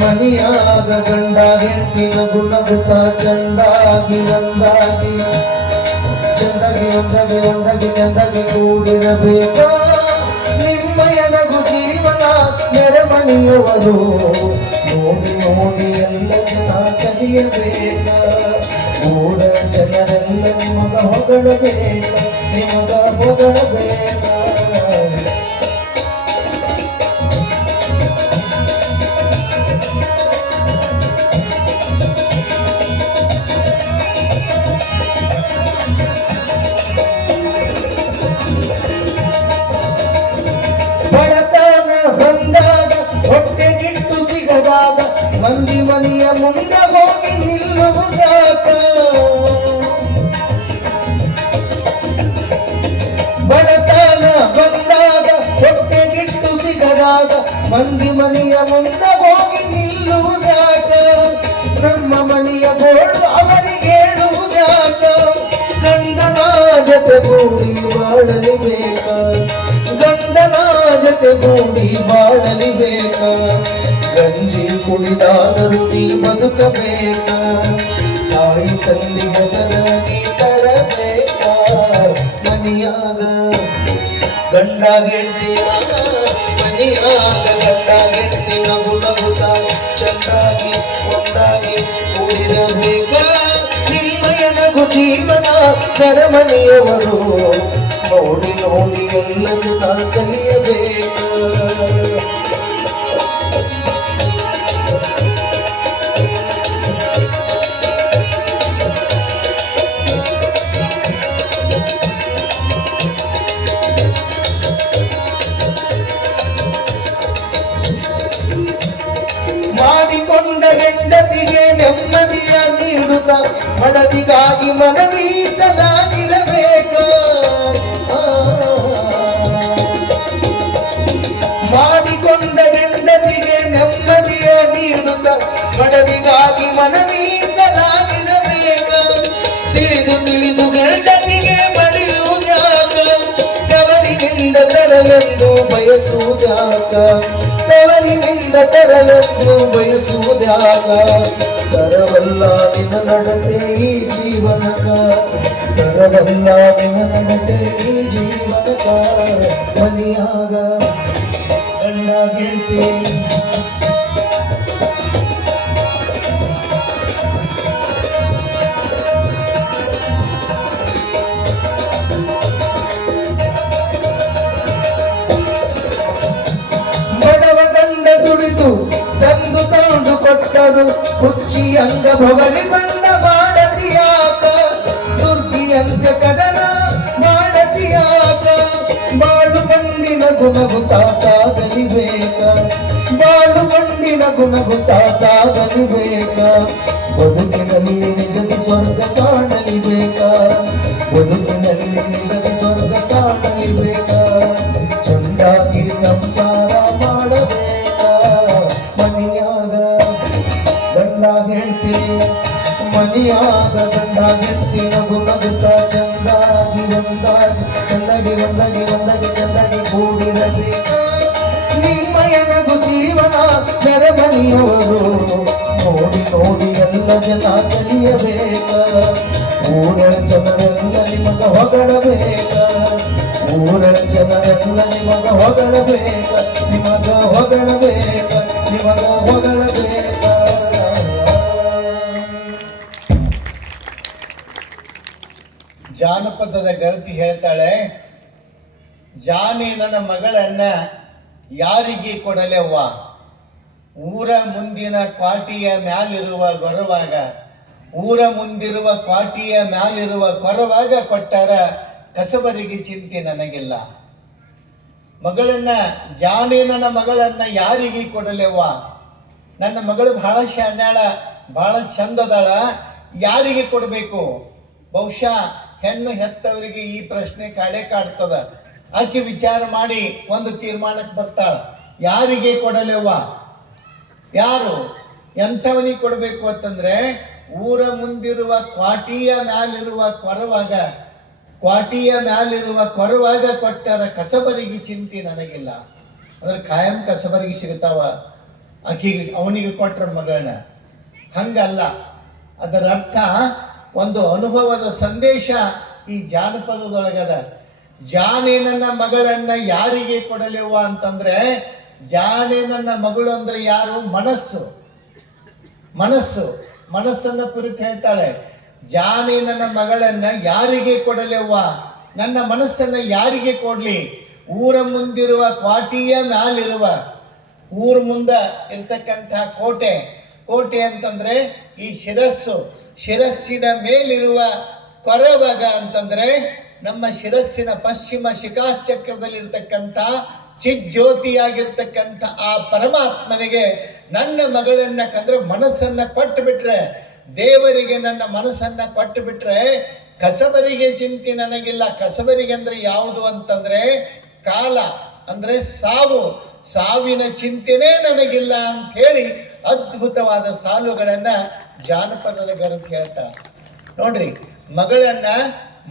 ಮನಿಯಾಗ ಗಂಡಾಗೆಳ್ತಿ ನಗು ನಗುತ್ತ ಚಂದಾಗಿ ಒಂದಾಗಿ ಚಂದಾಗಿ ಒಂದಾಗಿ ಒಂದಾಗಿ ಚಂದಾಗಿ ಕೂಡಿರಬೇಕ ನಿಮ್ಮಯ ನಗು ಜೀವನ ನೆರೆಮನೆಯವರು ನೋಡಿ ನೋಡಿ ಎಲ್ಲ ಜನ ಕಲಿಯಬೇಕ ಊರ ಜನರೆಲ್ಲ ನಿಮಗ ಹೊಗಳಬೇಕ ನಿಮಗ ಹೊಗಳಬೇಕ ಬಡತನ ಬಂದಾಗ ಹೊಟ್ಟೆಗಿಟ್ಟು ಸಿಗದಾಗ ಮಂದಿ ಮನೆಯ ಮುಂದೆ ಹೋಗಿ ನಿಲ್ಲುವುದಾಕ ಬಡತನ ಬಂದಾಗ ಹೊಟ್ಟೆಗಿಟ್ಟು ಸಿಗದಾಗ ಮಂದಿ ಮನೆಯ ಮುಂದೆ ಹೋಗಿ ನಿಲ್ಲುವುದಾಕ ನಮ್ಮ ಮನೆಯ ಗೋಳು ಅವರಿಗೆ ಹೇಳುವುದಾಕ ಗಂಡನ ಜೊತೆಗೂಡಿ ಬಾಳಲೇಬೇಕ ಗಂಡನ ಜೊತೆಗೂಡಿ ಬಾಳಲೇಬೇಕ ಗಂಜಿ ಕುಡಿದಾದರೂ ನೀ ಬದುಕಬೇಕ ತಾಯಿ ತಂದೆ ಹೆಸರ ನೀ ತರಬೇಕ ಮನಿಯಾಗ ಗಂಡಾಗೆಳ್ತಿಯಾಗ ಮನಿಯಾಗ ಗಂಡಾಗೆಳ್ತಿ ನಗು ನಗುತ್ತ ಚಂದಾಗಿ ಒಂದಾಗಿ ಕೂಡಿರಬೇಕ ನಿಮ್ಮಯ ನಗು ಜೀವನ ನೆರೆಮನೆಯವರು ನೋಡಿ ನೋಡಿ ಎಲ್ಲ ಜನ ಕಲಿಯಬೇಕ ಮಾಡಿಕೊಂಡ ಹೆಂಡತಿಗೆ ನೆಮ್ಮದಿಯ ನೀಡುತ್ತ ಮಡದಿಗಾಗಿ ಮನವೀಸಲಾಗಿರಬೇಕ ಮಾಡಿಕೊಂಡ ಹೆಂಡತಿಗೆ ನೆಮ್ಮದಿಯ ನೀಡುತ್ತ ಮಡದಿಗಾಗಿ ಮನವೀಸಲಾಗಿರಬೇಕ ತಿಳಿದು ತಿಳಿದು ಹೆಂಡತಿಗೆ ಬಡಿಯುವುದ್ಯಾಕ ತವರಿನಿಂದ ತರಲೆಂದು ಬಯಸುವುದ್ಯಾಕ ತವರಿನಿಂದ ತರಲೆಂದು ಬಯಸುವುದ್ಯಾಗ ತರವಲ್ಲ ನಿನ್ನ ನಡತೆ ಈ ಜೀವನಕ ತರವಲ್ಲ ನಿನ್ನ ನಡತೆ ಈ ಜೀವನಕ ಮನಿಯಾಗ ಗಂಡಾಗೆಳ್ತಿ ದುಡಿದು ತಂದು ತಂದು ಕೊಟ್ಟರು ಹುಚ್ಚಿ ಅಂಗ ಭವಳಿ ಬಂದ ಮಾಡತಿಯಾಕ ದುರ್ಗಿಯಂತೆ ಕದನ ಮಾಡತಿಯಾಕ ಬಾಳು ಬಂಡಿನ ಗುಣಗುತ ಸಾಗಲಿಬೇಕ ಬಾಳು ಬಂಡಿನ ಗುಣಗುತ ಸಾಗಲಿಬೇಕ ಬದುಕಿನಲ್ಲಿ ನಿಜದ ಸ್ವರ್ಗ ಕಾಣಲಿಬೇಕ ಬದುಕಿನಲ್ಲಿ ನಿಜದ ಸ್ವರ್ಗ ಕಾಣಲಿಬೇಕ ಚಂದಾಗಿ ಸಂಸಾರ ಮಾಡಬೇಕ ಮನಿಯಾಗ ಗಂಡಾಗೆಳ್ತಿ ಮನಿಯಾಗ ಗಂಡಾಗೆಳ್ತಿ ನಗು ನಗುತ್ತ ಚಂದಾಗಿ ಒಂದಾಗಿ ಚಂದಾಗಿ ಒಂದಾಗಿ ಒಂದಾಗಿ ಚಂದಾಗಿ ಕೂಡಿರಬೇಕ ನಿಮ್ಮಯ ನಗು ಜೀವನ ನೆರೆಮನೆಯವರು ನೋಡಿ ನೋಡಿ ಎಲ್ಲ ಜನ ಕಲಿಯಬೇಕ ಊರ ಜನರೆಲ್ಲ ನಿಮಗ ಹೊಗಳಬೇಕ ಊರ ಜನರೆಲ್ಲ ನಿಮಗ ಹೊಗಳಬೇಕ ನಿಮಗ ಹೊಗಳಬೇಕ ನಿಮಗ ಹೊಗಳಬೇಕ ಜಾನಪದದ ಗರತಿ ಹೇಳ್ತಾಳೆ, ಜಾನಿ ನನ್ನ ಮಗಳನ್ನ ಯಾರಿಗೆ ಕೊಡಲೆವ್ವ, ಊರ ಮುಂದಿನ ಕ್ವಾಟಿಯ ಮ್ಯಾಲಿರುವ ಗೊರವಾಗ, ಊರ ಮುಂದಿರುವ ಕ್ವಾಟಿಯ ಮ್ಯಾಲಿರುವ ಕೊರವಾಗ ಕೊಟ್ಟಾರ, ಕಸಬರಿಗೆ ಚಿಂತೆ ನನಗಿಲ್ಲ. ಮಗಳನ್ನ ಜಾನಿ ನನ್ನ ಮಗಳನ್ನ ಯಾರಿಗೆ ಕೊಡಲೆವ್ವ, ನನ್ನ ಮಗಳು ಬಹಳ ಶಾಣ್ಯಾಳ, ಬಹಳ ಚಂದದಾಳ, ಯಾರಿಗೆ ಕೊಡಬೇಕು? ಬಹುಶಃ ಹೆಣ್ಣು ಹೆತ್ತವರಿಗೆ ಈ ಪ್ರಶ್ನೆ ಕಾಡ್ತದ. ಆಕೆ ವಿಚಾರ ಮಾಡಿ ಒಂದು ತೀರ್ಮಾನಕ್ಕೆ ಬರ್ತಾಳ, ಯಾರಿಗೆ ಕೊಡಲೆವ್ವ? ಯಾರು ಎಂಥವನಿಗೆ ಕೊಡಬೇಕು ಅಂತಂದ್ರೆ, ಊರ ಮುಂದಿರುವ ಕ್ವಾಟಿಯ ಮ್ಯಾಲಿರುವ ಕೊರವಾಗ ಕೊಟ್ಟರ ಕಸಬರಿಗೆ ಚಿಂತೆ ನನಗಿಲ್ಲ. ಅಂದ್ರೆ ಕಾಯಂ ಕಸಬರಿಗೆ ಸಿಗ್ತಾವ, ಆಕಿಗೆ ಅವನಿಗೆ ಕೊಟ್ಟರ ಮಗಳನ್ನ. ಹಂಗಲ್ಲ, ಅದರ ಅರ್ಥ ಒಂದು ಅನುಭವದ ಸಂದೇಶ ಈ ಜಾನಪದದೊಳಗದ. ಜಾನೆ ನನ್ನ ಮಗಳನ್ನ ಯಾರಿಗೆ ಕೊಡಲಿವ ಅಂತಂದ್ರೆ, ಜಾನೆ ನನ್ನ ಮಗಳು ಅಂದ್ರೆ ಯಾರು? ಮನಸ್ಸನ್ನ ಕುರಿತು ಹೇಳ್ತಾಳೆ. ಜಾನೆ ನನ್ನ ಮಗಳನ್ನ ಯಾರಿಗೆ ಕೊಡಲೆವ್ವ? ನನ್ನ ಮನಸ್ಸನ್ನ ಯಾರಿಗೆ ಕೊಡ್ಲಿ? ಊರ ಮುಂದಿರುವ ಕ್ವಾಟಿಯ ಮ್ಯಾಲಿರುವ, ಊರ ಮುಂದ ಇರ್ತಕ್ಕಂಥ ಕೋಟೆ ಅಂತಂದ್ರೆ ಈ ಶಿರಸ್ಸಿನ ಮೇಲಿರುವ ಕೊರವಾಗ ಅಂತಂದ್ರೆ ನಮ್ಮ ಶಿರಸ್ಸಿನ ಪಶ್ಚಿಮ ಶಿಖಾಚಕ್ರದಲ್ಲಿರ್ತಕ್ಕಂಥ ಚಿಜ್ಯೋತಿಯಾಗಿರ್ತಕ್ಕಂಥ ಆ ಪರಮಾತ್ಮನಿಗೆ ನನ್ನ ಮಗಳನ್ನ ಕಂದ್ರೆ ಮನಸ್ಸನ್ನ ಕೊಟ್ಟು ಬಿಟ್ರೆ, ದೇವರಿಗೆ ನನ್ನ ಮನಸ್ಸನ್ನ ಕೊಟ್ಟು ಬಿಟ್ರೆ ಕಸಬರಿಗೆ ಚಿಂತೆ ನನಗಿಲ್ಲ. ಕಸಬರಿಗೆ ಅಂದ್ರೆ ಯಾವುದು ಅಂತಂದ್ರೆ ಕಾಲ, ಅಂದ್ರೆ ಸಾವಿನ ಚಿಂತೆನೇ ನನಗಿಲ್ಲ ಅಂತ ಹೇಳಿ ಅದ್ಭುತವಾದ ಸಾಲುಗಳನ್ನ ಜಾನಪದದ ಗರತಿ ಹೇಳ್ತಾರೆ. ನೋಡ್ರಿ, ಮಗಳನ್ನ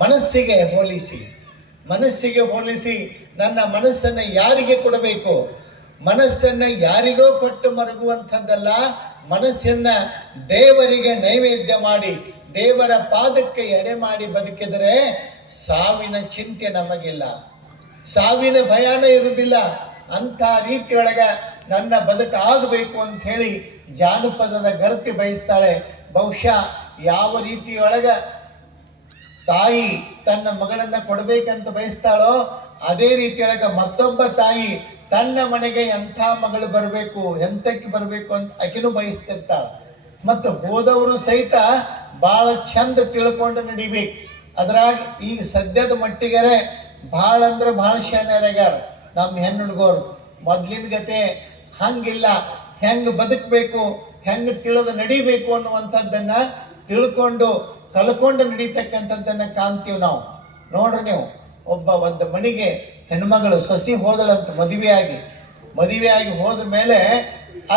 ಮನಸ್ಸಿಗೆ ಹೋಲಿಸಿ ನನ್ನ ಮನಸ್ಸನ್ನ ಯಾರಿಗೆ ಕೊಡಬೇಕು? ಮನಸ್ಸನ್ನ ಯಾರಿಗೋ ಕೊಟ್ಟು ಮರುಗುವಂಥದ್ದಲ್ಲ, ಮನಸ್ಸನ್ನ ದೇವರಿಗೆ ನೈವೇದ್ಯ ಮಾಡಿ ದೇವರ ಪಾದಕ್ಕೆ ಎಡೆ ಮಾಡಿ ಬದುಕಿದರೆ ಸಾವಿನ ಚಿಂತೆ ನಮಗಿಲ್ಲ, ಸಾವಿನ ಭಯಾನ ಇರುವುದಿಲ್ಲ. ಅಂಥ ರೀತಿಯೊಳಗ ನನ್ನ ಬದುಕು ಆಗಬೇಕು ಅಂತ ಹೇಳಿ ಜಾನಪದದ ಗರತಿ ಬಯಸ್ತಾಳೆ. ಬಹುಶಃ ಯಾವ ರೀತಿಯೊಳಗ ತಾಯಿ ತನ್ನ ಮಗಳನ್ನ ಕೊಡಬೇಕಂತ ಬಯಸ್ತಾಳೋ ಅದೇ ರೀತಿಯೊಳಗ ಮತ್ತೊಬ್ಬ ತಾಯಿ ತನ್ನ ಮನೆಗೆ ಎಂಥ ಮಗಳು ಬರಬೇಕು, ಎಂತಕ್ಕೆ ಬರಬೇಕು ಅಂತ ಆಕೆನೂ ಬಯಸ್ತಿರ್ತಾಳ. ಮತ್ತು ಹೋದವರು ಸಹಿತ ಭಾಳ ಚಂದ ತಿಳ್ಕೊಂಡು ನಡಿಬೇಕು. ಅದ್ರಾಗ ಈಗ ಸದ್ಯದ ಮಟ್ಟಿಗೆ ಭಾಳ ಅಂದ್ರೆ ಭಾಳ ಶಾನ್ಯರಾಗ್ಯಾರ ನಮ್ಮ ಹೆಣ್ಣು ಹುಡುಗರು. ಮೊದ್ಲಿನ ಗತೆ ಹಂಗಿಲ್ಲ, ಹೆಂಗೆ ಬದುಕಬೇಕು, ಹೆಂಗೆ ತಿಳಿದು ನಡಿಬೇಕು ಅನ್ನುವಂಥದ್ದನ್ನ ಕಲ್ಕೊಂಡು ನಡೀತಕ್ಕಂಥದ್ದನ್ನ ಕಾಣ್ತೀವಿ ನಾವು. ನೋಡ್ರಿ ನೀವು, ಒಂದು ಮನೆಗೆ ಹೆಣ್ಮಗಳು ಸೊಸಿ ಹೋದಳಂತ ಮದುವೆಯಾಗಿ ಹೋದ ಮೇಲೆ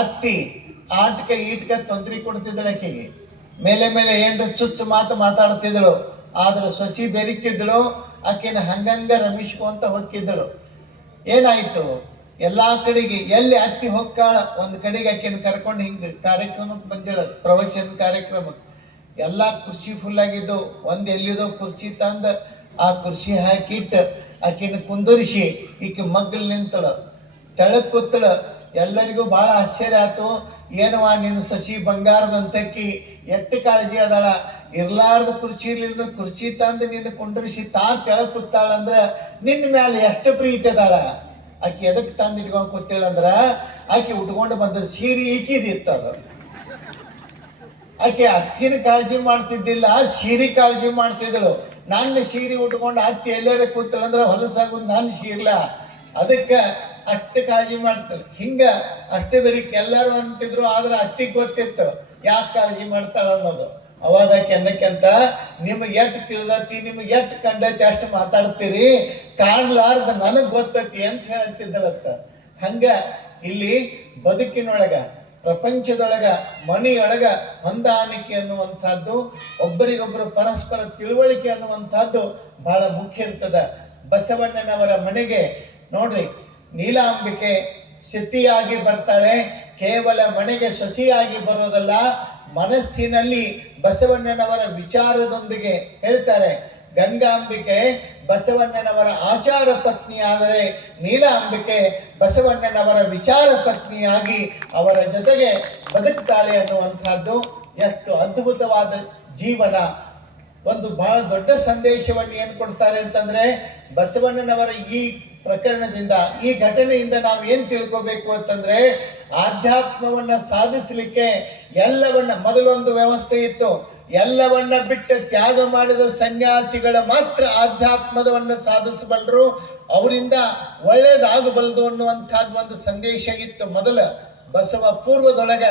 ಅತ್ತಿ ಈಟಕ ತೊಂದರೆ ಕೊಡ್ತಿದ್ದಳು ಆಕೆಗೆ. ಮೇಲೆ ಏನ್ರ ಚುಚ್ಚು ಮಾತಾಡ್ತಿದ್ದಳು. ಆದ್ರೆ ಸೊಸಿ ಬೆರಿಕಿದ್ದಳು, ಆಕೆನ ಹಂಗಂಗ ರಮಿಸ್ಕೊಂತ ಹೊಕ್ಕಿದ್ದಳು. ಏನಾಯ್ತು? ಎಲ್ಲಾ ಕಡೆಗೆ ಎಲ್ಲಿ ಅತ್ತಿ ಹೊಕ್ಕಾಳ ಒಂದು ಕಡೆಗೆ ಆಕೆನ ಕರ್ಕೊಂಡು ಹಿಂಗೆ ಕಾರ್ಯಕ್ರಮಕ್ಕೆ ಬಂದಿಳು, ಪ್ರವಚನ ಕಾರ್ಯಕ್ರಮಕ್ಕೆ. ಎಲ್ಲ ಕುರ್ಚಿ ಫುಲ್ ಆಗಿದ್ದು. ಎಲ್ಲಿದೋ ಕುರ್ಚಿ ತಂದ ಆ ಕುರ್ಚಿ ಹಾಕಿಟ್ಟು ಆಕೆನ ಕುಂದರಿಸಿ ಈಕೆ ಮಗ್ಗಲ್ ನಿಂತಳು, ತೆಳಗ್ ಕೂತಳು. ಎಲ್ಲರಿಗೂ ಭಾಳ ಆಶ್ಚರ್ಯ ಆಯ್ತು. ಏನವ ನಿನ್ನ ಸಸಿ ಬಂಗಾರದಂತಕ್ಕಿ ಎಷ್ಟು ಕಾಳಜಿ ಅದಾಳ, ಇರ್ಲಾರ್ದ ಕುರ್ಚಿ ಇರ್ಲಿಲ್ಲ ಕುರ್ಚಿ ತಂದು ನಿನ್ನ ಕುಂಡ್ರಿಸಿ ತೆಳಗ್ ಕೂತಾಳಂದ್ರ ನಿನ್ನ ಮ್ಯಾಲೆ ಎಷ್ಟು ಪ್ರೀತಿ ಅದಾಳ. ಆಕೆ ಎದಕ್ಕೆ ತಂದು ಇಟ್ಕೊಂಡು ಕೂತೇಳಂದ್ರ ಆಕೆ ಉಟ್ಕೊಂಡು ಬಂದ್ರೆ ಸೀರೆ ಈಕಿದಿತ್ತದ. ಆಕೆ ಅತ್ತಿನ ಕಾಳಜಿ ಮಾಡ್ತಿದ್ದಿಲ್ಲ, ಸೀರೆ ಕಾಳಜಿ ಮಾಡ್ತಿದ್ದಳು. ನನ್ನ ಸೀರೆ ಉಟ್ಕೊಂಡು ಅತ್ತಿ ಎಲ್ಲಾರ ಕೂತಳಂದ್ರೆ ಹೊಲಸಾಗೋದು ನನ್ನ ಸೀರ್ಲ, ಅದಕ್ಕೆ ಅಷ್ಟು ಕಾಳಜಿ ಮಾಡ್ತಾಳೆ. ಹಿಂಗ ಅಷ್ಟೇ ಬರೀಕ್ ಎಲ್ಲರೂ ಅಂತಿದ್ರು. ಆದ್ರೆ ಅತ್ತಿಗೆ ಗೊತ್ತಿತ್ತು ಯಾಕೆ ಕಾಳಜಿ ಮಾಡ್ತಾಳ ಅನ್ನೋದು. ಅವಾಗ ಕೆನ್ನಕ್ಕೆಂತ ನಿಮಗೆ ಎಷ್ಟು ತಿಳಿದತಿ, ನಿಮಗೆ ಎಷ್ಟು ಕಂಡೈತಿ ಅಷ್ಟು ಮಾತಾಡ್ತೀರಿ, ಕಾಣ್ಲಾರ್ದ ನನಗೆ ಗೊತ್ತೈತಿ ಅಂತ ಹೇಳ್ತಿದ್ದಳತ್ತ. ಹಂಗ ಇಲ್ಲಿ ಬದುಕಿನೊಳಗ, ಪ್ರಪಂಚದೊಳಗ, ಮನೆಯೊಳಗ ಹೊಂದಾಣಿಕೆ ಅನ್ನುವಂಥದ್ದು, ಒಬ್ಬರಿಗೊಬ್ಬರು ಪರಸ್ಪರ ತಿಳುವಳಿಕೆ ಅನ್ನುವಂಥದ್ದು ಬಹಳ ಮುಖ್ಯ ಇರ್ತದ. ಬಸವಣ್ಣನವರ ಮನೆಗೆ ನೋಡ್ರಿ, ನೀಲಾಂಬಿಕೆ ಸತಿಯಾಗಿ ಬರ್ತಾಳೆ. ಕೇವಲ ಮನೆಗೆ ಸೊಸೆಯಾಗಿ ಬರೋದಲ್ಲ, ಮನಸ್ಸಿನಲ್ಲಿ ಬಸವಣ್ಣನವರ ವಿಚಾರದೊಂದಿಗೆ ಹೇಳ್ತಾರೆ. ಗಂಗಾಂಬಿಕೆ ಬಸವಣ್ಣನವರ ಆಚಾರ ಪತ್ನಿ ಆದರೆ ನೀಲಾಂಬಿಕೆ ಬಸವಣ್ಣನವರ ವಿಚಾರ ಪತ್ನಿಯಾಗಿ ಅವರ ಜೊತೆಗೆ ಬದುಕ್ತಾಳೆ ಅನ್ನುವಂಥದ್ದು ಎಷ್ಟು ಅದ್ಭುತವಾದ ಜೀವನ. ಒಂದು ಬಹಳ ದೊಡ್ಡ ಸಂದೇಶವನ್ನು ಏನು ಕೊಡ್ತಾರೆ ಅಂತಂದ್ರೆ, ಬಸವಣ್ಣನವರ ಈ ಪ್ರಕರಣದಿಂದ, ಈ ಘಟನೆಯಿಂದ ನಾವು ಏನು ತಿಳ್ಕೋಬೇಕು ಅಂತಂದ್ರೆ, ಆಧ್ಯಾತ್ಮವನ್ನ ಸಾಧಿಸಲಿಕ್ಕೆ ಎಲ್ಲವನ್ನ, ಮೊದಲೊಂದು ವ್ಯವಸ್ಥೆ ಇತ್ತು, ಎಲ್ಲವನ್ನ ಬಿಟ್ಟು ತ್ಯಾಗ ಮಾಡಿದ ಸನ್ಯಾಸಿಗಳ ಮಾತ್ರ ಆಧ್ಯಾತ್ಮದವನ್ನ ಸಾಧಿಸಬಲ್ಲರು, ಅವರಿಂದ ಒಳ್ಳೇದಾಗಬಲ್ಲದು ಅನ್ನುವಂಥದ್ದು ಒಂದು ಸಂದೇಶ ಇತ್ತು ಮೊದಲ ಬಸವ ಪೂರ್ವದೊಳಗ.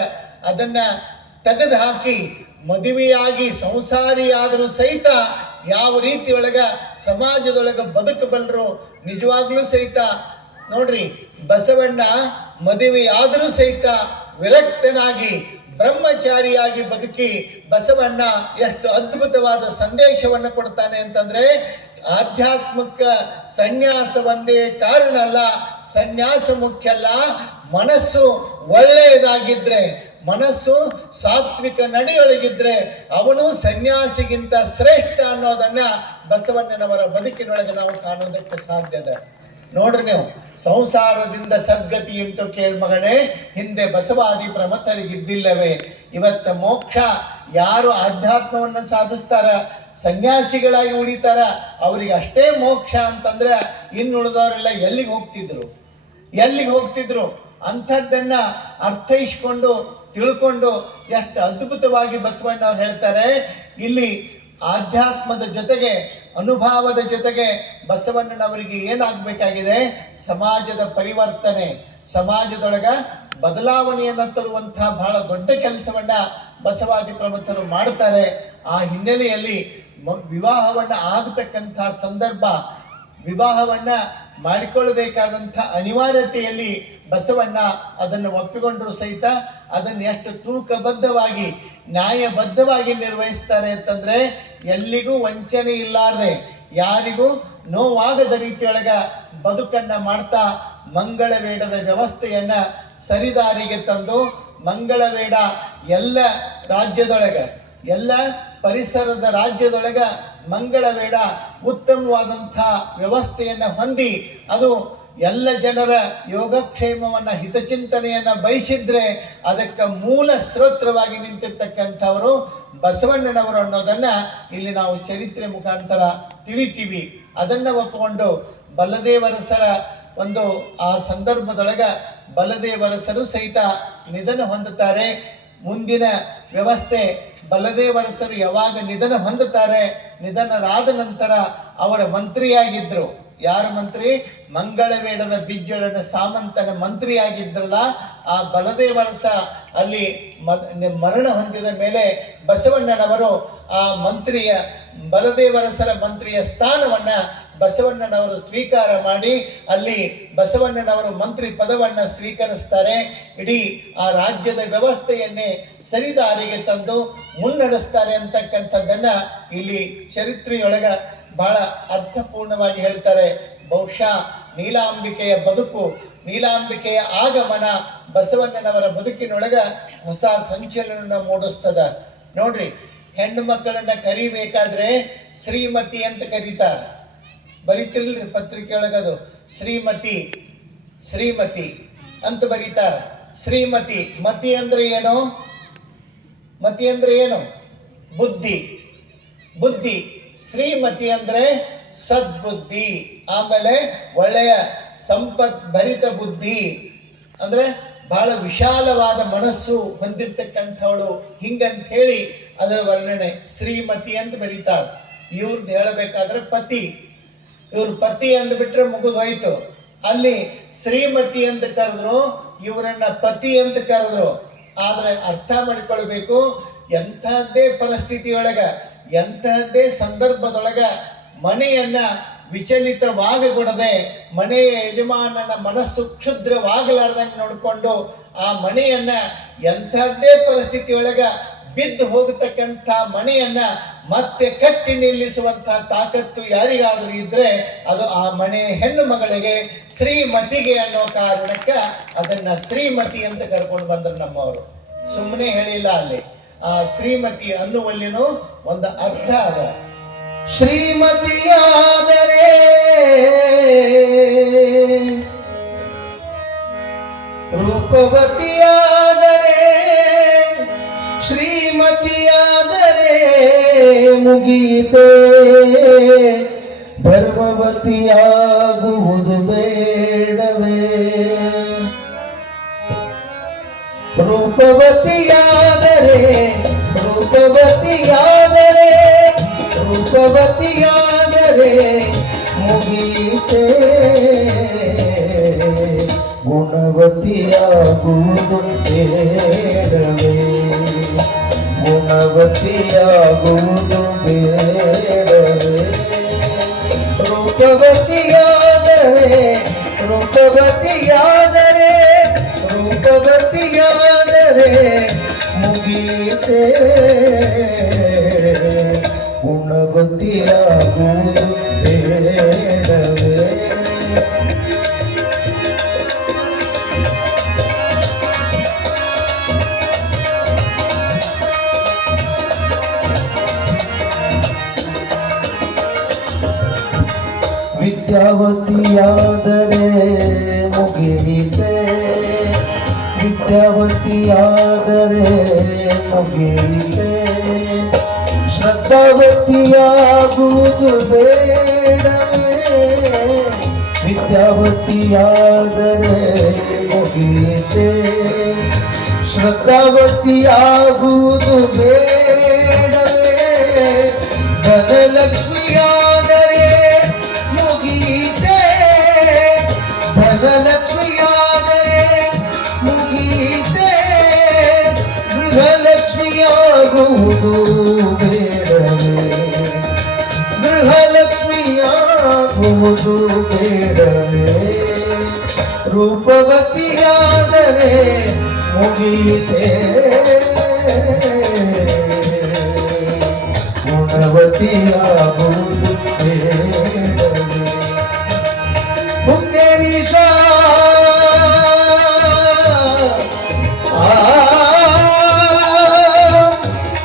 ಅದನ್ನ ತೆಗೆದು ಹಾಕಿ ಮದುವೆಯಾಗಿ ಸಂಸಾರಿಯಾದರೂ ಸಹಿತ ಯಾವ ರೀತಿಯೊಳಗ ಸಮಾಜದೊಳಗೆ ಬದುಕಬಲ್ಲರು ನಿಜವಾಗ್ಲೂ ಸಹಿತ ನೋಡ್ರಿ, ಬಸವಣ್ಣ ಮದುವೆಯಾದರೂ ಸಹಿತ ವಿರಕ್ತನಾಗಿ ಬ್ರಹ್ಮಚಾರಿಯಾಗಿ ಬದುಕಿ ಬಸವಣ್ಣ ಎಷ್ಟು ಅದ್ಭುತವಾದ ಸಂದೇಶವನ್ನು ಕೊಡ್ತಾನೆ ಅಂತಂದ್ರೆ, ಆಧ್ಯಾತ್ಮಿಕ ಸನ್ಯಾಸ ಒಂದೇ ಕಾರಣ ಅಲ್ಲ, ಸನ್ಯಾಸ ಮುಖ್ಯ ಅಲ್ಲ, ಮನಸ್ಸು ಒಳ್ಳೆಯದಾಗಿದ್ರೆ, ಮನಸ್ಸು ಸಾತ್ವಿಕ ನಡೆಯೊಳಗಿದ್ರೆ ಅವನು ಸನ್ಯಾಸಿಗಿಂತ ಶ್ರೇಷ್ಠ ಅನ್ನೋದನ್ನ ಬಸವಣ್ಣನವರ ಬದುಕಿನೊಳಗೆ ನಾವು ಕಾಣೋದಕ್ಕೆ ಸಾಧ್ಯ ಇದೆ. ನೋಡ್ರಿ, ನೀವು ಸಂಸಾರದಿಂದ ಸದ್ಗತಿ ಉಂಟು ಕೇಳ್ಮಗಣೆ, ಹಿಂದೆ ಬಸವಾದಿ ಪ್ರಮಥರಿಗಿದ್ದಿಲ್ಲವೇ? ಇವತ್ತ ಮೋಕ್ಷ ಯಾರು ಆಧ್ಯಾತ್ಮವನ್ನು ಸಾಧಿಸ್ತಾರ, ಸನ್ಯಾಸಿಗಳಾಗಿ ಉಳಿತಾರ, ಅವ್ರಿಗೆ ಅಷ್ಟೇ ಮೋಕ್ಷ ಅಂತಂದ್ರೆ ಇನ್ನುಳಿದವರೆಲ್ಲ ಎಲ್ಲಿಗೆ ಹೋಗ್ತಿದ್ರು? ಅಂಥದ್ದನ್ನ ಅರ್ಥೈಸ್ಕೊಂಡು ತಿಳ್ಕೊಂಡು ಎಷ್ಟು ಅದ್ಭುತವಾಗಿ ಬಸವಣ್ಣ ಅವ್ರು ಹೇಳ್ತಾರೆ. ಇಲ್ಲಿ ಆಧ್ಯಾತ್ಮದ ಜೊತೆಗೆ ಅನುಭವದ ಜೊತೆಗೆ ಬಸವಣ್ಣನವರಿಗೆ ಏನಾಗಬೇಕಾಗಿದೆ? ಸಮಾಜದ ಪರಿವರ್ತನೆ, ಸಮಾಜದೊಳಗ ಬದಲಾವಣೆಯನ್ನು ತರುವಂತಹ ಬಹಳ ದೊಡ್ಡ ಕೆಲಸವನ್ನ ಬಸವಾದಿ ಪ್ರಮುಖರು ಮಾಡ್ತಾರೆ. ಆ ಹಿನ್ನೆಲೆಯಲ್ಲಿ ವಿವಾಹವನ್ನ ಆಗತಕ್ಕಂಥ ಸಂದರ್ಭ, ವಿವಾಹವನ್ನ ಮಾಡಿಕೊಳ್ಬೇಕಾದಂಥ ಅನಿವಾರ್ಯತೆಯಲ್ಲಿ ಬಸವಣ್ಣ ಅದನ್ನು ಒಪ್ಪಿಕೊಂಡ್ರು ಸಹಿತ ಅದನ್ನು ಎಷ್ಟು ತೂಕಬದ್ಧವಾಗಿ ನ್ಯಾಯಬದ್ಧವಾಗಿ ನಿರ್ವಹಿಸ್ತಾರೆ ಅಂತಂದ್ರೆ, ಎಲ್ಲಿಗೂ ವಂಚನೆ ಇಲ್ಲಾರ್ದೆ ಯಾರಿಗೂ ನೋವಾಗದ ರೀತಿಯೊಳಗ ಬದುಕನ್ನ ಮಾಡ್ತಾ ಮಂಗಳವೇಡದ ವ್ಯವಸ್ಥೆಯನ್ನ ಸರಿದಾರಿಗೆ ತಂದು, ಮಂಗಳವೇಡ ಎಲ್ಲ ರಾಜ್ಯದೊಳಗ, ಎಲ್ಲ ಪರಿಸರದ ರಾಜ್ಯದೊಳಗ ಮಂಗಳವೇಡ ಉತ್ತಮವಾದಂಥ ವ್ಯವಸ್ಥೆಯನ್ನ ಹೊಂದಿ, ಅದು ಎಲ್ಲ ಜನರ ಯೋಗಕ್ಷೇಮವನ್ನ ಹಿತಚಿಂತನೆಯನ್ನ ಬಯಸಿದ್ರೆ ಅದಕ್ಕೆ ಮೂಲ ಸ್ರೋತ್ರವಾಗಿ ನಿಂತಿರ್ತಕ್ಕಂಥವರು ಬಸವಣ್ಣನವರು ಅನ್ನೋದನ್ನ ಇಲ್ಲಿ ನಾವು ಚರಿತ್ರೆ ಮುಖಾಂತರ ತಿಳಿತೀವಿ. ಅದನ್ನ ಒಪ್ಪಿಕೊಂಡು ಬಲದೇವರಸರ ಒಂದು ಆ ಸಂದರ್ಭದೊಳಗ ಬಲದೇವರಸರು ಸಹಿತ ನಿಧನ ಹೊಂದುತ್ತಾರೆ. ಮುಂದಿನ ವ್ಯವಸ್ಥೆ, ಬಲದೇವರಸರು ಯಾವಾಗ ನಿಧನ ಹೊಂದುತ್ತಾರೆ, ನಿಧನರಾದ ನಂತರ ಅವರ ಮಂತ್ರಿಯಾಗಿದ್ರು. ಯಾರ ಮಂತ್ರಿ? ಮಂಗಳವೇಡದ ಬಿಜ್ಜಳನ ಸಾಮಂತನ ಮಂತ್ರಿಯಾಗಿದ್ರಲ್ಲ, ಆ ಬಲದೇವರಸ ಅಲ್ಲಿ ಮರಣ ಹೊಂದಿದ ಮೇಲೆ ಬಸವಣ್ಣನವರು ಆ ಬಲದೇವರಸರ ಮಂತ್ರಿಯ ಸ್ಥಾನವನ್ನ ಬಸವಣ್ಣನವರು ಸ್ವೀಕಾರ ಮಾಡಿ ಅಲ್ಲಿ ಬಸವಣ್ಣನವರು ಮಂತ್ರಿ ಪದವನ್ನ ಸ್ವೀಕರಿಸ್ತಾರೆ. ಇಡೀ ಆ ರಾಜ್ಯದ ವ್ಯವಸ್ಥೆಯನ್ನೇ ಸರಿದಾರಿಗೆ ತಂದು ಮುನ್ನಡೆಸ್ತಾರೆ ಅಂತಕ್ಕಂಥದ್ದನ್ನ ಇಲ್ಲಿ ಚರಿತ್ರೆಯೊಳಗ ಬಹಳ ಅರ್ಥಪೂರ್ಣವಾಗಿ ಹೇಳ್ತಾರೆ. ಬಹುಶಃ ನೀಲಾಂಬಿಕೆಯ ಬದುಕು, ನೀಲಾಂಬಿಕೆಯ ಆಗಮನ ಬಸವಣ್ಣನವರ ಬದುಕಿನೊಳಗ ಹೊಸ ಸಂಚಲನ ಮೂಡಿಸ್ತದ. ನೋಡ್ರಿ, ಹೆಣ್ಣು ಮಕ್ಕಳನ್ನ ಕರಿಬೇಕಾದ್ರೆ ಶ್ರೀಮತಿ ಅಂತ ಕರೀತಾರೆ. ಬರೀತಿರ್ಲ್ರಿ ಪತ್ರಿಕೆ ಒಳಗದು, ಶ್ರೀಮತಿ ಶ್ರೀಮತಿ ಅಂತ ಬರೀತಾರ. ಶ್ರೀಮತಿ, ಮತಿ ಅಂದ್ರೆ ಏನು? ಮತಿ ಅಂದ್ರೆ ಏನು? ಬುದ್ಧಿ, ಬುದ್ಧಿ. ಶ್ರೀಮತಿ ಅಂದ್ರೆ ಸದ್ಬುದ್ಧಿ, ಆಮೇಲೆ ಒಳ್ಳೆಯ ಸಂಪತ್ ಭರಿತ ಬುದ್ಧಿ, ಅಂದ್ರೆ ಬಹಳ ವಿಶಾಲವಾದ ಮನಸ್ಸು ಹೊಂದಿರ್ತಕ್ಕಂಥವಳು, ಹಿಂಗಂತ ಹೇಳಿ ಅದರ ವರ್ಣನೆ ಶ್ರೀಮತಿ ಅಂತ ಬರೀತಾರೆ. ಇವ್ರದ್ದು ಹೇಳಬೇಕಾದ್ರೆ ಪತಿ, ಇವ್ರ ಪತಿ ಅಂದ್ಬಿಟ್ರೆ ಮುಗಿದೋಯ್ತು. ಅಲ್ಲಿ ಶ್ರೀಮತಿ ಅಂತ ಕರೆದ್ರು, ಇವರನ್ನ ಪತಿ ಅಂತ ಕರೆದ್ರು. ಆದ್ರೆ ಅರ್ಥ ಮಾಡಿಕೊಳ್ಬೇಕು, ಎಂಥದ್ದೇ ಪರಿಸ್ಥಿತಿಯೊಳಗ, ಎಂತಹದ್ದೇ ಸಂದರ್ಭದೊಳಗ ಮನೆಯನ್ನ ವಿಚಲಿತವಾಗಗೊಡದೆ, ಮನೆಯ ಯಜಮಾನನ ಮನಸ್ಸು ಕ್ಷುದ್ರವಾಗಲಾರ್ದಂಗೆ ನೋಡಿಕೊಂಡು ಆ ಮನೆಯನ್ನ ಎಂಥದ್ದೇ ಪರಿಸ್ಥಿತಿಯೊಳಗ ಬಿದ್ದು ಹೋಗತಕ್ಕಂಥ ಮನೆಯನ್ನ ಮತ್ತೆ ಕಟ್ಟಿ ನಿಲ್ಲಿಸುವಂತ ತಾಕತ್ತು ಯಾರಿಗಾದ್ರೂ ಇದ್ರೆ ಅದು ಆ ಮನೆ ಹೆಣ್ಣು ಮಗಳಿಗೆ, ಶ್ರೀಮತಿಗೆ ಅನ್ನೋ ಕಾರಣಕ್ಕೆ ಅದನ್ನ ಶ್ರೀಮತಿ ಅಂತ ಕರ್ಕೊಂಡು ಬಂದ್ರು ನಮ್ಮವರು. ಸುಮ್ಮನೆ ಹೇಳಿಲ್ಲ, ಅಲ್ಲಿ ಆ ಶ್ರೀಮತಿ ಅನ್ನುವಲ್ಲಿನೂ ಒಂದು ಅರ್ಥ ಅದ. ಶ್ರೀಮತಿಯಾದರೆ ರೂಪವತಿಯಾದರೆ, ಶ್ರೀಮತಿಯಾದರೆ ಮುಗೀತೆ, ಧರ್ಮವತಿಯಾಗುವುದು ಬೇಡವೇ? ರೂಪವತಿಯಾದರೆ ರೂಪವತಿಯಾದರೆ ರೂಪವತಿಯಾದರೆ ಮುಗೀತೆ, ಗುಣವತಿಯಾಗುವುದು ಬೇಡವೇ? ಗುಣವತಿಯಾಗುವುದು ಬೇಡವೇ ರೂಪವತಿಯಾದರೆ ರೂಪವತಿಯಾದರೆ ರೂಪವತಿಯಾದರೆ ಮುಗೀತೆ ಗುಣವತಿಯಾಗುವುದು ಬೇಡವೇ ವಿದ್ಯಾವತಿಯಾದರೆ ಮುಗಿಯಿತೆ ವಿದ್ಯಾವತಿಯಾದರೆ ಮುಗಿಯಿತೆ ಶ್ರದ್ಧಾವತಿಯಾಗುವುದು ಬೇಡವೇ ವಿದ್ಯಾವತಿಯಾದರೆ ಮುಗಿಯಿತೆ ಶ್ರದ್ಧಾವತಿಯಾಗುವುದು ಬೇಡವೇ ಧನಲಕ್ಷ್ಮಿಯಾದರೆ ಮುಗೀತೆ ಧನಲಕ್ಷ್ಮಿಯಾದರೆ ಮುಗೀತೆ ಗೃಹಲಕ್ಷ್ಮಿಯಾಗುವುದು ಬೇಡವೇ ಗೃಹಲಕ್ಷ್ಮಿಯಾಗುವುದು ಬೇಡವೇ ರೂಪವತಿಯಾದರೆ ಮುಗೀತೆ ಗುಣವತಿಯಾಗುವುದು ಬೇಡವೇ ಹುಕ್ಕೇರೀಶ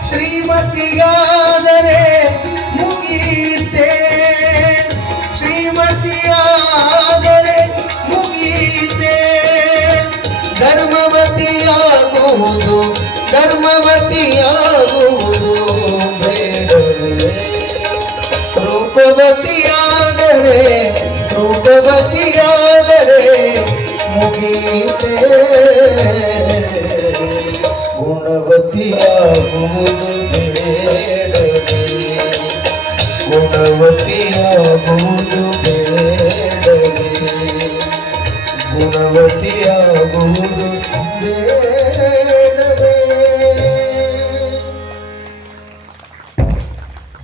ಶ್ರೀಮತಿಯಾದರೆ ಮುಗೀತೆ ಶ್ರೀಮತಿಯಾದರೆ ಮುಗೀತೆ ಧರ್ಮವತಿಯಾಗುವುದು ಧರ್ಮವತಿಯಾಗುವುದು ಬೇಡವೇ ರೂಪವತಿಯಾದರೆ ರೂಪವತಿಯಾದರೆ ಮುಗೀತೆ ಗುಣವತಿಯಾಗುವುದು ಬೇಡವೇ ಗುಣವತಿಯಾಗುವುದು ಬೇಡವೇ ಗುಣವತಿಯಾಗುವುದು ಬೇಡವೇ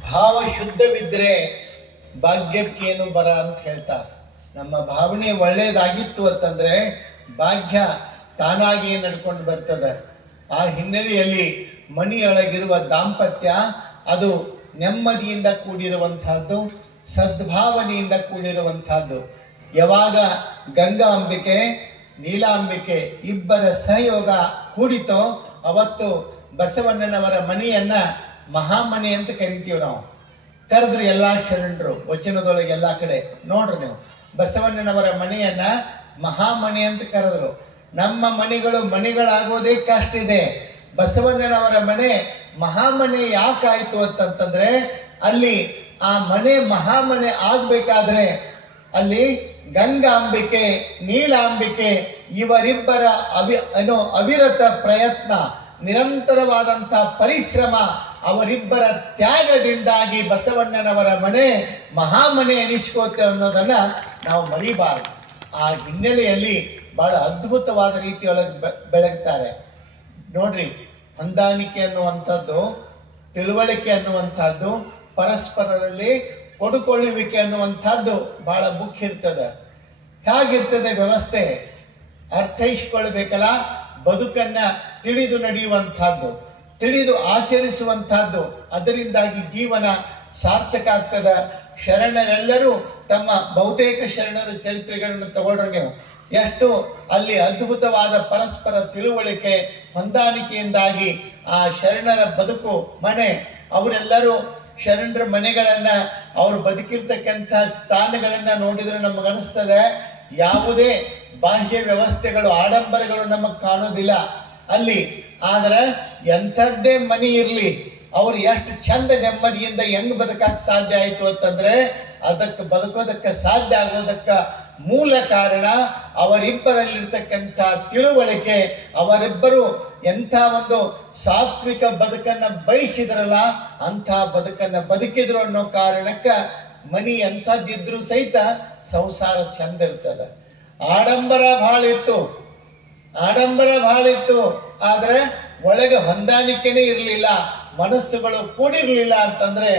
ಭಾವ ಶುದ್ಧವಿದ್ರೆ ಭಾಗ್ಯಕ್ಕೇನು ಬರ ಅಂತ ಹೇಳ್ತಾರೆ. ನಮ್ಮ ಭಾವನೆ ಒಳ್ಳೆಯದಾಗಿತ್ತು ಅಂತಂದ್ರೆ ಭಾಗ್ಯ ತಾನಾಗಿ ನಡ್ಕೊಂಡು ಬರ್ತದೆ. ಆ ಹಿನ್ನೆಲೆಯಲ್ಲಿ ಮನೆಯೊಳಗಿರುವ ದಾಂಪತ್ಯ ಅದು ನೆಮ್ಮದಿಯಿಂದ ಕೂಡಿರುವಂತಹದ್ದು, ಸದ್ಭಾವನೆಯಿಂದ ಕೂಡಿರುವಂತಹದ್ದು. ಯಾವಾಗ ಗಂಗಾಂಬಿಕೆ ನೀಲಾಂಬಿಕೆ ಇಬ್ಬರ ಸಹಯೋಗ ಕೂಡಿತೋ ಅವತ್ತು ಬಸವಣ್ಣನವರ ಮನೆಯನ್ನ ಮಹಾಮನೆ ಅಂತ ಕರಿತೀವಿ ನಾವು. ಕರೆದ್ರು ಎಲ್ಲ ಶರಣರು ವಚನದೊಳಗೆ ಎಲ್ಲ ಕಡೆ ನೋಡ್ರಿ ನೀವು, ಬಸವಣ್ಣನವರ ಮನೆಯನ್ನ ಮಹಾಮನೆ ಅಂತ ಕರೆದ್ರು. ನಮ್ಮ ಮನೆಗಳು ಮನೆಗಳಾಗೋದೇ ಕಷ್ಟ ಇದೆ. ಬಸವಣ್ಣನವರ ಮನೆ ಮಹಾಮನೆ ಯಾಕಾಯ್ತು ಅಂತಂತಂದ್ರೆ ಅಲ್ಲಿ ಆ ಮನೆ ಮಹಾಮನೆ ಆಗ್ಬೇಕಾದ್ರೆ ಅಲ್ಲಿ ಗಂಗಾಂಬಿಕೆ ನೀಲಾಂಬಿಕೆ ಇವರಿಬ್ಬರ ಅವಿರತ ಪ್ರಯತ್ನ, ನಿರಂತರವಾದಂತಹ ಪರಿಶ್ರಮ, ಅವರಿಬ್ಬರ ತ್ಯಾಗದಿಂದಾಗಿ ಬಸವಣ್ಣನವರ ಮನೆ ಮಹಾಮನೆ ಎನಿಸ್ಕೋತೆ ಅನ್ನೋದನ್ನ ನಾವು ಮರಿಬಾರದು. ಆ ಹಿನ್ನೆಲೆಯಲ್ಲಿ ಬಹಳ ಅದ್ಭುತವಾದ ರೀತಿಯೊಳಗೆ ಬೆಳಗ್ತಾರೆ ನೋಡ್ರಿ. ಹೊಂದಾಣಿಕೆ ಅನ್ನುವಂಥದ್ದು, ತಿಳುವಳಿಕೆ ಅನ್ನುವಂಥದ್ದು, ಪರಸ್ಪರರಲ್ಲಿ ಕೊಡುಕೊಳ್ಳುವಿಕೆ ಅನ್ನುವಂಥದ್ದು ಬಹಳ ಮುಖ್ಯ ಇರ್ತದೆ. ಹೇಗಿರ್ತದೆ ವ್ಯವಸ್ಥೆ ಅರ್ಥೈಸ್ಕೊಳ್ಬೇಕಲ್ಲ, ಬದುಕನ್ನ ತಿಳಿದು ನಡೆಯುವಂಥದ್ದು, ತಿಳಿದು ಆಚರಿಸುವಂಥದ್ದು. ಅದರಿಂದಾಗಿ ಜೀವನ ಸಾರ್ಥಕ ಆಗ್ತದೆ. ಶರಣರೆಲ್ಲರೂ ತಮ್ಮ ಬಹುತೇಕ ಶರಣರ ಚರಿತ್ರೆಗಳನ್ನು ತಗೊಂಡ್ರೆ ನೀವು ಎಷ್ಟು ಅಲ್ಲಿ ಅದ್ಭುತವಾದ ಪರಸ್ಪರ ತಿಳುವಳಿಕೆ ಹೊಂದಾಣಿಕೆಯಿಂದಾಗಿ ಆ ಶರಣರ ಬದುಕು ಮನೆ, ಅವರೆಲ್ಲರೂ ಶರಣರ ಮನೆಗಳನ್ನ ಅವರು ಬದುಕಿರ್ತಕ್ಕಂಥ ಸ್ಥಾನಗಳನ್ನ ನೋಡಿದ್ರೆ ನಮಗನಿಸ್ತದೆ ಯಾವುದೇ ಬಾಹ್ಯ ವ್ಯವಸ್ಥೆಗಳು ಆಡಂಬರಗಳು ನಮಗೆ ಕಾಣೋದಿಲ್ಲ ಅಲ್ಲಿ. ಆದ್ರೆ ಎಂಥದ್ದೇ ಮನೆ ಇರಲಿ, ಅವ್ರು ಎಷ್ಟು ಚಂದ ನೆಮ್ಮದಿಯಿಂದ ಹೆಂಗ್ ಬದುಕಕ್ಕೆ ಸಾಧ್ಯ ಆಯಿತು ಅಂತಂದ್ರೆ ಅದಕ್ಕೆ ಬದುಕೋದಕ್ಕೆ ಸಾಧ್ಯ ಆಗೋದಕ್ಕೆ ಮೂಲ ಕಾರಣ ಅವರಿಬ್ಬರಲ್ಲಿರ್ತಕ್ಕಂಥ ತಿಳುವಳಿಕೆ. ಅವರಿಬ್ಬರು ಎಂಥ ಒಂದು ಸಾತ್ವಿಕ ಬದುಕನ್ನ ಬಯಸಿದ್ರಲ್ಲ ಅಂಥ ಬದುಕನ್ನ ಬದುಕಿದ್ರು ಅನ್ನೋ ಕಾರಣಕ್ಕೆ ಮನಿ ಎಂಥದ್ದಿದ್ರು ಸಹಿತ ಸಂಸಾರ ಚಂದ ಇರ್ತದೆ. ಆಡಂಬರ ಭಾಳ ಇತ್ತು, ಆದ್ರೆ ಒಳಗೆ ಹೊಂದಾಣಿಕೆನೇ ಇರಲಿಲ್ಲ, ಮನಸ್ಸುಗಳು ಕೂಡಿರಲಿಲ್ಲ ಅಂತಂದರೆ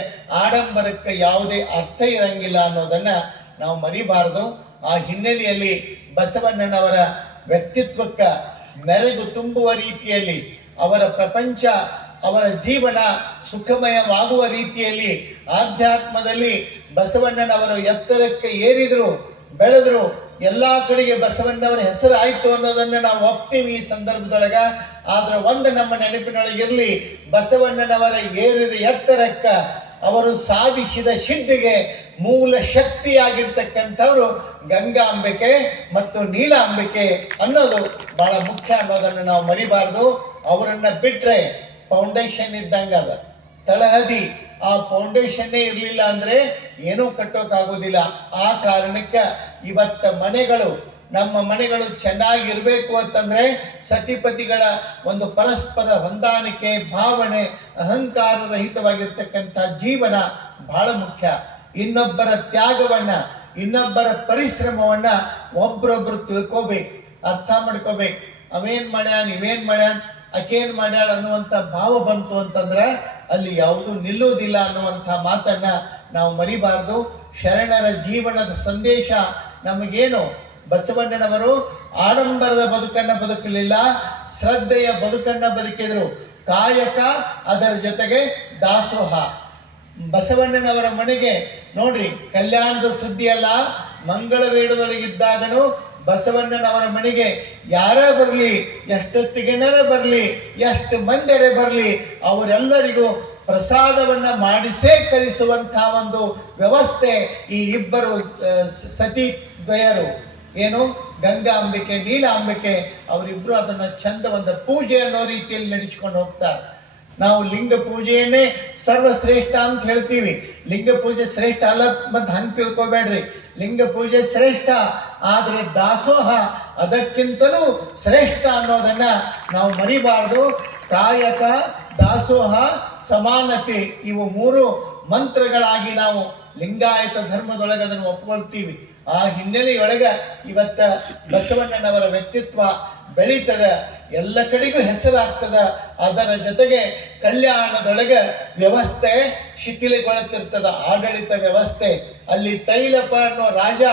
ಆಡಂಬರಕ್ಕೆ ಯಾವುದೇ ಅರ್ಥ ಇರಂಗಿಲ್ಲ ಅನ್ನೋದನ್ನ ನಾವು ಮರಿಬಾರದು. ಆ ಹಿನ್ನೆಲೆಯಲ್ಲಿ ಬಸವಣ್ಣನವರ ವ್ಯಕ್ತಿತ್ವಕ್ಕೆ ಮೆರುಗು ತುಂಬುವ ರೀತಿಯಲ್ಲಿ, ಅವರ ಪ್ರಪಂಚ, ಅವರ ಜೀವನ ಸುಖಮಯವಾಗುವ ರೀತಿಯಲ್ಲಿ, ಆಧ್ಯಾತ್ಮದಲ್ಲಿ ಬಸವಣ್ಣನವರು ಎತ್ತರಕ್ಕೆ ಏರಿದ್ರು, ಬೆಳೆದ್ರು, ಎಲ್ಲ ಕಡೆಗೆ ಬಸವಣ್ಣವರ ಹೆಸರು ಆಯಿತು ಅನ್ನೋದನ್ನು ನಾವು ಒಪ್ತೀವಿ ಈ ಸಂದರ್ಭದೊಳಗ. ಆದ್ರೆ ಒಂದು ನಮ್ಮ ನೆನಪಿನೊಳಗಿರಲಿ, ಬಸವಣ್ಣನವರ ಏರಿದ ಎತ್ತರಕ್ಕೆ, ಅವರು ಸಾಧಿಸಿದ ಸಿದ್ಧಿಗೆ ಮೂಲ ಶಕ್ತಿಯಾಗಿರ್ತಕ್ಕಂಥವ್ರು ಗಂಗಾಂಬಿಕೆ ಮತ್ತು ನೀಲಾಂಬಿಕೆ ಅನ್ನೋದು ಬಹಳ ಮುಖ್ಯ ಅನ್ನೋದನ್ನು ನಾವು ಮರಿಬಾರ್ದು. ಅವರನ್ನ ಬಿಟ್ರೆ ಫೌಂಡೇಶನ್ ಇದ್ದಂಗೆ ಅದ, ತಳಹದಿ. ಆ ಫೌಂಡೇಶನ್ನೇ ಇರಲಿಲ್ಲ ಅಂದರೆ ಏನೂ ಕಟ್ಟೋಕ್ಕಾಗೋದಿಲ್ಲ. ಆ ಕಾರಣಕ್ಕೆ ಇವತ್ತ ಮನೆಗಳು, ನಮ್ಮ ಮನೆಗಳು ಚೆನ್ನಾಗಿರಬೇಕು ಅಂತಂದರೆ ಸತಿಪತಿಗಳ ಒಂದು ಪರಸ್ಪರ ಹೊಂದಾಣಿಕೆ, ಭಾವನೆ, ಅಹಂಕಾರರಹಿತವಾಗಿರ್ತಕ್ಕಂಥ ಜೀವನ ಬಹಳ ಮುಖ್ಯ. ಇನ್ನೊಬ್ಬರ ತ್ಯಾಗವನ್ನು, ಇನ್ನೊಬ್ಬರ ಪರಿಶ್ರಮವನ್ನು ಒಬ್ರೊಬ್ರು ತಿಳ್ಕೋಬೇಕು, ಅರ್ಥ ಮಾಡ್ಕೋಬೇಕು. ಅವೇನು ಮಾಡ್ಯಾನ, ಇವೇನು ಮಾಡ್ಯಾನ, ಆಕೇನು ಮಾಡ್ಯಾಳ ಅನ್ನುವಂಥ ಭಾವ ಬಂತು ಅಂತಂದ್ರೆ ಅಲ್ಲಿ ಯಾವುದೂ ನಿಲ್ಲುವುದಿಲ್ಲ ಅನ್ನುವಂಥ ಮಾತನ್ನ ನಾವು ಮರಿಬಾರ್ದು. ಶರಣರ ಜೀವನದ ಸಂದೇಶ ನಮಗೇನು, ಬಸವಣ್ಣನವರು ಆಡಂಬರದ ಬದುಕನ್ನು ಬದುಕಲಿಲ್ಲ, ಶ್ರದ್ಧೆಯ ಬದುಕನ್ನು ಬದುಕಿದ್ರು. ಕಾಯಕ, ಅದರ ಜೊತೆಗೆ ದಾಸೋಹ. ಬಸವಣ್ಣನವರ ಮನೆಗೆ ನೋಡ್ರಿ, ಕಲ್ಯಾಣದ ಸುದ್ದಿ ಅಲ್ಲ, ಮಂಗಳವೇಡದೊಳಗಿದ್ದಾಗನು ಬಸವಣ್ಣನವರ ಮನೆಗೆ ಯಾರೇ ಬರಲಿ, ಎಷ್ಟೊತ್ತಿಗೆನರೇ ಬರಲಿ, ಎಷ್ಟು ಮಂದಿರೇ ಬರಲಿ, ಅವರೆಲ್ಲರಿಗೂ ಪ್ರಸಾದವನ್ನು ಮಾಡಿಸೇ ಕಳಿಸುವಂಥ ಒಂದು ವ್ಯವಸ್ಥೆ ಈ ಇಬ್ಬರು ಸತಿ ದ್ವಯರು, ಏನು ಗಂಗಾಂಬಿಕೆ, ನೀಲಾಂಬಿಕೆ, ಅವರಿಬ್ಬರು ಅದನ್ನು ಚಂದ ಒಂದು ಪೂಜೆ ಅನ್ನೋ ರೀತಿಯಲ್ಲಿ ನಡೆಸ್ಕೊಂಡು ಹೋಗ್ತಾರೆ. ನಾವು ಲಿಂಗ ಪೂಜೆಯನ್ನೇ ಸರ್ವಶ್ರೇಷ್ಠ ಅಂತ ಹೇಳ್ತೀವಿ. ಲಿಂಗ ಪೂಜೆ ಶ್ರೇಷ್ಠ ಅಲ್ಲ ಮತ್ತು ಹಂಗೆ ತಿಳ್ಕೊಬೇಡ್ರಿ. ಲಿಂಗ ಪೂಜೆ ಶ್ರೇಷ್ಠ, ಆದರೆ ದಾಸೋಹ ಅದಕ್ಕಿಂತಲೂ ಶ್ರೇಷ್ಠ ಅನ್ನೋದನ್ನು ನಾವು ಮರಿಬಾರ್ದು. ಕಾಯಕ, ದಾಸೋಹ, ಸಮಾನತೆ, ಇವು ಮೂರು ಮಂತ್ರಗಳಾಗಿ ನಾವು ಲಿಂಗಾಯತ ಧರ್ಮದೊಳಗೆ ಅದನ್ನು ಒಪ್ಕೊಳ್ತೀವಿ. ಆ ಹಿನ್ನೆಲೆಯೊಳಗೆ ಇವತ್ತ ಬಸವಣ್ಣನವರ ವ್ಯಕ್ತಿತ್ವ ಬೆಳೀತದ, ಎಲ್ಲ ಕಡೆಗೂ ಹೆಸರಾಗ್ತದ. ಅದರ ಜೊತೆಗೆ ಕಲ್ಯಾಣದೊಳಗೆ ವ್ಯವಸ್ಥೆ ಶಿಥಿಲಗೊಳ್ತಿರ್ತದ, ಆಡಳಿತ ವ್ಯವಸ್ಥೆ. ಅಲ್ಲಿ ತೈಲಪ ಅನ್ನೋ ರಾಜ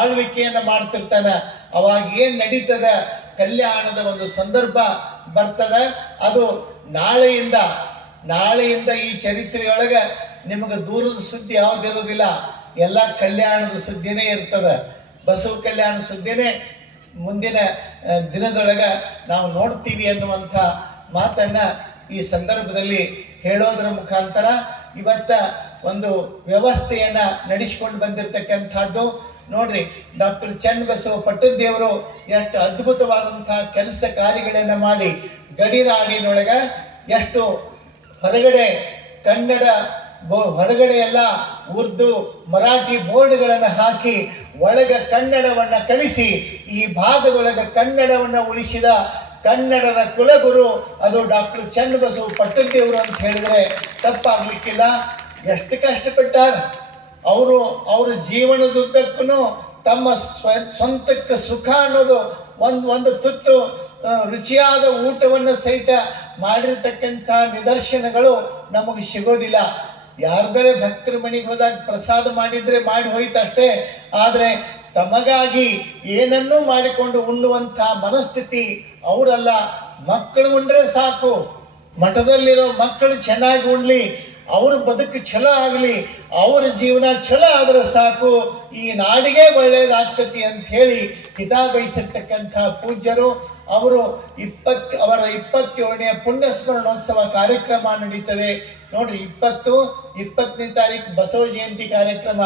ಆಳ್ವಿಕೆಯನ್ನು ಮಾಡ್ತಿರ್ತಾನೆ. ಅವಾಗ ಏನು ನಡೀತದ, ಕಲ್ಯಾಣದ ಒಂದು ಸಂದರ್ಭ ಬರ್ತದ. ಅದು ನಾಳೆಯಿಂದ ಈ ಚರಿತ್ರೆಯೊಳಗೆ ನಿಮಗೆ ದೂರದ ಸುದ್ದಿ ಯಾವುದಿರೋದಿಲ್ಲ, ಎಲ್ಲ ಕಲ್ಯಾಣದ ಸುದ್ದಿನೇ ಇರ್ತದೆ. ಬಸವ ಕಲ್ಯಾಣ ಸುದ್ದಿನೇ ಮುಂದಿನ ದಿನದೊಳಗೆ ನಾವು ನೋಡ್ತೀವಿ ಅನ್ನುವಂಥ ಮಾತನ್ನು ಈ ಸಂದರ್ಭದಲ್ಲಿ ಹೇಳೋದ್ರ ಮುಖಾಂತರ ಇವತ್ತ ಒಂದು ವ್ಯವಸ್ಥೆಯನ್ನು ನಡೆಸಿಕೊಂಡು ಬಂದಿರತಕ್ಕಂಥದ್ದು. ನೋಡ್ರಿ, ಡಾಕ್ಟರ್ ಚನ್ನಬಸವ ಪಟ್ಟದೇವರು ಎಷ್ಟು ಅದ್ಭುತವಾದಂಥ ಕೆಲಸ ಕಾರ್ಯಗಳನ್ನು ಮಾಡಿ ಗಡಿನಾಡಿನೊಳಗೆ ಎಷ್ಟು ಹೊರಗಡೆ ಕನ್ನಡ ಹೊರಗಡೆ ಎಲ್ಲ ಉರ್ದು ಮರಾಠಿ ಬೋರ್ಡ್ಗಳನ್ನು ಹಾಕಿ ಒಳಗೆ ಕನ್ನಡವನ್ನು ಕಲಿಸಿ ಈ ಭಾಗದೊಳಗೆ ಕನ್ನಡವನ್ನು ಉಳಿಸಿದ ಕನ್ನಡದ ಕುಲಗುರು ಅದು ಡಾಕ್ಟರ್ ಚನ್ನಬಸವ ಪಟ್ಟದೇವರು ಅಂತ ಹೇಳಿದರೆ ತಪ್ಪಾಗಲಿಕ್ಕಿಲ್ಲ. ಎಷ್ಟು ಕಷ್ಟಪಟ್ಟಾರ ಅವರು. ಅವರ ಜೀವನದುದ್ದಕ್ಕೂ ತಮ್ಮ ಸ್ವಂತಕ್ಕೆ ಸುಖ ಅನ್ನೋದು ಒಂದು ತುತ್ತು ರುಚಿಯಾದ ಊಟವನ್ನು ಸಹಿತ ಮಾಡಿರ್ತಕ್ಕಂಥ ನಿದರ್ಶನಗಳು ನಮಗೆ ಸಿಗೋದಿಲ್ಲ. ಯಾರ್ದರೆ ಭಕ್ತರ ಮನೆಗೆ ಹೋದಾಗ ಪ್ರಸಾದ ಮಾಡಿದರೆ ಮಾಡಿ ಹೋಯ್ತಷ್ಟೇ. ಆದರೆ ತಮಗಾಗಿ ಏನನ್ನೂ ಮಾಡಿಕೊಂಡು ಉಣ್ಣುವಂಥ ಮನಸ್ಥಿತಿ ಅವರಲ್ಲ. ಮಕ್ಕಳು ಉಂಡ್ರೆ ಸಾಕು, ಮಠದಲ್ಲಿರೋ ಮಕ್ಕಳು ಚೆನ್ನಾಗಿ ಉಣ್ಲಿ, ಅವ್ರ ಬದುಕು ಛಲೋ ಆಗಲಿ, ಅವರ ಜೀವನ ಛಲೋ ಆದರೆ ಸಾಕು, ಈ ನಾಡಿಗೆ ಒಳ್ಳೆಯದಾಗ್ತತಿ ಅಂತ ಹೇಳಿ ಹಿತ ಬಯಸಿರ್ತಕ್ಕಂಥ ಪೂಜ್ಯರು. ಅವರ 27ನೇ ಪುಣ್ಯ ಸ್ಮರಣೋತ್ಸವ ಕಾರ್ಯಕ್ರಮ ನಡೀತದೆ ನೋಡ್ರಿ. 20ನೇ ತಾರೀಕು ಬಸವ ಜಯಂತಿ ಕಾರ್ಯಕ್ರಮ,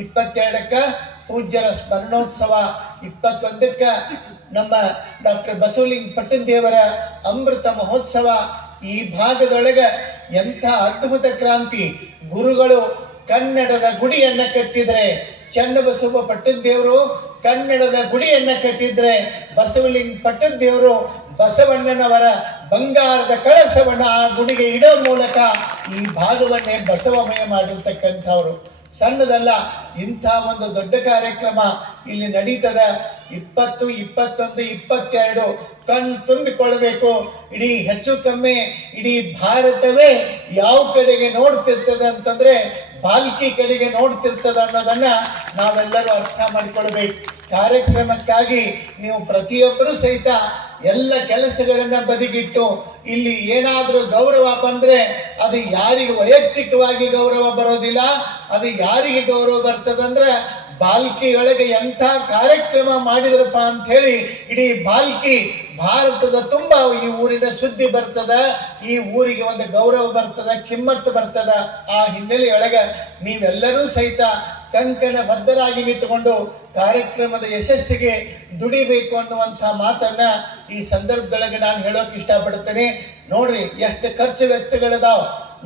22ಕ್ಕೆ ಪೂಜ್ಯರ ಸ್ಮರಣೋತ್ಸವ, 21ಕ್ಕೆ ನಮ್ಮ ಡಾಕ್ಟರ್ ಬಸವಲಿಂಗ ಪಟ್ಟದೇವರ ಅಮೃತ ಮಹೋತ್ಸವ. ಈ ಭಾಗದೊಳಗೆ ಎಂಥ ಅದ್ಭುತ ಕ್ರಾಂತಿ! ಗುರುಗಳು ಕನ್ನಡದ ಗುಡಿಯನ್ನು ಕಟ್ಟಿದರೆ, ಚನ್ನಬಸವ ಪಟ್ಟದೇವರು ಕನ್ನಡದ ಗುಡಿಯನ್ನು ಕಟ್ಟಿದ್ರೆ, ಬಸವಲಿಂಗ ಪಟ್ಟದೇವರು ಬಸವಣ್ಣನವರ ಬಂಗಾರದ ಕಳಸವನ್ನು ಆ ಗುಡಿಗೆ ಇಡೋ ಮೂಲಕ ಈ ಭಾಗವನ್ನೇ ಬಸವಮಯ ಮಾಡಿರ್ತಕ್ಕಂಥವ್ರು. ಸಣ್ಣದಲ್ಲ. ಇಂಥ ಒಂದು ದೊಡ್ಡ ಕಾರ್ಯಕ್ರಮ ಇಲ್ಲಿ ನಡೀತದ. 20, 21, 22 ಕಣ್ ತುಂಬಿಕೊಳ್ಳಬೇಕು. ಇಡೀ ಹೆಚ್ಚು ಕಮ್ಮಿ ಇಡೀ ಭಾರತವೇ ಯಾವ ಕಡೆಗೆ ನೋಡ್ತಿರ್ತದೆ ಅಂತಂದ್ರೆ ಬಾಲ್ಕಿ ಕಡೆಗೆ ನೋಡ್ತಿರ್ತದ ಅನ್ನೋದನ್ನ ನಾವೆಲ್ಲರೂ ಅರ್ಥ ಮಾಡಿಕೊಳ್ಬೇಕು. ಕಾರ್ಯಕ್ರಮಕ್ಕಾಗಿ ನೀವು ಪ್ರತಿಯೊಬ್ಬರೂ ಸಹಿತ ಎಲ್ಲ ಕೆಲಸಗಳನ್ನ ಬದಿಗಿಟ್ಟು ಇಲ್ಲಿ ಏನಾದರೂ ಗೌರವ ಬಂದ್ರೆ ಅದು ಯಾರಿಗೆ ವೈಯಕ್ತಿಕವಾಗಿ ಗೌರವ ಬರೋದಿಲ್ಲ, ಅದು ಯಾರಿಗೆ ಗೌರವ ಬರ್ತದಂದ್ರೆ ಬಾಲ್ಕಿಯೊಳಗೆ ಎಂಥ ಕಾರ್ಯಕ್ರಮ ಮಾಡಿದ್ರಪ್ಪ ಅಂತ ಹೇಳಿ ಇಡೀ ಬಾಲ್ಕಿ ಭಾರತದ ತುಂಬ ಈ ಊರಿನ ಸುದ್ದಿ ಬರ್ತದ, ಈ ಊರಿಗೆ ಒಂದು ಗೌರವ ಬರ್ತದ, ಕಿಮ್ಮತ್ತು ಬರ್ತದ. ಆ ಹಿನ್ನೆಲೆಯೊಳಗೆ ನೀವೆಲ್ಲರೂ ಸಹಿತ ಕಂಕಣ ಬದ್ಧರಾಗಿ ನಿಂತುಕೊಂಡು ಕಾರ್ಯಕ್ರಮದ ಯಶಸ್ಸಿಗೆ ದುಡಿಬೇಕು ಅನ್ನುವಂಥ ಮಾತನ್ನ ಈ ಸಂದರ್ಭದೊಳಗೆ ನಾನು ಹೇಳೋಕೆ ಇಷ್ಟಪಡ್ತೇನೆ. ನೋಡ್ರಿ ಎಷ್ಟು ಖರ್ಚು ವೆಚ್ಚಗಳಿದಾವ.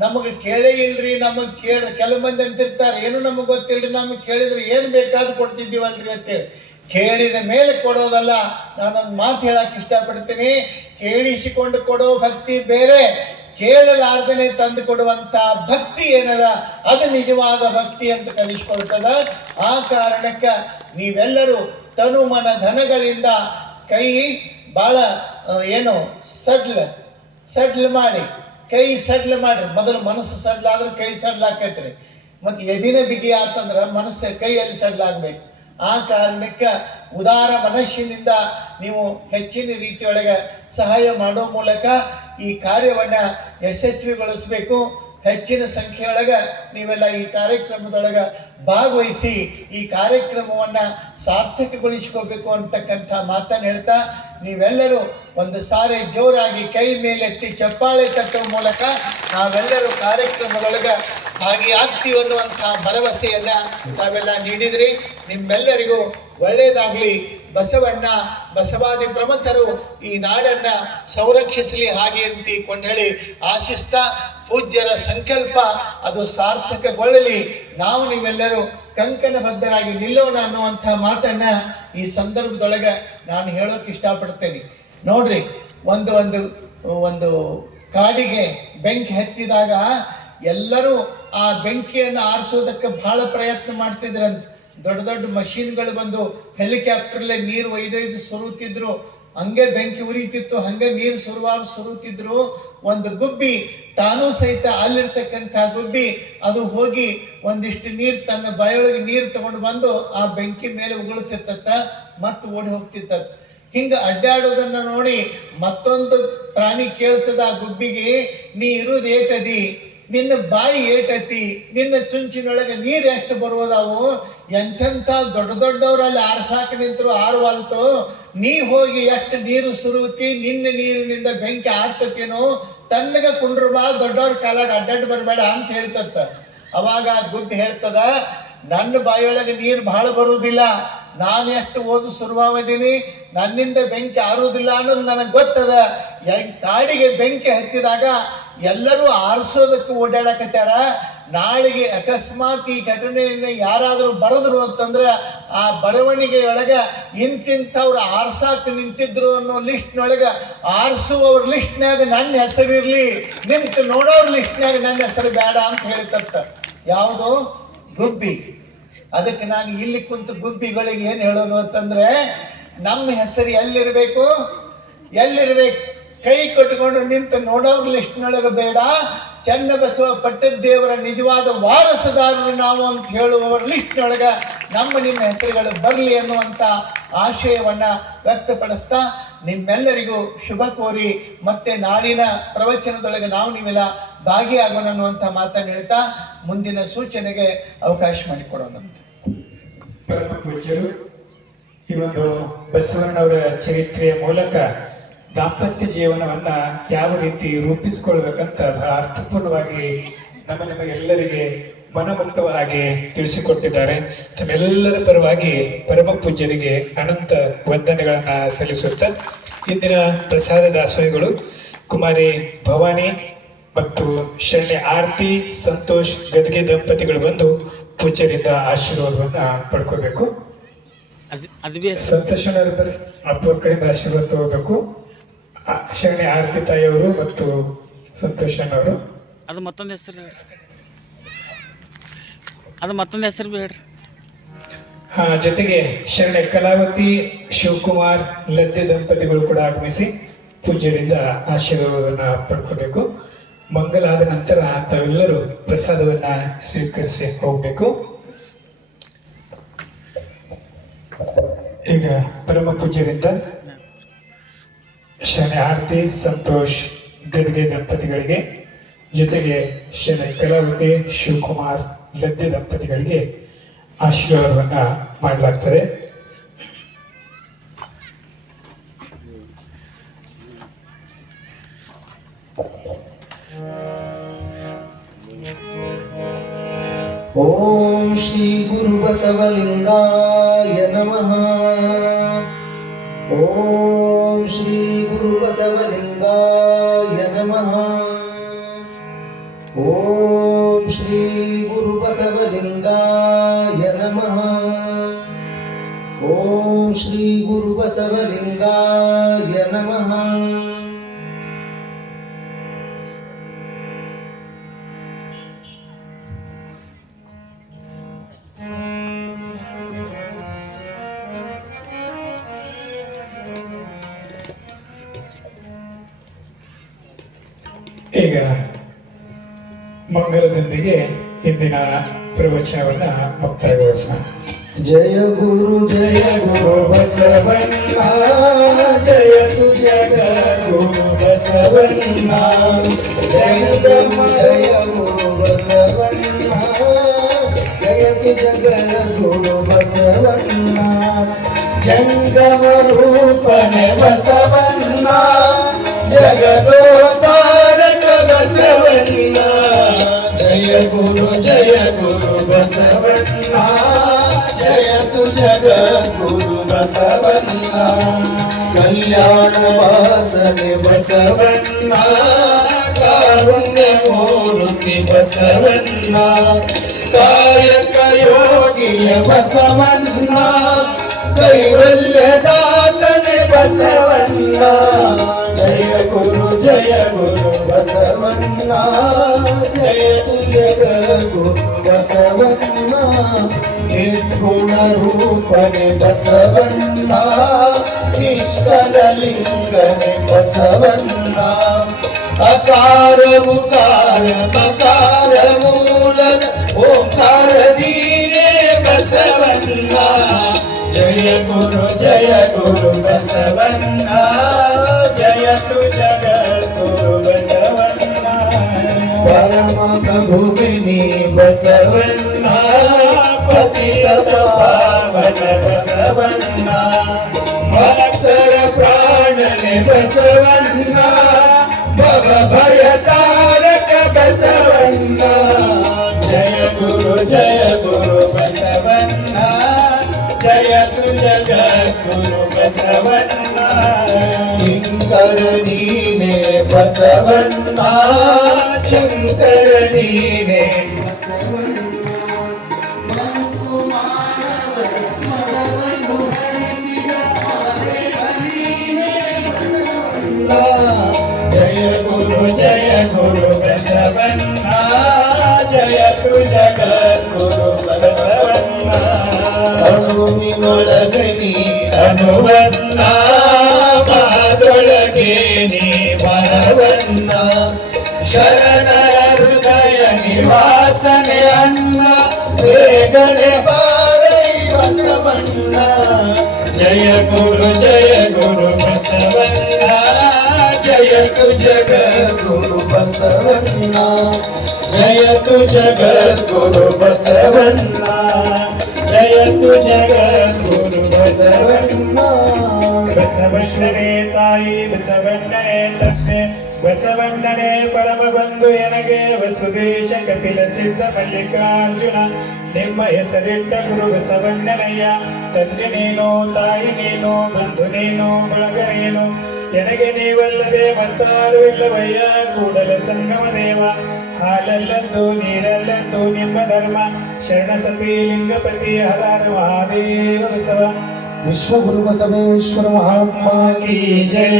ನಮಗೆ ಕೇಳೇ ಇಲ್ರಿ, ನಮಗೆ ಕೆಲವು ಮಂದಿ ಅಂತಿರ್ತಾರೆ ಏನು ನಮಗೆ ಗೊತ್ತಿಲ್ರಿ, ನಮಗೆ ಕೇಳಿದ್ರೆ ಏನು ಬೇಕಾದ್ರೂ ಕೊಡ್ತಿದ್ದೀವಲ್ರಿ ಅಂತೇಳಿ. ಕೇಳಿದ ಮೇಲೆ ಕೊಡೋದಲ್ಲ. ನಾನೊಂದು ಮಾತು ಹೇಳಕ್ಕೆ ಇಷ್ಟಪಡ್ತೀನಿ. ಕೇಳಿಸಿಕೊಂಡು ಕೊಡೋ ಭಕ್ತಿ ಬೇರೆ, ಕೇಳಲಾರ್ದನೆ ತಂದು ಕೊಡುವಂತ ಭಕ್ತಿ ಏನದ ಅದು ನಿಜವಾದ ಭಕ್ತಿ ಅಂತ ಕಲಿಸ್ಕೊಳ್ತದ. ಆ ಕಾರಣಕ್ಕೆ ನೀವೆಲ್ಲರೂ ತನು ಮನ ಧನಗಳಿಂದ ಕೈ ಭಾಳ ಏನು ಸಡ್ಲ್ ಮಾಡಿ, ಕೈ ಸಡ್ಲ್ ಮಾಡ್ರಿ. ಮೊದಲು ಮನಸ್ಸು ಸಡ್ಲಾದ್ರೆ ಕೈ ಸಡ್ಲ್ ಆಕೈತ್ರಿ. ಮತ್ತು ಎದಿನ ಬಿಗಿ ಆತಂದ್ರೆ ಮನಸ್ಸು ಕೈಯಲ್ಲಿ ಸಡ್ಲಾಗಬೇಕು. ಆ ಕಾರಣಕ್ಕೆ ಉದಾರ ಮನಸ್ಸಿನಿಂದ ನೀವು ಹೆಚ್ಚಿನ ರೀತಿಯೊಳಗೆ ಸಹಾಯ ಮಾಡೋ ಮೂಲಕ ಈ ಕಾರ್ಯವನ್ನು ಯಶಸ್ವಿಗೊಳಿಸಬೇಕು. ಹೆಚ್ಚಿನ ಸಂಖ್ಯೆಯೊಳಗೆ ನೀವೆಲ್ಲ ಈ ಕಾರ್ಯಕ್ರಮದೊಳಗೆ ಭಾಗವಹಿಸಿ ಈ ಕಾರ್ಯಕ್ರಮವನ್ನು ಸಾರ್ಥಕಗೊಳಿಸ್ಕೋಬೇಕು ಅಂತಕ್ಕಂಥ ಮಾತನ್ನು ಹೇಳ್ತಾ ನೀವೆಲ್ಲರೂ ಒಂದು ಸಾರಿ ಜೋರಾಗಿ ಕೈ ಮೇಲೆತ್ತಿ ಚಪ್ಪಾಳೆ ತಟ್ಟುವ ಮೂಲಕ ನಾವೆಲ್ಲರೂ ಕಾರ್ಯಕ್ರಮದೊಳಗೆ ಭಾಗಿಯಾಗ್ತೀವಿ ಅನ್ನುವಂಥ ಭರವಸೆಯನ್ನು ತಾವೆಲ್ಲ ನೀಡಿದ್ರಿ. ನಿಮ್ಮೆಲ್ಲರಿಗೂ ಒಳ್ಳೆಯದಾಗಲಿ. ಬಸವಣ್ಣ ಬಸವಾದಿ ಪ್ರಮುಖರು ಈ ನಾಡನ್ನ ಸಂರಕ್ಷಿಸಲಿ ಹಾಗೆ ಅಂತ ಕೊಂಡೇಳಿ ಆಶಿಸ್ತಾ ಪೂಜ್ಯರ ಸಂಕಲ್ಪ ಅದು ಸಾರ್ಥಕಗೊಳ್ಳಲಿ. ನಾವು ನೀವೆಲ್ಲರೂ ಕಂಕಣಬದ್ಧರಾಗಿ ನಿಲ್ಲೋಣ ಅನ್ನುವಂಥ ಮಾತನ್ನ ಈ ಸಂದರ್ಭದೊಳಗೆ ನಾನು ಹೇಳೋಕೆ ಇಷ್ಟಪಡ್ತೇನೆ. ನೋಡ್ರಿ, ಒಂದು ಕಾಡಿಗೆ ಬೆಂಕಿ ಹತ್ತಿದಾಗ ಎಲ್ಲರೂ ಆ ಬೆಂಕಿಯನ್ನು ಆರಿಸೋದಕ್ಕೆ ಬಹಳ ಪ್ರಯತ್ನ ಮಾಡ್ತಿದ್ರಂತೆ. ದೊಡ್ಡ ದೊಡ್ಡ ಮಷೀನ್ಗಳು ಬಂದು ಹೆಲಿಕಾಪ್ಟರ್ಲೆ ನೀರು ಒಯ್ದೊಯ್ದು ಸುರುತ್ತಿದ್ರು. ಹಂಗೆ ಬೆಂಕಿ ಉರಿತಿತ್ತು, ಹಂಗೆ ನೀರು ಸುರುತ್ತಿದ್ರು. ಒಂದು ಗುಬ್ಬಿ ತಾನೂ ಸಹಿತ ಅಲ್ಲಿರ್ತಕ್ಕಂಥ ಗುಬ್ಬಿ ಅದು ಹೋಗಿ ಒಂದಿಷ್ಟು ನೀರು ತನ್ನ ಬಾಯೊಳಗೆ ನೀರು ತಗೊಂಡು ಬಂದು ಆ ಬೆಂಕಿ ಮೇಲೆ ಉಗುಳುತ್ತಿತ್ತ ಮತ್ತು ಓಡಿ ಹೋಗ್ತಿತ್ತ. ಹಿಂಗೆ ಅಡ್ಡಾಡೋದನ್ನ ನೋಡಿ ಮತ್ತೊಂದು ಪ್ರಾಣಿ ಕೇಳ್ತದ ಆ ಗುಬ್ಬಿಗೆ, ನೀ ಇರುವುದು ಏಟದಿ, ನಿನ್ನ ಬಾಯಿ ಏಟತಿ, ನಿನ್ನ ಚುಂಚಿನೊಳಗೆ ನೀರು ಎಷ್ಟು ಬರುವುದಾವು, ಎಂತೆಂಥ ದೊಡ್ಡ ದೊಡ್ಡವರಲ್ಲಿ ಆರ್ಸಾಕ ನಿಂತರು ಆರ್ವಾಲ್ತು, ನೀ ಹೋಗಿ ಎಷ್ಟು ನೀರು ಸುರುತ್ತಿ, ನಿನ್ನ ನೀರಿನಿಂದ ಬೆಂಕಿ ಆರ್ತತೇನೋ, ತನ್ನಗ ಕುಂಡ್ರು ಬಾ, ದೊಡ್ಡವ್ರ ಕಾಲಾಗ ಅಡ್ಡಾಡ್ ಬರಬೇಡ ಅಂತ ಹೇಳ್ತತ್ತ. ಅವಾಗ ಗುಡ್ಡು ಹೇಳ್ತದ, ನನ್ನ ಬಾಯಿಯೊಳಗೆ ನೀರು ಬಹಳ ಬರುವುದಿಲ್ಲ, ನಾನು ಎಷ್ಟು ಓದು ಶುರುವಾದೀನಿ, ನನ್ನಿಂದ ಬೆಂಕಿ ಆರುವುದಿಲ್ಲ ಅನ್ನೋದು ನನಗೆ ಗೊತ್ತದ. ಕಾಡಿಗೆ ಬೆಂಕಿ ಹತ್ತಿದಾಗ ಎಲ್ಲರೂ ಆರಿಸೋದಕ್ಕೆ ಓಡಾಡಕತ್ತಾರ. ನಾಳೆಗೆ ಅಕಸ್ಮಾತ್ ಈ ಘಟನೆಯನ್ನು ಯಾರಾದರೂ ಬರೆದ್ರು ಅಂತಂದ್ರೆ ಆ ಬರವಣಿಗೆಯೊಳಗೆ ಇಂತಿಂಥವ್ರು ಆರ್ಸಾಕ್ ನಿಂತಿದ್ರು ಅನ್ನೋ ಲಿಸ್ಟ್ನೊಳಗೆ ಆರಿಸುವವ್ರ ಲಿಸ್ಟ್ನಾಗ ನನ್ನ ಹೆಸರಿರಲಿ, ನಿಂತು ನೋಡೋರ ಲಿಸ್ಟ್ನಾಗ ನನ್ನ ಹೆಸರು ಬೇಡ ಅಂತ ಹೇಳ್ತತ್ತ. ಯಾವುದು? ಗುಬ್ಬಿ. ಅದಕ್ಕೆ ನಾನು ಇಲ್ಲಿ ಕುಂತು ಗುಬ್ಬಿಗಳಿಗೆ ಏನು ಹೇಳೋದು ಅಂತಂದ್ರೆ, ನಮ್ಮ ಹೆಸರು ಎಲ್ಲಿರಬೇಕು? ಕೈ ಕಟ್ಟಿಕೊಂಡು ನಿಂತು ನೋಡೋರ ಲಿಸ್ಟ್ನೊಳಗೆ ಬೇಡ, ಚನ್ನಬಸವ ಪಟ್ಟದೇವರ ನಿಜವಾದ ವಾರಸುದಾರರು ನಾವು ಅಂತ ಹೇಳುವವರ ಲಿಸ್ಟ್ನೊಳಗೆ ನಿಮ್ಮ ಹೆಸರುಗಳು ಬರಲಿ ಅನ್ನುವಂಥ ಆಶಯವನ್ನು ವ್ಯಕ್ತಪಡಿಸ್ತಾ ನಿಮ್ಮೆಲ್ಲರಿಗೂ ಶುಭ ಕೋರಿ ಮತ್ತೆ ನಾಳಿನ ಪ್ರವಚನದೊಳಗೆ ನೀವೆಲ್ಲ ಭಾಗಿಯಾಗೋಣ ಅನ್ನುವಂಥ ಮಾತನ್ನು ಹೇಳ್ತಾ ಮುಂದಿನ ಸೂಚನೆಗೆ ಅವಕಾಶ ಮಾಡಿಕೊಡೋಣ. ಪರಮ ಪೂಜ್ಯರು ಈ ಒಂದು ಬಸವಣ್ಣವರ ಚರಿತ್ರೆಯ ಮೂಲಕ ದಾಂಪತ್ಯ ಜೀವನವನ್ನ ಯಾವ ರೀತಿ ರೂಪಿಸಿಕೊಳ್ಬೇಕಂತ ಬಹಳ ಅರ್ಥಪೂರ್ಣವಾಗಿ ನಮಗೆಲ್ಲರಿಗೆ ಮನಮುಟ್ಟವಾಗಿ ತಿಳಿಸಿಕೊಟ್ಟಿದ್ದಾರೆ. ತಮ್ಮೆಲ್ಲರ ಪರವಾಗಿ ಪರಮ ಪೂಜ್ಯರಿಗೆ ಅನಂತ ವಂದನೆಗಳನ್ನ ಸಲ್ಲಿಸುತ್ತಾ ಇಂದಿನ ಪ್ರಸಾದ ದಾಸೋಹಿಗಳು ಕುಮಾರಿ ಭವಾನಿ ಮತ್ತು ಶರಣ್ಯ ಆರ್ತಿ ಸಂತೋಷ್ ಗದ್ಗೆ ದಂಪತಿಗಳು ಬಂದು ಪೂಜ್ಯರಿಂದ ಆಶೀರ್ವಾದವನ್ನ ಪಡ್ಕೋಬೇಕು. ಸಂತೋಷಣ್ಣವರು ಬರ್ರಿ, ಅಪ್ಪವ್ರ ಕಡೆಯಿಂದ ಆಶೀರ್ವಾದ ತಗೋಬೇಕು. ಶರಣ್ಯ ಆರತಿ ತಾಯಿಯವರು ಮತ್ತು ಸಂತೋಷಣ್ಣವರು. ಅದು ಮತ್ತೊಂದು ಹೆಸರು ಅದು ಮತ್ತೊಂದು ಹೆಸರು ಬಿ ಹೇಳ್ರಿ. ಜೊತೆಗೆ ಶರಣೆ ಕಲಾವತಿ ಶಿವಕುಮಾರ್ ಲದ್ದೆ ದಂಪತಿಗಳು ಕೂಡ ಆಗಮಿಸಿ ಪೂಜ್ಯರಿಂದ ಆಶೀರ್ವಾದವನ್ನು ಪಡ್ಕೋಬೇಕು. ಮಂಗಲಾದ ನಂತರ ತಾವೆಲ್ಲರೂ ಪ್ರಸಾದವನ್ನ ಸ್ವೀಕರಿಸಿ ಹೋಗಬೇಕು. ಈಗ ಪರಮ ಪೂಜ್ಯರಿಂದ ಶರಣೆ ಆರತಿ ಸಂತೋಷ್ ಗದ್ಗೆ ದಂಪತಿಗಳಿಗೆ, ಜೊತೆಗೆ ಶರಣೆ ಕಲಾವತಿ ಶಿವಕುಮಾರ್ ಲದ್ದೆ ದಂಪತಿಗಳಿಗೆ ಆಶೀರ್ವಾದವನ್ನ ಮಾಡಲಾಗ್ತದೆ. ಓಂ ಶ್ರೀ ಗುರು ಬಸವಲಿಂಗಾಯ ನಮಃ. ಓಂ ಶ್ರೀ ಗುರು ಬಸವಲಿಂಗಾಯ ನಮಃ. ಓಂ ಶ್ರೀ ಗುರು ಬಸವಲಿಂಗಾಯ ನಮಃ. ಓಂ ಶ್ರೀ ಗುರು ಬಸವಲಿಂಗಾಯ ನಮಃ. ಈಗ ಮಂಗಲದೊಂದಿಗೆ ಇಂದಿನ ಪ್ರವಚನವನ್ನ ಮುಕ್ತಾಯಗೊಳಿಸೋಣ. ಜಯ ಗುರು ಬಸವಣ್ಣ, ಜಯತು ಜಗದ್ಗುರು ಬಸವಣ್ಣ. ಜಗದಮ ಜಯ ಗುರು ಬಸವಣ್ಣ, ಜಯತು ಜಗದ್ಗುರು ಬಸವಣ್ಣ. ಜಂಗಮ ರೂಪನೆ ಬಸವಣ್ಣ, ಜಗದೋದ್ಧಾರಕ ಬಸವಣ್ಣ. ಜಯ ಗುರು ಬಸವಣ್ಣ, ಜಯತು ಜಗದ್ಗುರು ಬಸವಣ್ಣ. ಕಲ್ಯಾಣ ವಾಸನೆ ಬಸವಣ್ಣ, ಕಾರುಣ್ಯ ಮೂರ್ತಿ ಬಸವಣ್ಣ. ಕಾಯಕ ಯೋಗಿಯ ಬಸವಣ್ಣ, ಕೈವಲ್ಯದಾತನೆ ಬಸವಣ್ಣ. ಜಯ ಗುರು ಬಸವಣ್ಣ, ಜಯತು ಜಗದ್ಗುರು ಬಸವಣ್ಣ. ನಿರ್ಗುಣ ರೂಪನೆ ಬಸವಣ್ಣ, ನಿಷ್ಕಲಲಿಂಗನೆ ಬಸವಣ್ಣ. ಅಕಾರ ಉಕಾರ ಮಕಾರ ಮೂಲದ ಓಂಕಾರ ನೀನೇ ಬಸವಣ್ಣ. ಜಯ ಗುರು ಬಸವಣ್ಣ, ಜಯತು ಜಗದ್ಗುರು ಬಸವಣ್ಣ. ಪರಮ ಪ್ರಭುವಿನಿ ಬಸವಣ್ಣ, ಪತಿತ ಪಾವನ ಬಸವಣ್ಣ. ಭಕ್ತರ ಪ್ರಾಣನೆ ಬಸವಣ್ಣ, ಭವ ಭಯ ತಾರಕ ಬಸವಣ್ಣ. ಜಯ ಗುರು ಬಸವಣ್ಣ, ಜಯತು ಜಗದ್ಗುರು ಬಸವಣ್ಣ. ಕಿಂಕರ ನೀನೆ ಬಸವಣ್ಣ, ಶಂಕರ ನೀನೆ ಬಸವಣ್ಣ. ಜಯ ಗುರು ಬಸವಣ್ಣ, ಜಯತು ಜಗದ್ಗುರು ಬಸವಣ್ಣ. ಅಣುವಿನೊಳಗನಿ ಅಣುವಣ್ಣ, ಮಾದೊಳಗೆ ನೀ ಮರವಣ್ಣ. ಶರಣರ ಹೃದಯ ನಿವಾಸನೆ ಅಣ್ಣ, ಬೇಗನೆ ಬಾರೈ ಬಸವಣ್ಣ. ಜಯ ಗುರು ಬಸವಣ್ಣ, ಜಯತು ಜಗದ್ಗುರು ಬಸವಣ್ಣ. ಜಯತು ಜಗದ್ಗುರು ಬಸವಣ್ಣ, ಜಯತು ಜಗದ್ಗುರು ಬಸವಣ್ಣ. ಬಸವಣ್ಣನೇ ತಾಯಿ ಬಸವಣ್ಣನೇ ತಂದೆ, ಬಸವಣ್ಣನೇ ಪರಮ ಬಂಧು ಎನಗೆ ವಸುದೇಶ ಕಪಿಲ ಸಿದ್ಧ ಮಲ್ಲಿಕಾರ್ಜುನ. ನಿಮ್ಮ ಹೆಸರಿಟ್ಟ ಗುರು ಬಸವಣ್ಣನಯ್ಯ. ತಂದೆ ನೀನು, ತಾಯಿ ನೀನು, ಬಂಧು ನೀನು, ಬಳಗ ನೀನು, ಎನಗೆ ನೀವಲ್ಲದೆ ಮತ್ತಾರು ಇಲ್ಲವಯ್ಯ. ಕೂಡಲ ಸಂಗಮ ದೇವ, ಹಾಲಲ್ಲದ್ದು ನೀರಲ್ಲದ್ದು ನಿಮ್ಮ ಧರ್ಮ. ಶರಣ ಸತಿ ಲಿಂಗಪತಿ ಹರ ಮಹಾದೇವ ಬಸವ. ವಿಶ್ವಗುರು ಬಸವೇಶ್ವರ ಮಹಾತ್ಮ ಕಿ ಜಯ.